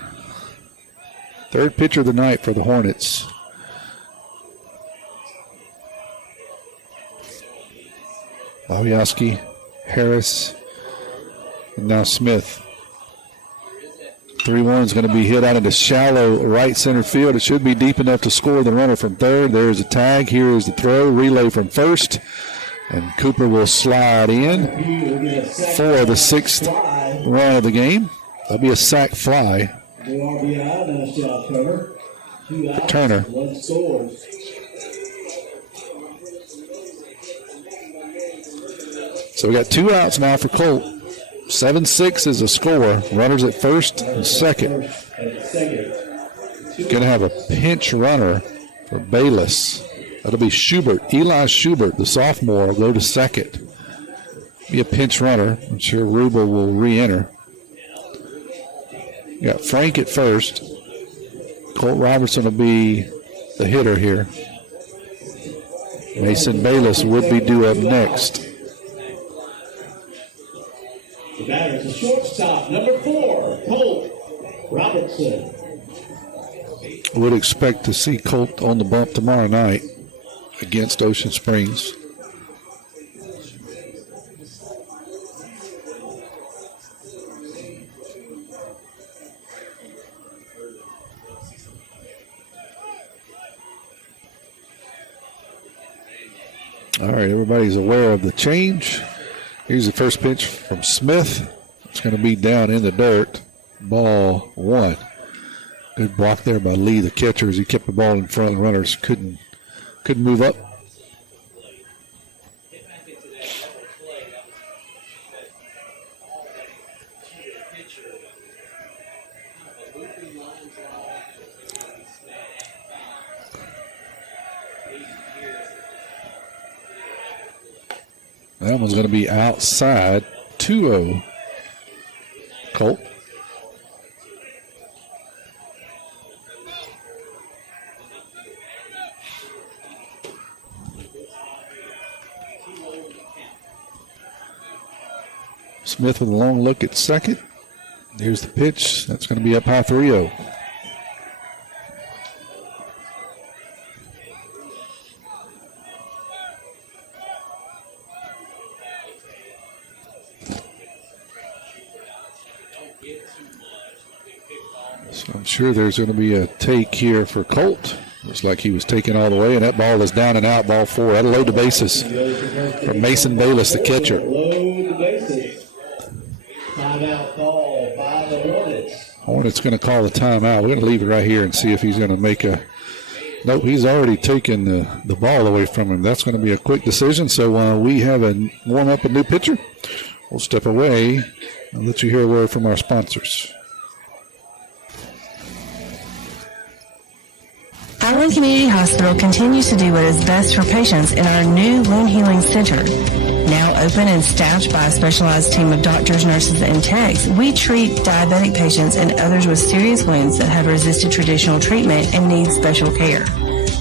Third pitcher of the night for the Hornets. Bobowski, Harris, and now Smith. 3-1 is going to be hit out into shallow right center field. It should be deep enough to score the runner from third. There's a tag. Here is the throw. Relay from first. And Cooper will slide in for the 6th run of the game. That'll be a sac fly for Turner. So we got 2 outs now for Colt. 7-6 is a score. Runners at first and second. Going to have a pinch runner for Bayless. That'll be Schubert. Eli Schubert, the sophomore, will go to second. Be a pinch runner. I'm sure Ruba will re-enter. You got Frank at first. Colt Robertson will be the hitter here. Mason Bayless would be due up next. The batter is the shortstop, number 4, Colt Robertson. Would expect to see Colt on the bump tomorrow night against Ocean Springs. All right, everybody's aware of the change. Here's the first pitch from Smith. It's going to be down in the dirt. Ball 1. Good block there by Lee, the catcher, as he kept the ball in front. The runners couldn't move up. That one's going to be outside. 2-0. Colt. Smith with a long look at second. Here's the pitch. That's going to be up high, 3-0. So I'm sure there's going to be a take here for Colt. Looks like he was taken all the way, and that ball is down and out, ball 4. That'll load the bases for Mason Bayless, the catcher. Load the bases. Timeout call by the Hornets. Hornets going to call the timeout. We're going to leave it right here and see if he's going to make a. Nope, he's already taken the ball away from him. That's going to be a quick decision. So we have a warm up a new pitcher. We'll step away and let you hear a word from our sponsors. Highland Community Hospital continues to do what is best for patients in our new wound healing center. Now open and staffed by a specialized team of doctors, nurses, and techs, we treat diabetic patients and others with serious wounds that have resisted traditional treatment and need special care.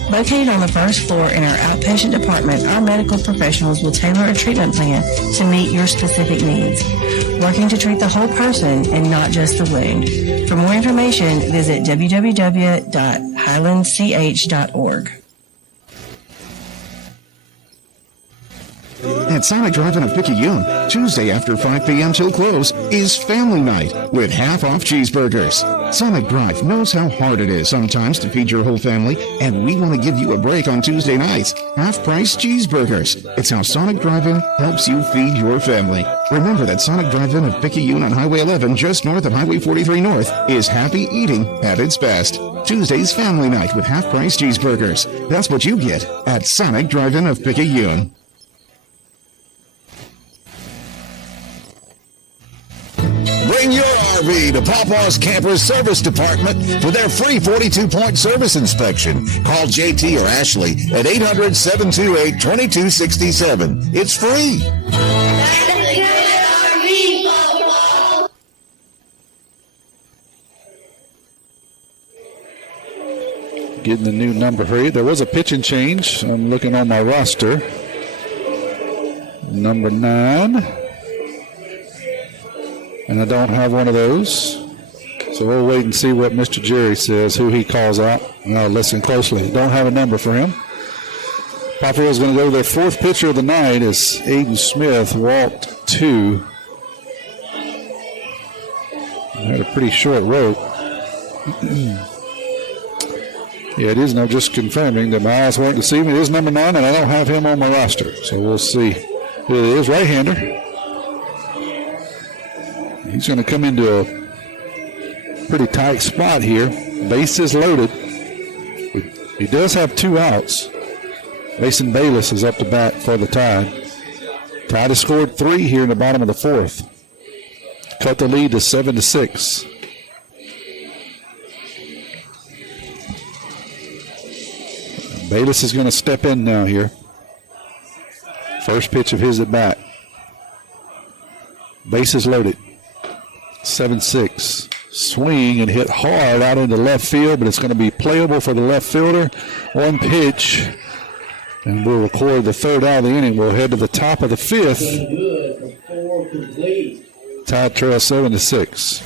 Located on the first floor in our outpatient department, our medical professionals will tailor a treatment plan to meet your specific needs, working to treat the whole person and not just the wound. For more information, visit www.highlandch.org. At Sonic Drive-In of Picayune, Tuesday after 5 p.m. till close is Family Night with half-off cheeseburgers. Sonic Drive knows how hard it is sometimes to feed your whole family, and we want to give you a break on Tuesday nights. Half-price cheeseburgers. It's how Sonic Drive-In helps you feed your family. Remember that Sonic Drive-In of Picayune on Highway 11, just north of Highway 43 North, is happy eating at its best. Tuesday's family night with half-price cheeseburgers. That's what you get at Sonic Drive-In of Picayune. Bring your RV to Papa's Campers Service Department for their free 42-point service inspection. Call JT or Ashley at 800-728-2267. It's free. Getting the new number for you. There was a pitching change. I'm looking on my roster. Number 9. And I don't have one of those. So we'll wait and see what Mr. Jerry says, who he calls out. And I'll listen closely. Don't have a number for him. Poplarville is going to go to their 4th pitcher of the night as Aiden Smith walked 2. Had a pretty short rope. Yeah, it is. No, just confirming that my eyes weren't deceiving. It is number 9, and I don't have him on my roster. So we'll see who it is. Right-hander. He's going to come into a pretty tight spot here. Bases loaded. He does have 2 outs. Mason Bayless is up to bat for the Tide. Tide has scored 3 here in the bottom of the 4th. Cut the lead to 7-6. Bayless is going to step in now here. First pitch of his at bat. Bases loaded. 7-6. Swing and hit hard out into left field, but it's going to be playable for the left fielder. 1 pitch. And we'll record the 3rd out of the inning. We'll head to the top of the 5th. Tide trail 7-6.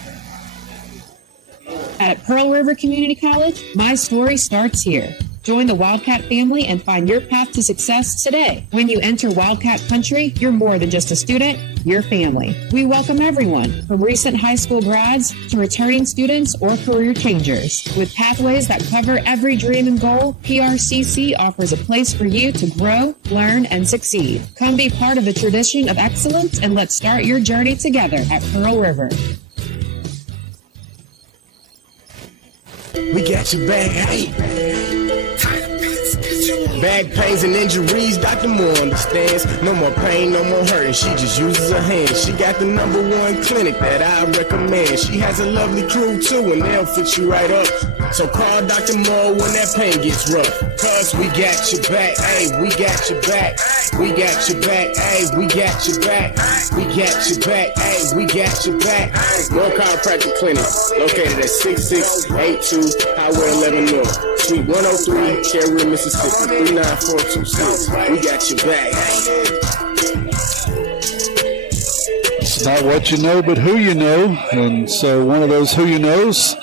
At Pearl River Community College, my story starts here. Join the Wildcat family and find your path to success today. When you enter Wildcat Country, you're more than just a student, you're family. We welcome everyone, from recent high school grads to returning students or career changers. With pathways that cover every dream and goal, PRCC offers a place for you to grow, learn, and succeed. Come be part of the tradition of excellence, and let's start your journey together at Pearl River. We got your back. Hey. Back pains and injuries, Dr. Moore understands. No more pain, no more hurting. She just uses her hands. She got the #1 clinic that I recommend. She has a lovely crew too, and they'll fix you right up. So call Dr. Moore when that pain gets rough. Cause we got your back, hey, we got your back. We got your back, hey, we got your back. We got your back, hey, we got your back. Moore Chiropractic Clinic, located at 6682 Highway 11 North, Suite 103, Cherry, Mississippi. 39426. We got your back. It's not what you know, but who you know. And so one of those who you knows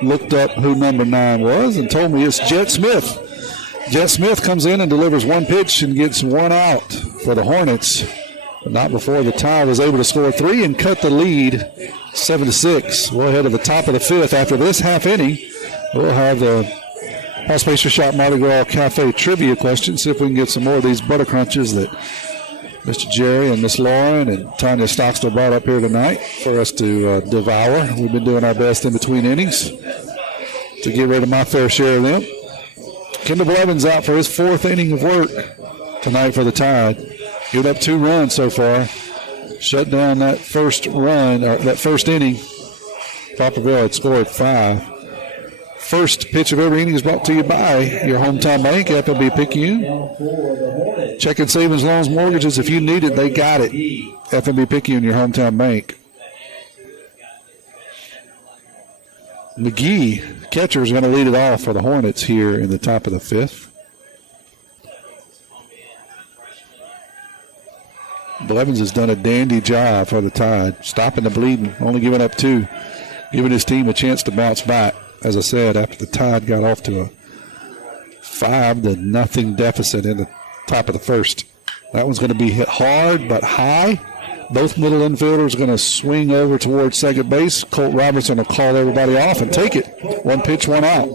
looked up who number 9 was and told me it's Jet Smith. Jet Smith comes in and delivers 1 pitch and gets 1 out for the Hornets. But not before the Tide was able to score 3 and cut the lead 7-6. We'll head to the top of the 5th. After this half inning, we'll have the House Pastry Shop Mardi Gras Cafe trivia question. See if we can get some more of these butter crunches that Mr. Jerry and Miss Lauren and Tanya Stockstill brought up here tonight for us to devour. We've been doing our best in between innings to get rid of my fair share of them. Kendall Blevins out for his 4th inning of work tonight for the Tide. Given up 2 runs so far. Shut down that first run, or that first inning. Poplarville had scored 5. First pitch of every inning is brought to you by your hometown bank, FNB Picayune. Checking savings, loans, mortgages. If you need it, they got it. FNB Picayune, your hometown bank. McGee, catcher, is going to lead it off for the Hornets here in the top of the 5th. Blevins has done a dandy job for the Tide, stopping the bleeding, only giving up 2, giving his team a chance to bounce back. As I said, after the Tide got off to a 5-0 deficit in the top of the 1st. That one's going to be hit hard but high. Both middle infielders are going to swing over towards second base. Colt Robertson will call everybody off and take it. 1 pitch, 1 out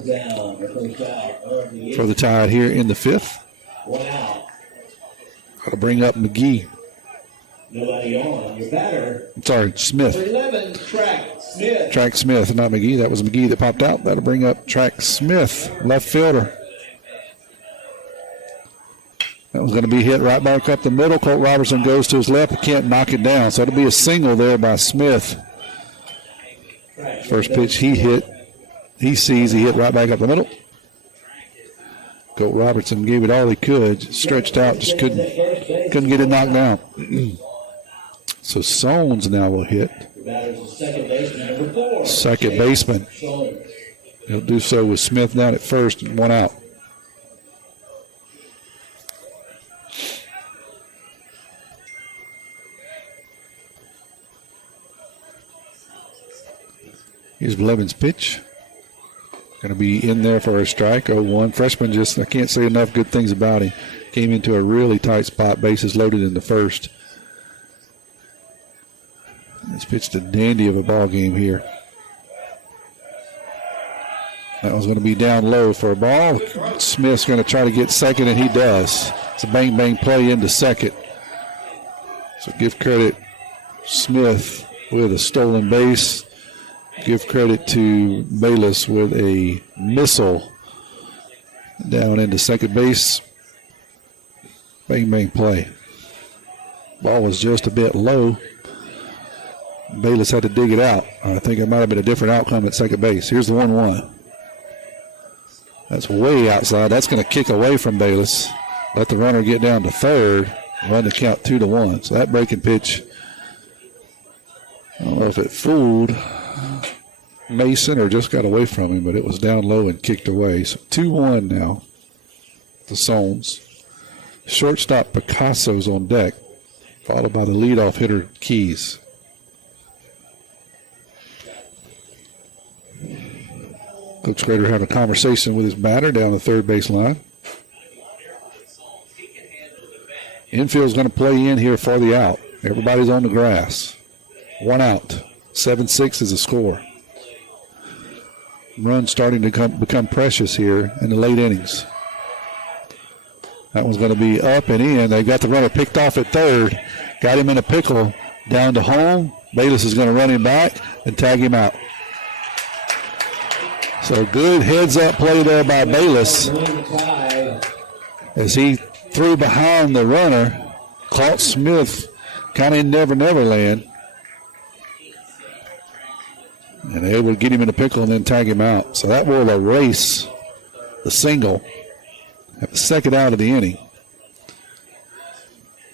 for the Tide here in the 5th. That'll bring up McGee. Nobody on. Your batter. Sorry, Smith. 11, Track Smith. Track Smith, not McGee. That was McGee that popped out. That'll bring up Track Smith, left fielder. That was going to be hit right back up the middle. Colt Robertson goes to his left, but can't knock it down. So it'll be a single there by Smith. First pitch he hit. He sees he hit right back up the middle. Colt Robertson gave it all he could. Stretched out, just couldn't get it knocked down. So Sones now will hit. Second baseman. He'll do so with Smith down at first and 1 out. Here's Levin's pitch. Going to be in there for a strike, 0-1. Freshman just, I can't say enough good things about him. Came into a really tight spot, bases loaded in the first. It's pitched a dandy of a ball game here. That was going to be down low for a ball. Smith's going to try to get second, and he does. It's a bang-bang play into second. So give credit Smith with a stolen base. Give credit to Bayless with a missile down into second base. Bang, bang play. Ball was just a bit low. Bayless had to dig it out. I think it might have been a different outcome at second base. Here's the 1-1. That's way outside. That's going to kick away from Bayless. Let the runner get down to third. Run the count 2-1. So that breaking pitch, I don't know if it fooled Mason or just got away from him, but it was down low and kicked away. So 2-1 now. The Sones. Shortstop Picasso's on deck, followed by the leadoff hitter Keys. Coach Schrader having a conversation with his batter down the third base line. Infield's going to play in here for the out. Everybody's on the grass. 1 out. 7-6 is the score. Run starting to become precious here in the late innings. That one's going to be up and in. They got the runner picked off at third. Got him in a pickle down to home. Bayless is going to run him back and tag him out. So good heads-up play there by Bayless as he threw behind the runner. Caught Smith kind of in Never Land. And they able to get him in a pickle and then tag him out. So that will erase the single at the second out of the inning.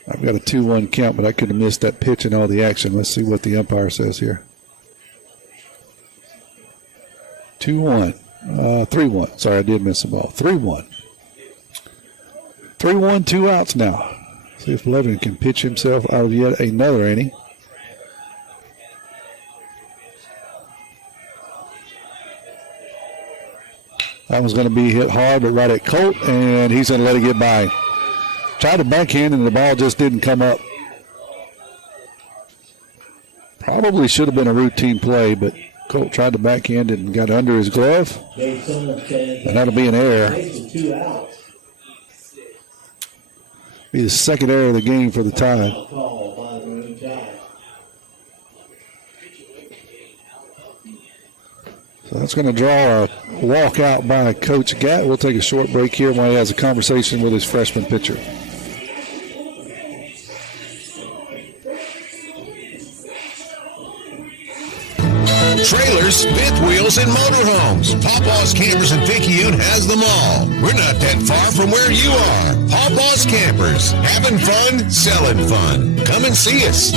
I've got a 2-1 count, but I could have missed that pitch and all the action. Let's see what the umpire says here. 2-1. 3-1. Sorry, I did miss the ball. 3-1. 3-1, 2 outs now. See if Levin can pitch himself out of yet another inning. That was going to be hit hard, but right at Colt, and he's going to let it get by. Tried to backhand, and the ball just didn't come up. Probably should have been a routine play, but Colt tried to backhand it and got under his glove. And that'll be an error. Be the second error of the game for the Tide. So that's going to draw a walkout by Coach Gatt. We'll take a short break here while he has a conversation with his freshman pitcher. Trailers, fifth wheels, and motorhomes. Pawpaw's Campers in Picayune has them all. We're not that far from where you are. Pawpaw's Campers, having fun, selling fun. Come and see us.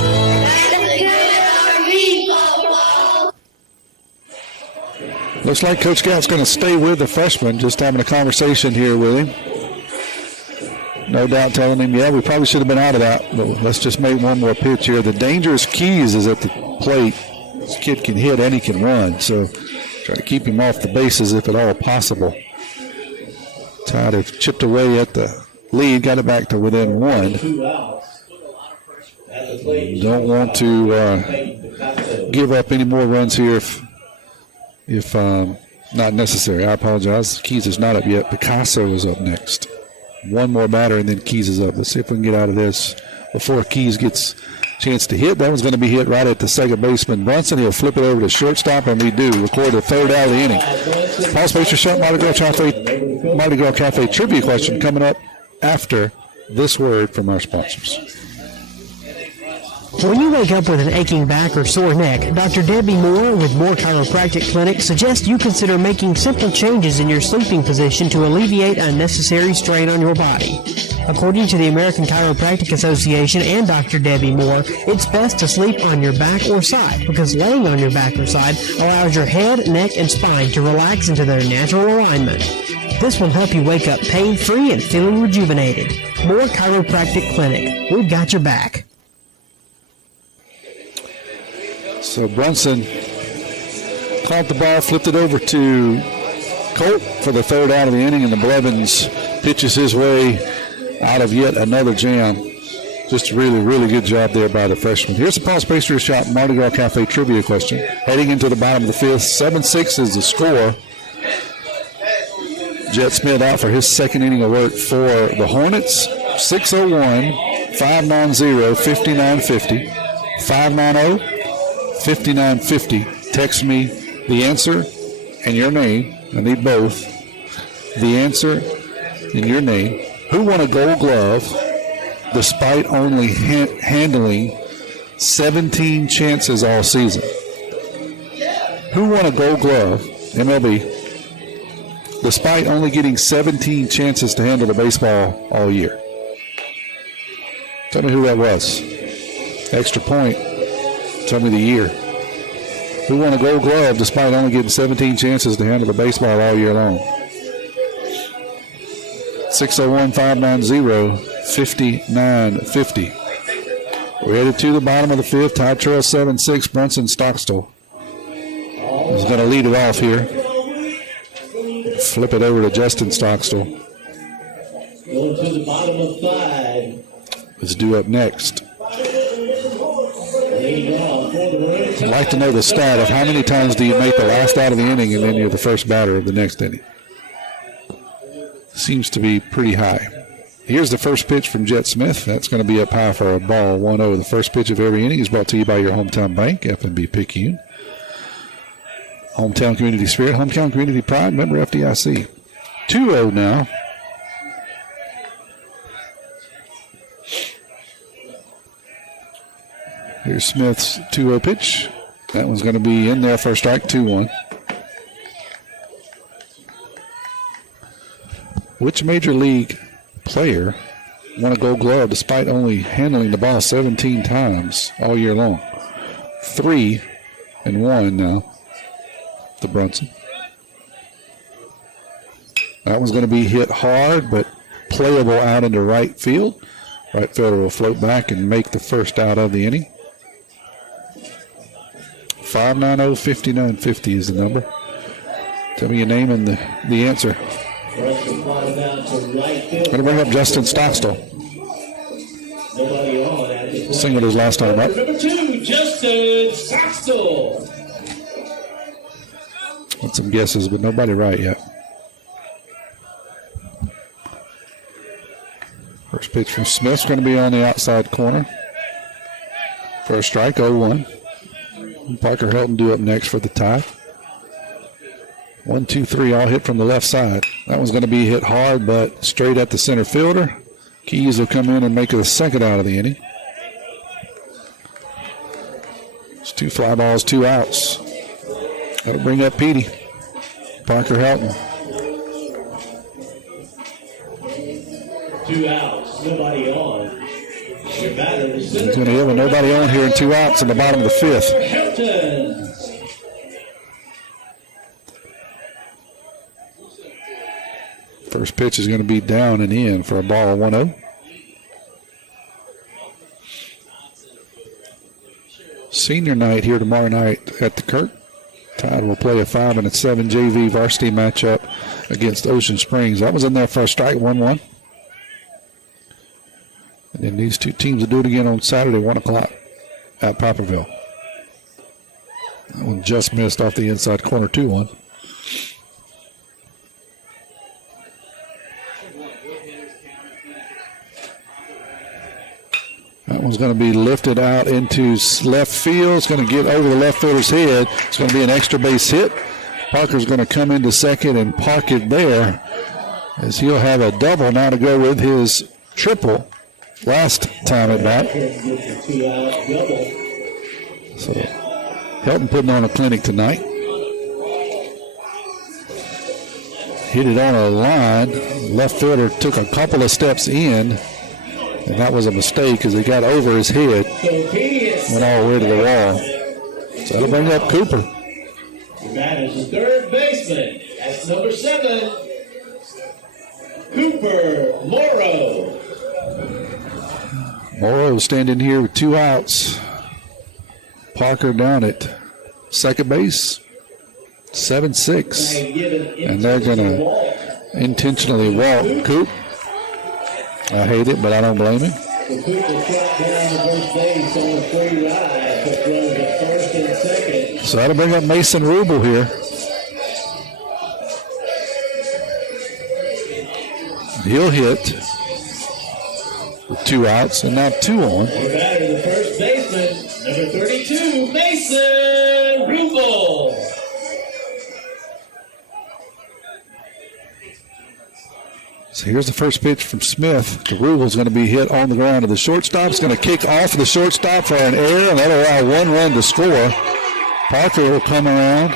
Looks like Coach Gatt's going to stay with the freshman, just having a conversation here with him. No doubt telling him, yeah, we probably should have been out of that, but let's just make one more pitch here. The dangerous Keys is at the plate. This kid can hit and he can run, so try to keep him off the bases if at all possible. Tide have chipped away at the lead, got it back to within 1. Don't want to give up any more runs here if not necessary. I apologize. Keys is not up yet. Picasso is up next. One more batter, and then Keys is up. Let's see if we can get out of this before Keys gets a chance to hit. That one's going to be hit right at the second baseman, Brunson. He'll flip it over to shortstop, and we do record the third out of the inning. Paul Spacer Shop Mardi Gras Cafe trivia question coming up after this word from our sponsors. When you wake up with an aching back or sore neck, Dr. Debbie Moore with Moore Chiropractic Clinic suggests you consider making simple changes in your sleeping position to alleviate unnecessary strain on your body. According to the American Chiropractic Association and Dr. Debbie Moore, it's best to sleep on your back or side because laying on your back or side allows your head, neck, and spine to relax into their natural alignment. This will help you wake up pain-free and feeling rejuvenated. Moore Chiropractic Clinic. We've got your back. So Brunson caught the ball, flipped it over to Colt for the third out of the inning, and the Blevins pitches his way out of yet another jam. Just a really, really good job there by the freshman. Here's the Paul Spacer Shop Mardi Gras Cafe trivia question. Heading into the bottom of the fifth, 7-6 is the score. Jet Smith out for his second inning of work for the Hornets. 601-590-5950. 590-5950. Text me the answer and your name. I need both. The answer and your name. Who won a Gold Glove despite only handling 17 chances all season? Who won a Gold Glove, MLB, despite only getting 17 chances to handle the baseball all year? Tell me who that was. Extra point. Tell me the year. Who won a Gold Glove despite only getting 17 chances to handle the baseball all year long? 601-590-5950. We're headed to the bottom of the fifth. Tie trail 7-6. Brunson Stockstill is going to lead it off here. Flip it over to Justin Stockstill. Going to the bottom of five. Is due up next. I'd like to know the stat of how many times do you make the last out of the inning and then you're the first batter of the next inning. Seems to be pretty high. Here's the first pitch from Jet Smith. That's going to be up high for a ball 1-0. The first pitch of every inning is brought to you by your hometown bank, F&B Picayune. Hometown community spirit, hometown community pride, member FDIC. 2-0 now. Here's Smith's 2-0 pitch. That one's going to be in there for a strike, 2-1. Which major league player won a Gold Glove despite only handling the ball 17 times all year long? 3-1 now to Brunson. That one's going to be hit hard, but playable out into right field. Right fielder will float back and make the first out of the inning. 590-5950 is the number. Tell me your name and the answer. Going to bring up Justin Stockstill. Singled his last time up. Number 2, Justin Stockstill. Got some guesses, but nobody right yet. First pitch from Smith's going to be on the outside corner. First strike, 0-1. Parker Helton due up next for the tie. 1, 2, 3, all hit from the left side. That one's going to be hit hard, but straight at the center fielder. Keys will come in and make it a second out of the inning. It's 2 fly balls, 2 outs. That'll bring up Petey. Parker Helton. 2 outs, nobody on. Your batter is He's going to hit with nobody on here and 2 outs in the bottom of the fifth. Helton. First pitch is going to be down and in for a ball 1-0. Senior night here tomorrow night at the Kirk. Tide will play a 5 and a 7 JV varsity matchup against Ocean Springs. That was in there for a strike, 1-1. And And these two teams will do it again on Saturday, 1 o'clock at Poplarville. That one just missed off the inside corner, 2-1. That one's going to be lifted out into left field. It's going to get over the left fielder's head. It's going to be an extra base hit. Parker's going to come into second and park it there, as he'll have a double now to go with his triple last time at bat. So Helton putting on a clinic tonight. Hit it on a line. Left fielder took a couple of steps in, and that was a mistake because he got over his head. Went all the way to the wall. So that'll bring up Cooper. That is the third baseman. That's number 7, Cooper Morrow. Morrow standing here with 2 outs. Parker down at second base, 7-6. And they're going to intentionally walk Coop. I hate it, but I don't blame him. The Cooper shot down the first base on the 3 ride, but runs at first and second. So that'll bring up Mason Rubel here. He'll hit with 2 outs and now 2 on. The batter, the first baseman, number 32, Mason Rubel. So here's the first pitch from Smith. Rubel's going to be hit on the ground to the shortstop. It's going to kick off the shortstop for an error, and that'll allow 1 run to score. Parker will come around.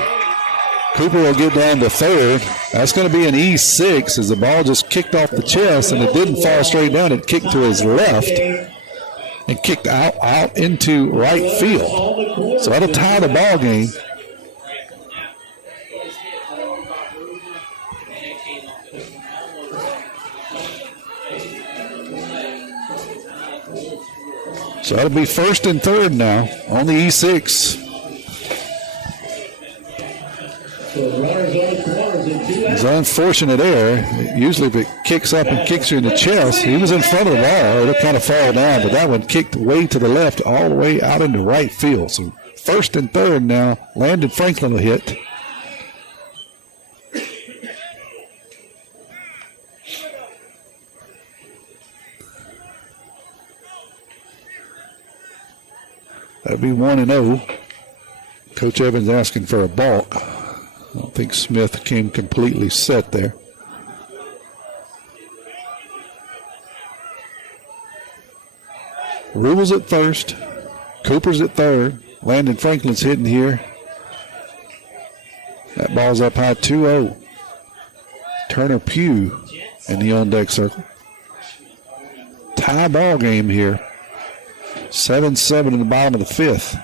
Cooper will get down to third. That's going to be an E6 as the ball just kicked off the chest, and it didn't fall straight down. It kicked to his left and kicked out into right field. So that'll tie the ball game. So that'll be first and third now on the E6. It's an unfortunate error. Usually if it kicks up and kicks you in the chest, he was in front of the ball. It'll kind of fall down, but that one kicked way to the left all the way out into right field. So first and third now. Landon Franklin will hit. That'd be 1-0. Coach Evans asking for a balk. I don't think Smith came completely set there. Rubel's at first. Cooper's at third. Landon Franklin's hitting here. That ball's up high, 2-0. Turner Pugh in the on-deck circle. Tie ball game here. 7-7 in the bottom of the 5th.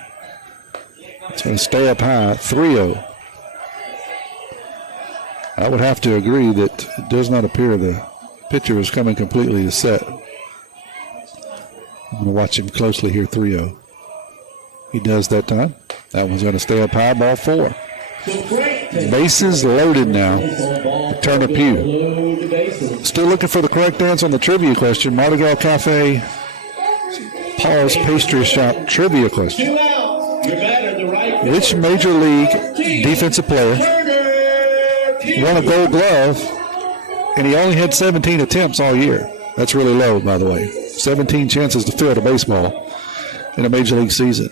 It's going to stay up high, 3-0. I would have to agree that it does not appear the pitcher is coming completely to set. I'm going to watch him closely here, 3-0. He does that time. That one's going to stay up high, ball 4. Bases loaded now. Turner Pugh. Still looking for the correct answer on the trivia question. Mardi Gras Cafe Paul's Pastry Shop trivia question. Which Major League defensive player won a Gold Glove, and he only had 17 attempts all year? That's really low, by the way. 17 chances to field a baseball in a Major League season.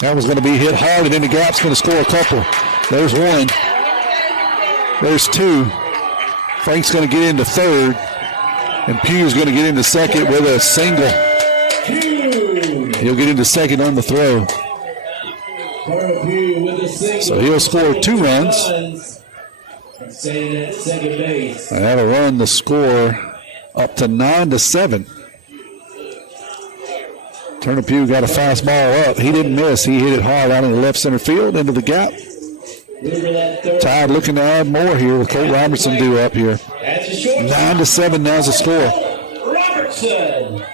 That was going to be hit hard, and in the gap's going to score a couple. There's 1. There's 2. Frank's going to get into third, and Pugh's going to get into second with a single. He'll get into second on the throw. So he'll score 2 runs. And that'll run the score up to 9-7. Turner Pugh got a fastball up. He didn't miss. He hit it hard out in the left center field into the gap. Tide looking to add more here with Colt Robertson due up here. 9-7 now's the score. Robertson.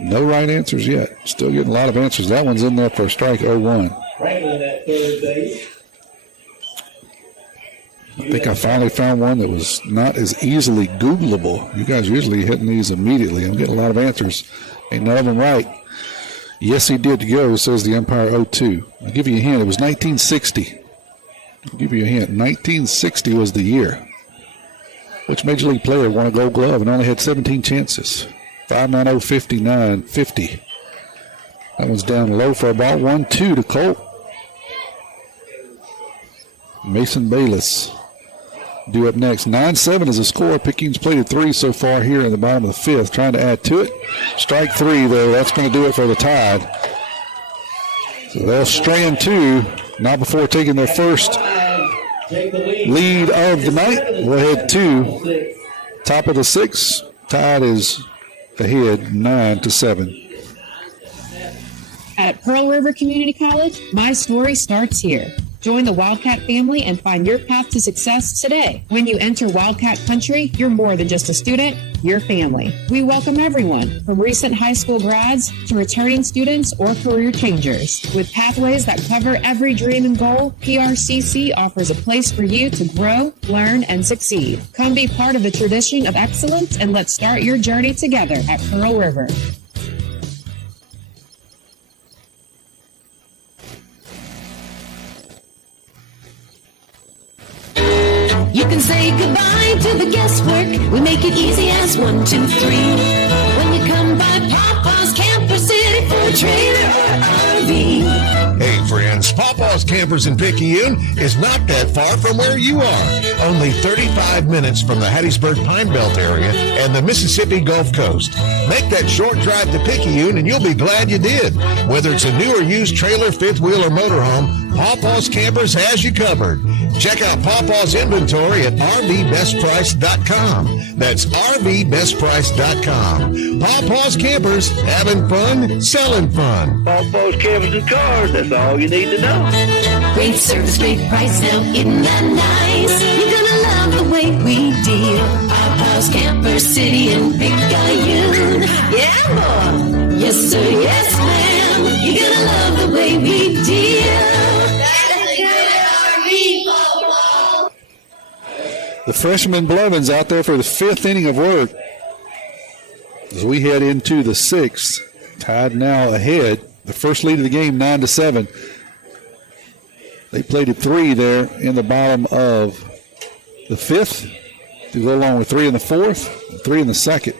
No right answers yet. Still getting a lot of answers. That one's in there for a strike, 0-1. Franklin at third base. I think I finally found one that was not as easily Googleable. You guys usually hitting these immediately. I'm getting a lot of answers. Ain't none of them right. Yes, he did go, says the umpire 0-2. I'll give you a hint. It was 1960. I'll give you a hint. 1960 was the year. Which Major League player won a Gold Glove and only had 17 chances? 590-59-50. That one's down low for a ball. 1-2 to Colt. Mason Bayless due up next. 9-7 is the score. Pickens played at 3 so far here in the bottom of the 5th. Trying to add to it. Strike 3, though. That's going to do it for the Tide. So they'll strand 2. Not before taking their first lead of the night. We'll head to top of the 6th. Tide is ahead 9-7. At Pearl River Community College, my story starts here. Join the Wildcat family and find your path to success today. When you enter Wildcat country, you're more than just a student, you're family. We welcome everyone, from recent high school grads to returning students or career changers. With pathways that cover every dream and goal, PRCC offers a place for you to grow, learn, and succeed. Come be part of the tradition of excellence, and let's start your journey together at Pearl River. You can say goodbye to the guesswork. We make it easy as 1, 2, 3. When you come by Papa's Camper City for a trailer or RV. Hey friends, Papa's Campers in Picayune is not that far from where you are. Only 35 minutes from the Hattiesburg Pine Belt area and the Mississippi Gulf Coast. Make that short drive to Picayune and you'll be glad you did. Whether it's a new or used trailer, fifth wheel, or motorhome, Papa's Campers has you covered. Check out Papa's inventory at RVBestPrice.com. That's RVBestPrice.com. Papa's Campers, having fun, selling fun. Papa's Campers and Cars, that's all you need to know. Great service, great price, now isn't that nice? You're gonna love the way we deal. Papa's Camper City in Picayune. Yeah, boy. Yes, sir, yes, ma'am. You're gonna love the way we deal. The freshman Blevins out there for the 5th inning of work as we head into the 6th. Tide now ahead. The first lead of the game, 9-7. They played at 3 there in the bottom of the 5th to go along with 3 in the 4th, and 3 in the 2nd.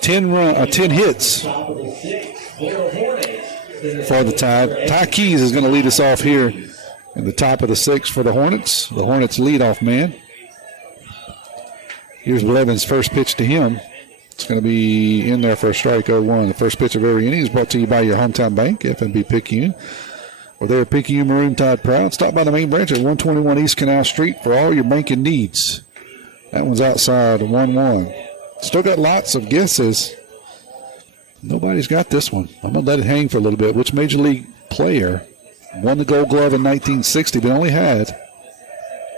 10 hits for the Tide. Ty Keys is going to lead us off here in the top of the 6th for the Hornets. The Hornets leadoff man. Here's Blevins' first pitch to him. It's going to be in there for a strike, 0-1. The first pitch of every inning is brought to you by your hometown bank, FNB Picayune. We're there at Picayune Maroon Tide Proud. Stop by the main branch at 121 East Canal Street for all your banking needs. That one's outside, 1-1. Still got lots of guesses. Nobody's got this one. I'm going to let it hang for a little bit. Which Major League player won the Gold Glove in 1960 but only had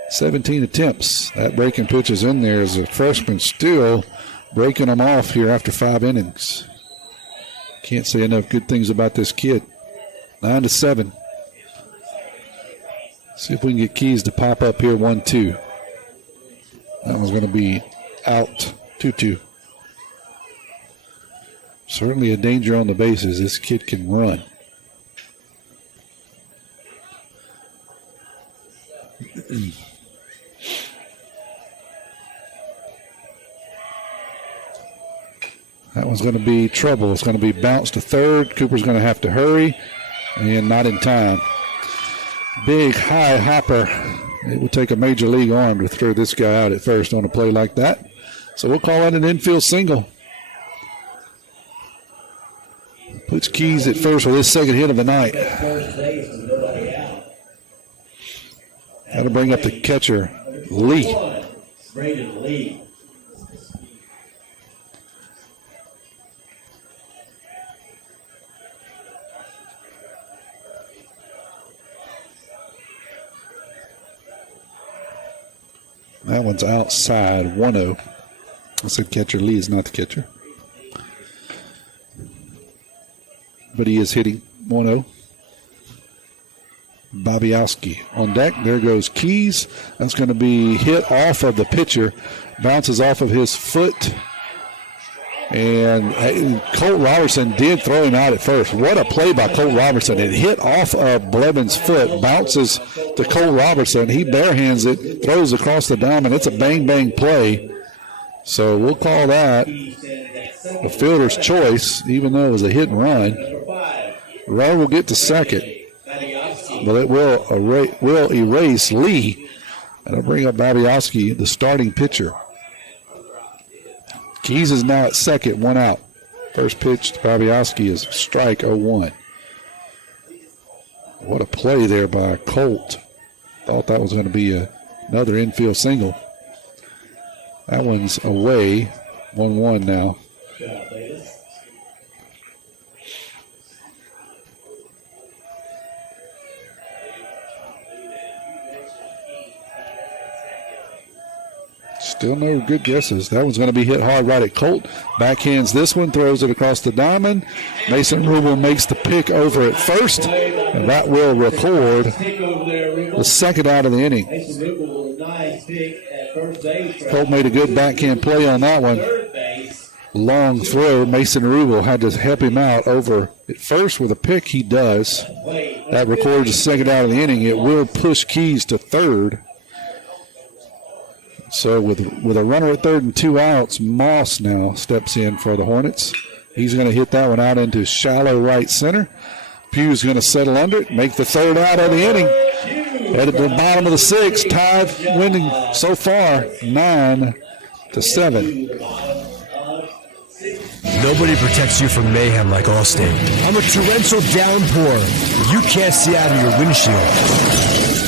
17 attempts? That breaking pitch is in there as a freshman, still breaking them off here after 5 innings. Can't say enough good things about this kid. 9-7. See if we can get Keys to pop up here, 1-2. That one's going to be out, 2-2. Certainly a danger on the bases. This kid can run. That one's going to be trouble. It's going to be bounced to third. Cooper's going to have to hurry, and not in time. Big high hopper. It would take a major league arm to throw this guy out at first on a play like that. So we'll call it an infield single. Puts Keys at first with his second hit of the night. That'll bring up the catcher, Lee. Braden Lee. That one's outside, 1-0. I said catcher. Lee is not the catcher. But he is hitting 1-0. Babiowski. On deck, there goes Keys. That's going to be hit off of the pitcher. Bounces off of his foot. And Colt Robertson did throw him out at first. What a play by Colt Robertson. It hit off of Blevins' foot, bounces to Colt Robertson. He barehands it, throws across the diamond. It's a bang-bang play. So we'll call that the fielder's choice, even though it was a hit and run. Rowe will get to second, but it will erase Lee. And it'll bring up Babiowski, the starting pitcher. Keys is now at second, one out. First pitch to Babiowski is strike 0-1. What a play there by Colt. Thought that was going to be another infield single. That one's away, 1-1 now. Still no good guesses. That one's going to be hit hard right at Colt. Backhands this one, throws it across the diamond. Mason Rubel makes the pick over at first, and that will record the second out of the inning. Colt made a good backhand play on that one. Long throw. Mason Rubel had to help him out over at first with a pick. He does. That records the second out of the inning. It will push Keys to third. So with a runner at third and 2 outs, Moss now steps in for the Hornets. He's going to hit that one out into shallow right center. Pugh's going to settle under it, make the third out of the inning. Headed to the bottom of the sixth, tied winning so far 9-7. Nobody protects you from mayhem like Allstate. I'm a torrential downpour. You can't see out of your windshield.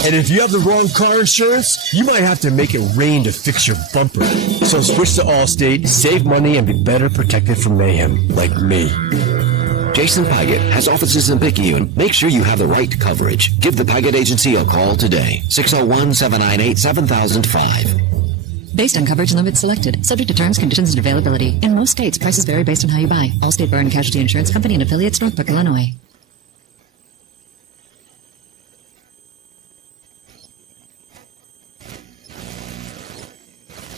And if you have the wrong car insurance, you might have to make it rain to fix your bumper. So switch to Allstate, save money, and be better protected from mayhem, like me. Jason Paget has offices in Picayune. Make sure you have the right coverage. Give the Paget Agency a call today. 601-798-7005. Based on coverage limits selected, subject to terms, conditions, and availability. In most states, prices vary based on how you buy. Allstate Bar and Casualty Insurance Company and affiliates, Northbrook, Illinois.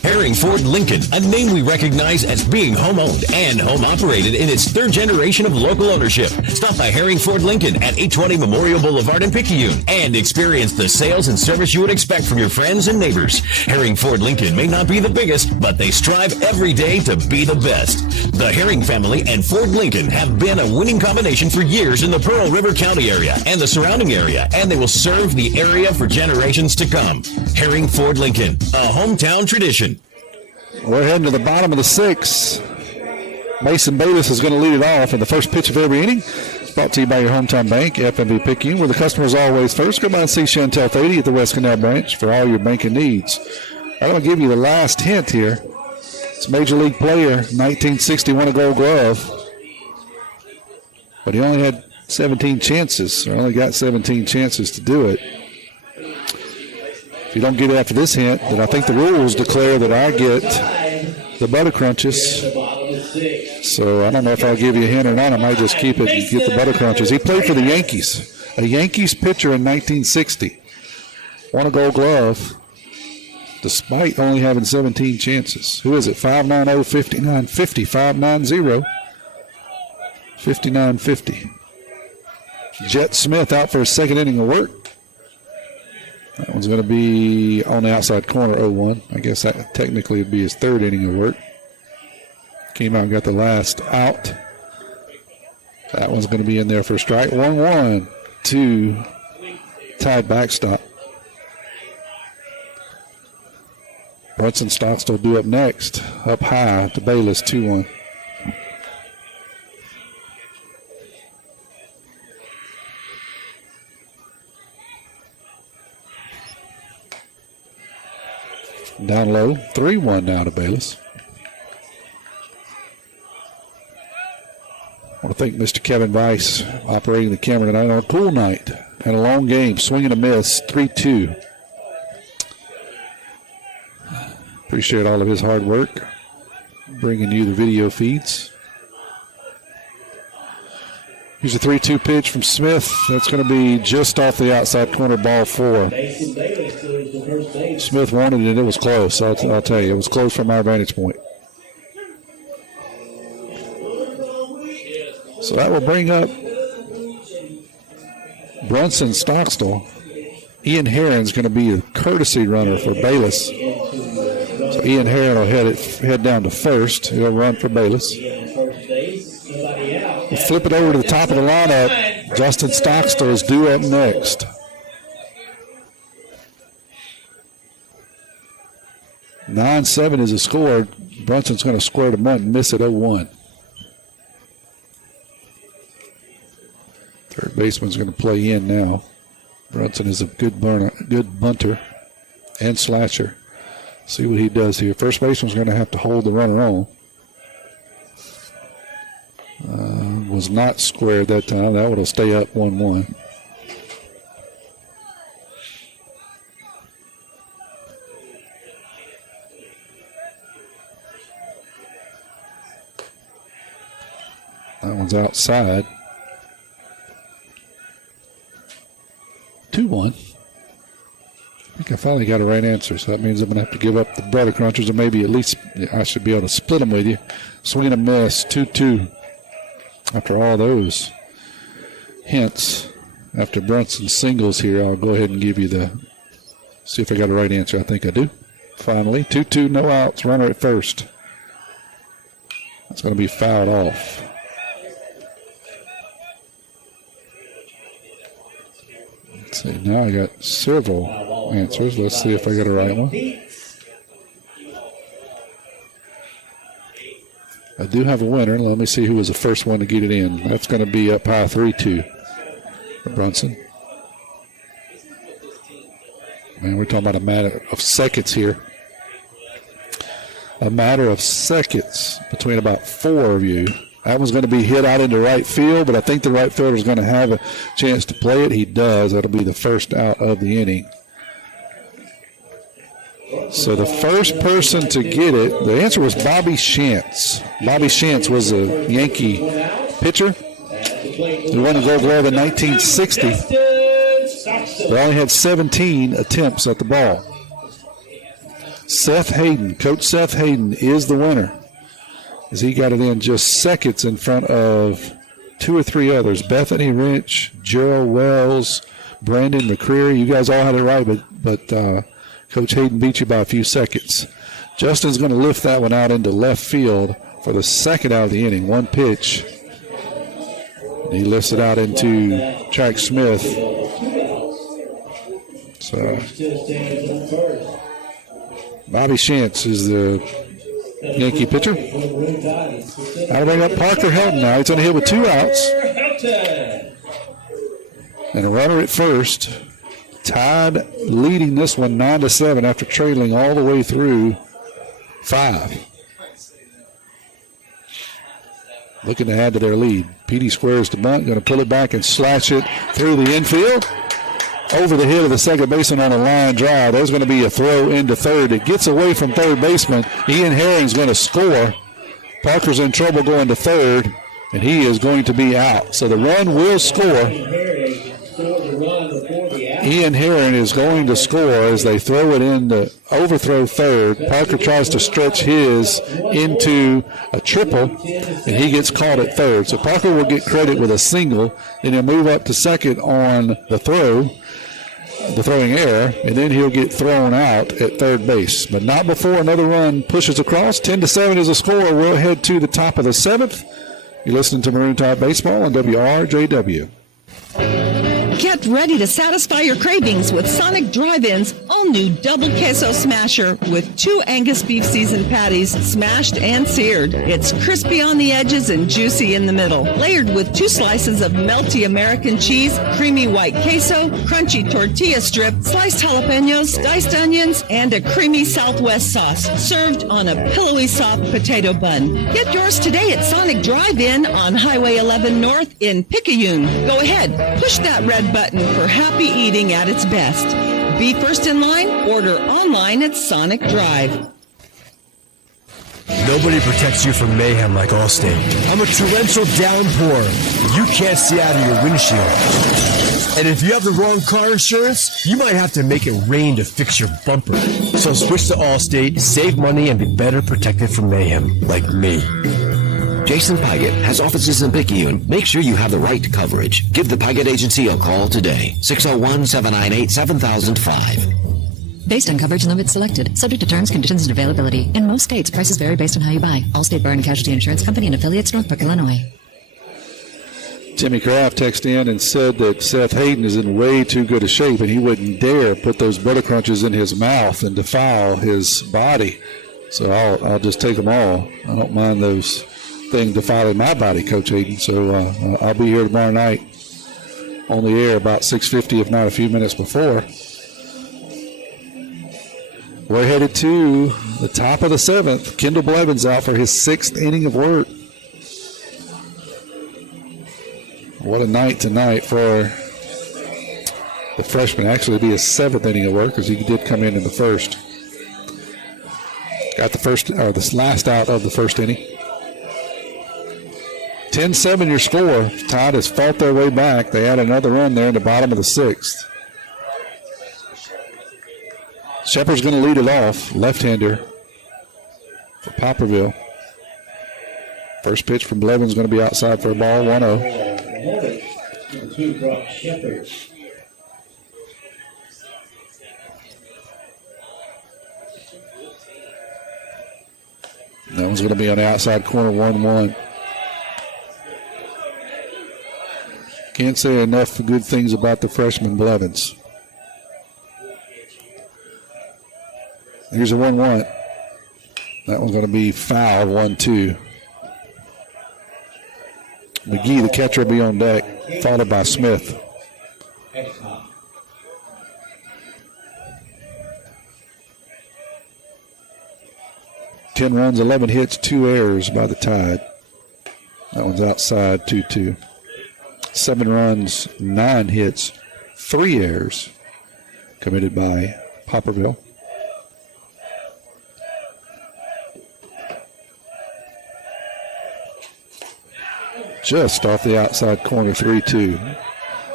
Herring Ford Lincoln, a name we recognize as being home-owned and home-operated in its third generation of local ownership. Stop by Herring Ford Lincoln at 820 Memorial Boulevard in Picayune and experience the sales and service you would expect from your friends and neighbors. Herring Ford Lincoln may not be the biggest, but they strive every day to be the best. The Herring family and Ford Lincoln have been a winning combination for years in the Pearl River County area and the surrounding area, and they will serve the area for generations to come. Herring Ford Lincoln, a hometown tradition. We're heading to the bottom of the sixth. Mason Bayless is going to lead it off in the first pitch of every inning. It's brought to you by your hometown bank, FNB Picayune, where the customer is always first. Go by and see Chantel Thady at the West Canal branch for all your banking needs. I'm going to give you the last hint here. It's a Major League player, 1960 won a Gold Glove. But he only had 17 chances, or only got 17 chances to do it. If you don't get it after this hint, then I think the rules declare that I get the butter crunches. So I don't know if I'll give you a hint or not. I might just keep it and get the butter crunches. He played for the Yankees, a Yankees pitcher in 1960. Won a Gold Glove despite only having 17 chances. Who is it? 590-5950. 590-5950. Jet Smith out for a second inning of work. That one's going to be on the outside corner, 0-1. I guess that technically would be his third inning of work. Came out and got the last out. That one's going to be in there for a strike. 1-1 to tied backstop. Brunson Stockstill will be up next. Up high to Bayless, 2-1. Down low, 3-1 now to Bayless. I want to thank Mr. Kevin Rice operating the camera tonight on a cool night and a long game. Swing and a miss, 3-2. Appreciate all of his hard work, bringing you the video feeds. Here's a 3-2 pitch from Smith. That's going to be just off the outside corner, ball 4. Smith wanted it. It was close. I'll tell you, it was close from our vantage point. So that will bring up Brunson Stockstill. Ian Herron's going to be a courtesy runner for Bayless. So Ian Herron will head down to first. He'll run for Bayless. We'll flip it over to the top of the lineup. Justin Stockstill is due up next. (9-7) is the score. Brunson's going to square to bunt and miss at 0-1. Third baseman's going to play in now. Brunson is a good bunter and slasher. See what he does here. First baseman's going to have to hold the runner on. Was not squared that time. That will stay up 1-1. That one's outside. 2-1. I think I finally got a right answer, so that means I'm going to have to give up the brother crunchers, or maybe at least I should be able to split them with you. Swing and a miss, 2-2. After all those hints, after Brunson's singles here, I'll go ahead and give you see if I got a right answer. I think I do. Finally, 2-2, no outs, runner at first. That's going to be fouled off. Let's see, now I got several answers. Let's see if I got a right one. I do have a winner. Let me see who was the first one to get it in. That's going to be up high 3-2 for Brunson. Man, we're talking about a matter of seconds here. A matter of seconds between about 4 of you. That one's going to be hit out into right field, but I think the right fielder is going to have a chance to play it. He does. That'll be the first out of the inning. So the first person to get it, the answer was Bobby Shantz. Bobby Shantz was a Yankee pitcher who won the Gold Glove in 1960. They only had 17 attempts at the ball. Seth Hayden, Coach Seth Hayden, is the winner, as he got it in just seconds in front of 2 or 3 others. Bethany Wrench, Gerald Wells, Brandon McCreary. You guys all had it right, but Coach Hayden beat you by a few seconds. Justin's going to lift that one out into left field for the second out of the inning. One pitch. And he lifts it out into Track Smith. So Bobby Shantz is the Yankee pitcher. I'll bring up Parker Helton now. He's going to hit with 2 outs. And a runner at first. Tied leading this one 9-7 after trailing all the way through 5. Looking to add to their lead. Petey squares the bunt, going to pull it back and slash it through the infield. Over the head of the second baseman on a line drive. There's going to be a throw into third. It gets away from third baseman. Ian Herring's going to score. Parker's in trouble going to third, and he is going to be out. So the run will score. Ian Herring is going to score as they throw it in to overthrow third. Parker tries to stretch his into a triple, and he gets caught at third. So Parker will get credit with a single, and he'll move up to second on the throwing error, and then he'll get thrown out at third base. But not before another run pushes across. 10-7 is the score. We'll head to the top of the 7th. You're listening to Maroon Tide Baseball on WRJW. Get ready to satisfy your cravings with Sonic Drive-In's all-new Double Queso Smasher with 2 Angus beef seasoned patties smashed and seared. It's crispy on the edges and juicy in the middle, layered with 2 slices of melty American cheese, creamy white queso, crunchy tortilla strip, sliced jalapenos, diced onions, and a creamy Southwest sauce, served on a pillowy soft potato bun. Get yours today at Sonic Drive-In on Highway 11 North in Picayune. Go ahead, push that red button for happy eating at its best. Be first in line, order online at Sonic Drive. Nobody protects you from mayhem like Allstate. I'm a torrential downpour. You can't see out of your windshield. And if you have the wrong car insurance, you might have to make it rain to fix your bumper. So switch to Allstate, save money, and be better protected from mayhem like me. Jason Pygott has offices in Picayune. Make sure you have the right coverage. Give the Pygott Agency a call today. 601-798-7005. Based on coverage limits selected, subject to terms, conditions, and availability. In most states, prices vary based on how you buy. Allstate Bar and Casualty Insurance Company and affiliates, Northbrook, Illinois. Timmy Kraft texted in and said that Seth Hayden is in way too good a shape and he wouldn't dare put those butter crunches in his mouth and defile his body. So I'll just take them all. I don't mind those things defiling my body, Coach Hayden. So I'll be here tomorrow night on the air about 6:50, if not a few minutes before. We're headed to the top of the 7th. Kendall Blevins out for his 6th inning of work. What a night tonight for the freshman. Actually, it'll be his 7th inning of work because he did come in the first. Got this last out of the first inning. 10-7 your score. Todd has fought their way back. They had another run there in the bottom of the 6th. Shepard's going to lead it off, left-hander for Poplarville. First pitch from Blevins going to be outside for a ball, 1-0. That one's going to be on the outside corner, 1-1. Can't say enough good things about the freshman Blevins. Here's a 1-1. That one's going to be foul, 1-2. McGee, the catcher, will be on deck, followed by Smith. 10 runs, 11 hits, 2 errors by the Tide. That one's outside, 2-2. 7 runs, 9 hits, 3 errors committed by Poplarville. Just off the outside corner, 3-2.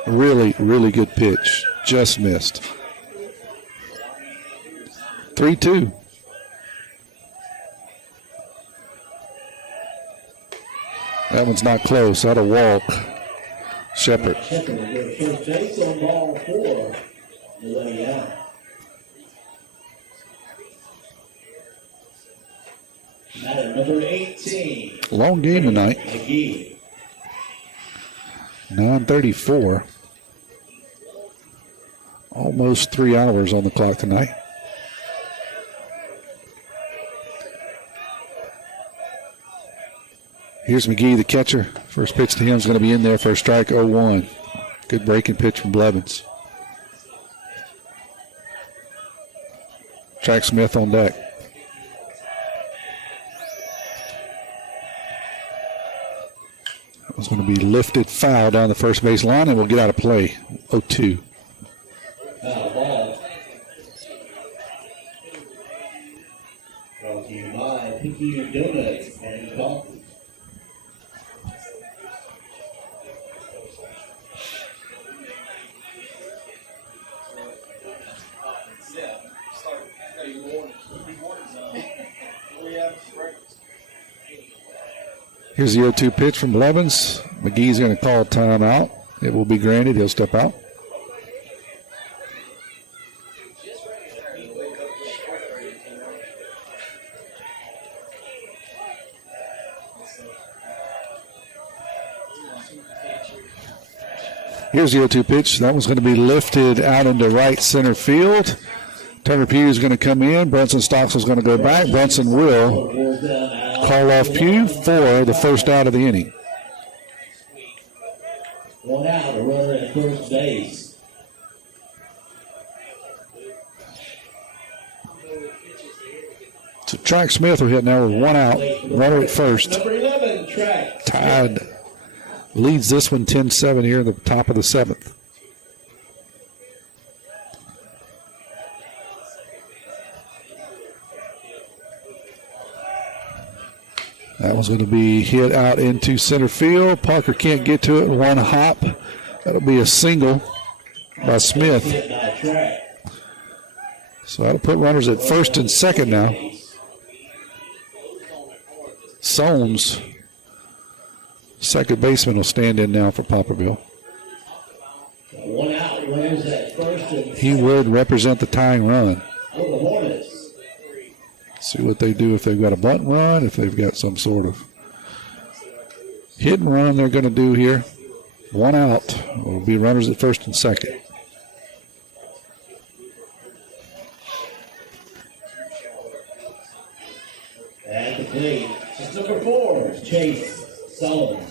Really, really good pitch. Just missed. 3-2. That one's not close. That'll walk. Shepard. First base on ball 4. Lay out. Number 18. Long game tonight. McGee. 9:34. Almost 3 hours on the clock tonight. Here's McGee, the catcher. First pitch to him is going to be in there for a strike, 0-1. Good breaking pitch from Blevins. Track Smith on deck. That was going to be lifted foul down the first base line and will get out of play, 0-2. Foul ball. Brought to you by Picayune Donuts and Coffee. Here's the 0-2 pitch from Blevins. McGee's going to call a timeout. It will be granted. He'll step out. Here's the 0-2 pitch. That one's going to be lifted out into right center field. Turner Pugh is going to come in. Brunson Stocks is going to go back. Brunson will call off Pugh for the first out of the inning. 1 out, a runner at first base. So Track Smith will hit now with 1 out. Runner at first. Number 11, Track. Tide leads this one 10-7 here in the top of the 7th. That one's going to be hit out into center field. Parker can't get to it. One hop. That'll be a single by Smith. So that'll put runners at first and second now. Soames, second baseman, will stand in now for Poplarville. One out, runners at first and He would represent the tying run. for the Hornets. See what they do if they've got a bunt run, if they've got some sort of hit and run they're going to do here. One out. Will be runners at first and second. At the plate, it's number 4, Chase Sullivan.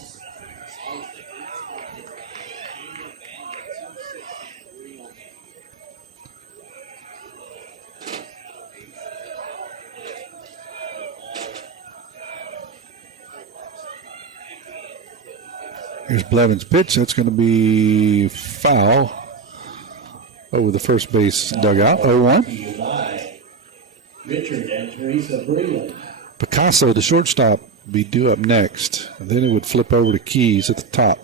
Here's Blevin's pitch. That's going to be foul over the first base dugout. 0-1. Richard and Teresa Breland. Picasso, the shortstop, be due up next. And then it would flip over to Keys at the top.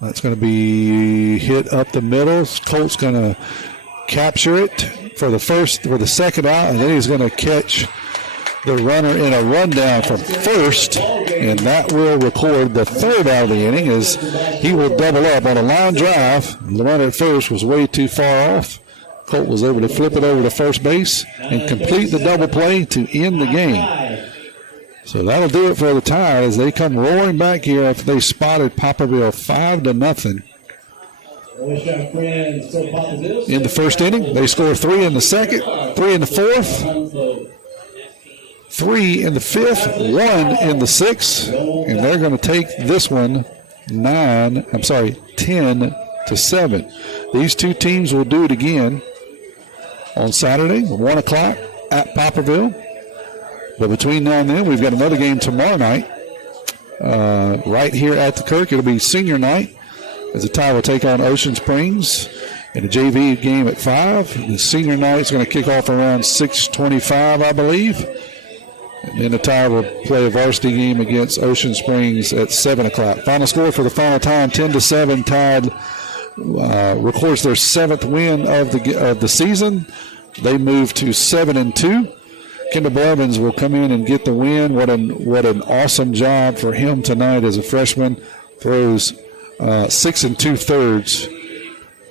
That's going to be hit up the middle. Colt's going to capture it for the second out, and then he's going to catch the runner in a rundown from first, and that will record the third out of the inning as he will double up on a line drive. The runner at first was way too far off. Colt was able to flip it over to first base and complete the double play to end the game. So that'll do it for the tie as they come roaring back here after they spotted Poplarville 5-0. In the first inning, they score 3 in the second, 3 in the fourth, 3 in the fifth, 1 in the sixth, and they're going to take this one 10-7. These two teams will do it again on Saturday, 1 o'clock at Poplarville. But between now and then, we've got another game tomorrow night right here at the Kirk. It'll be senior night as the tie will take on Ocean Springs in a JV game at 5. The senior night is going to kick off around 6:25, I believe. And then the tie will play a varsity game against Ocean Springs at 7 o'clock. Final score for the final time, 10-7. Tide records their 7th win of the season. They move to 7-2. Kendall Blevins will come in and get the win. What an awesome job for him tonight as a freshman. Throws 6 2/3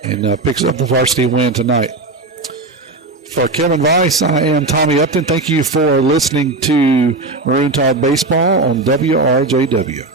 and picks up the varsity win tonight. For Kevin Weiss, I am Tommy Upton. Thank you for listening to Maroon Tide Baseball on WRJW.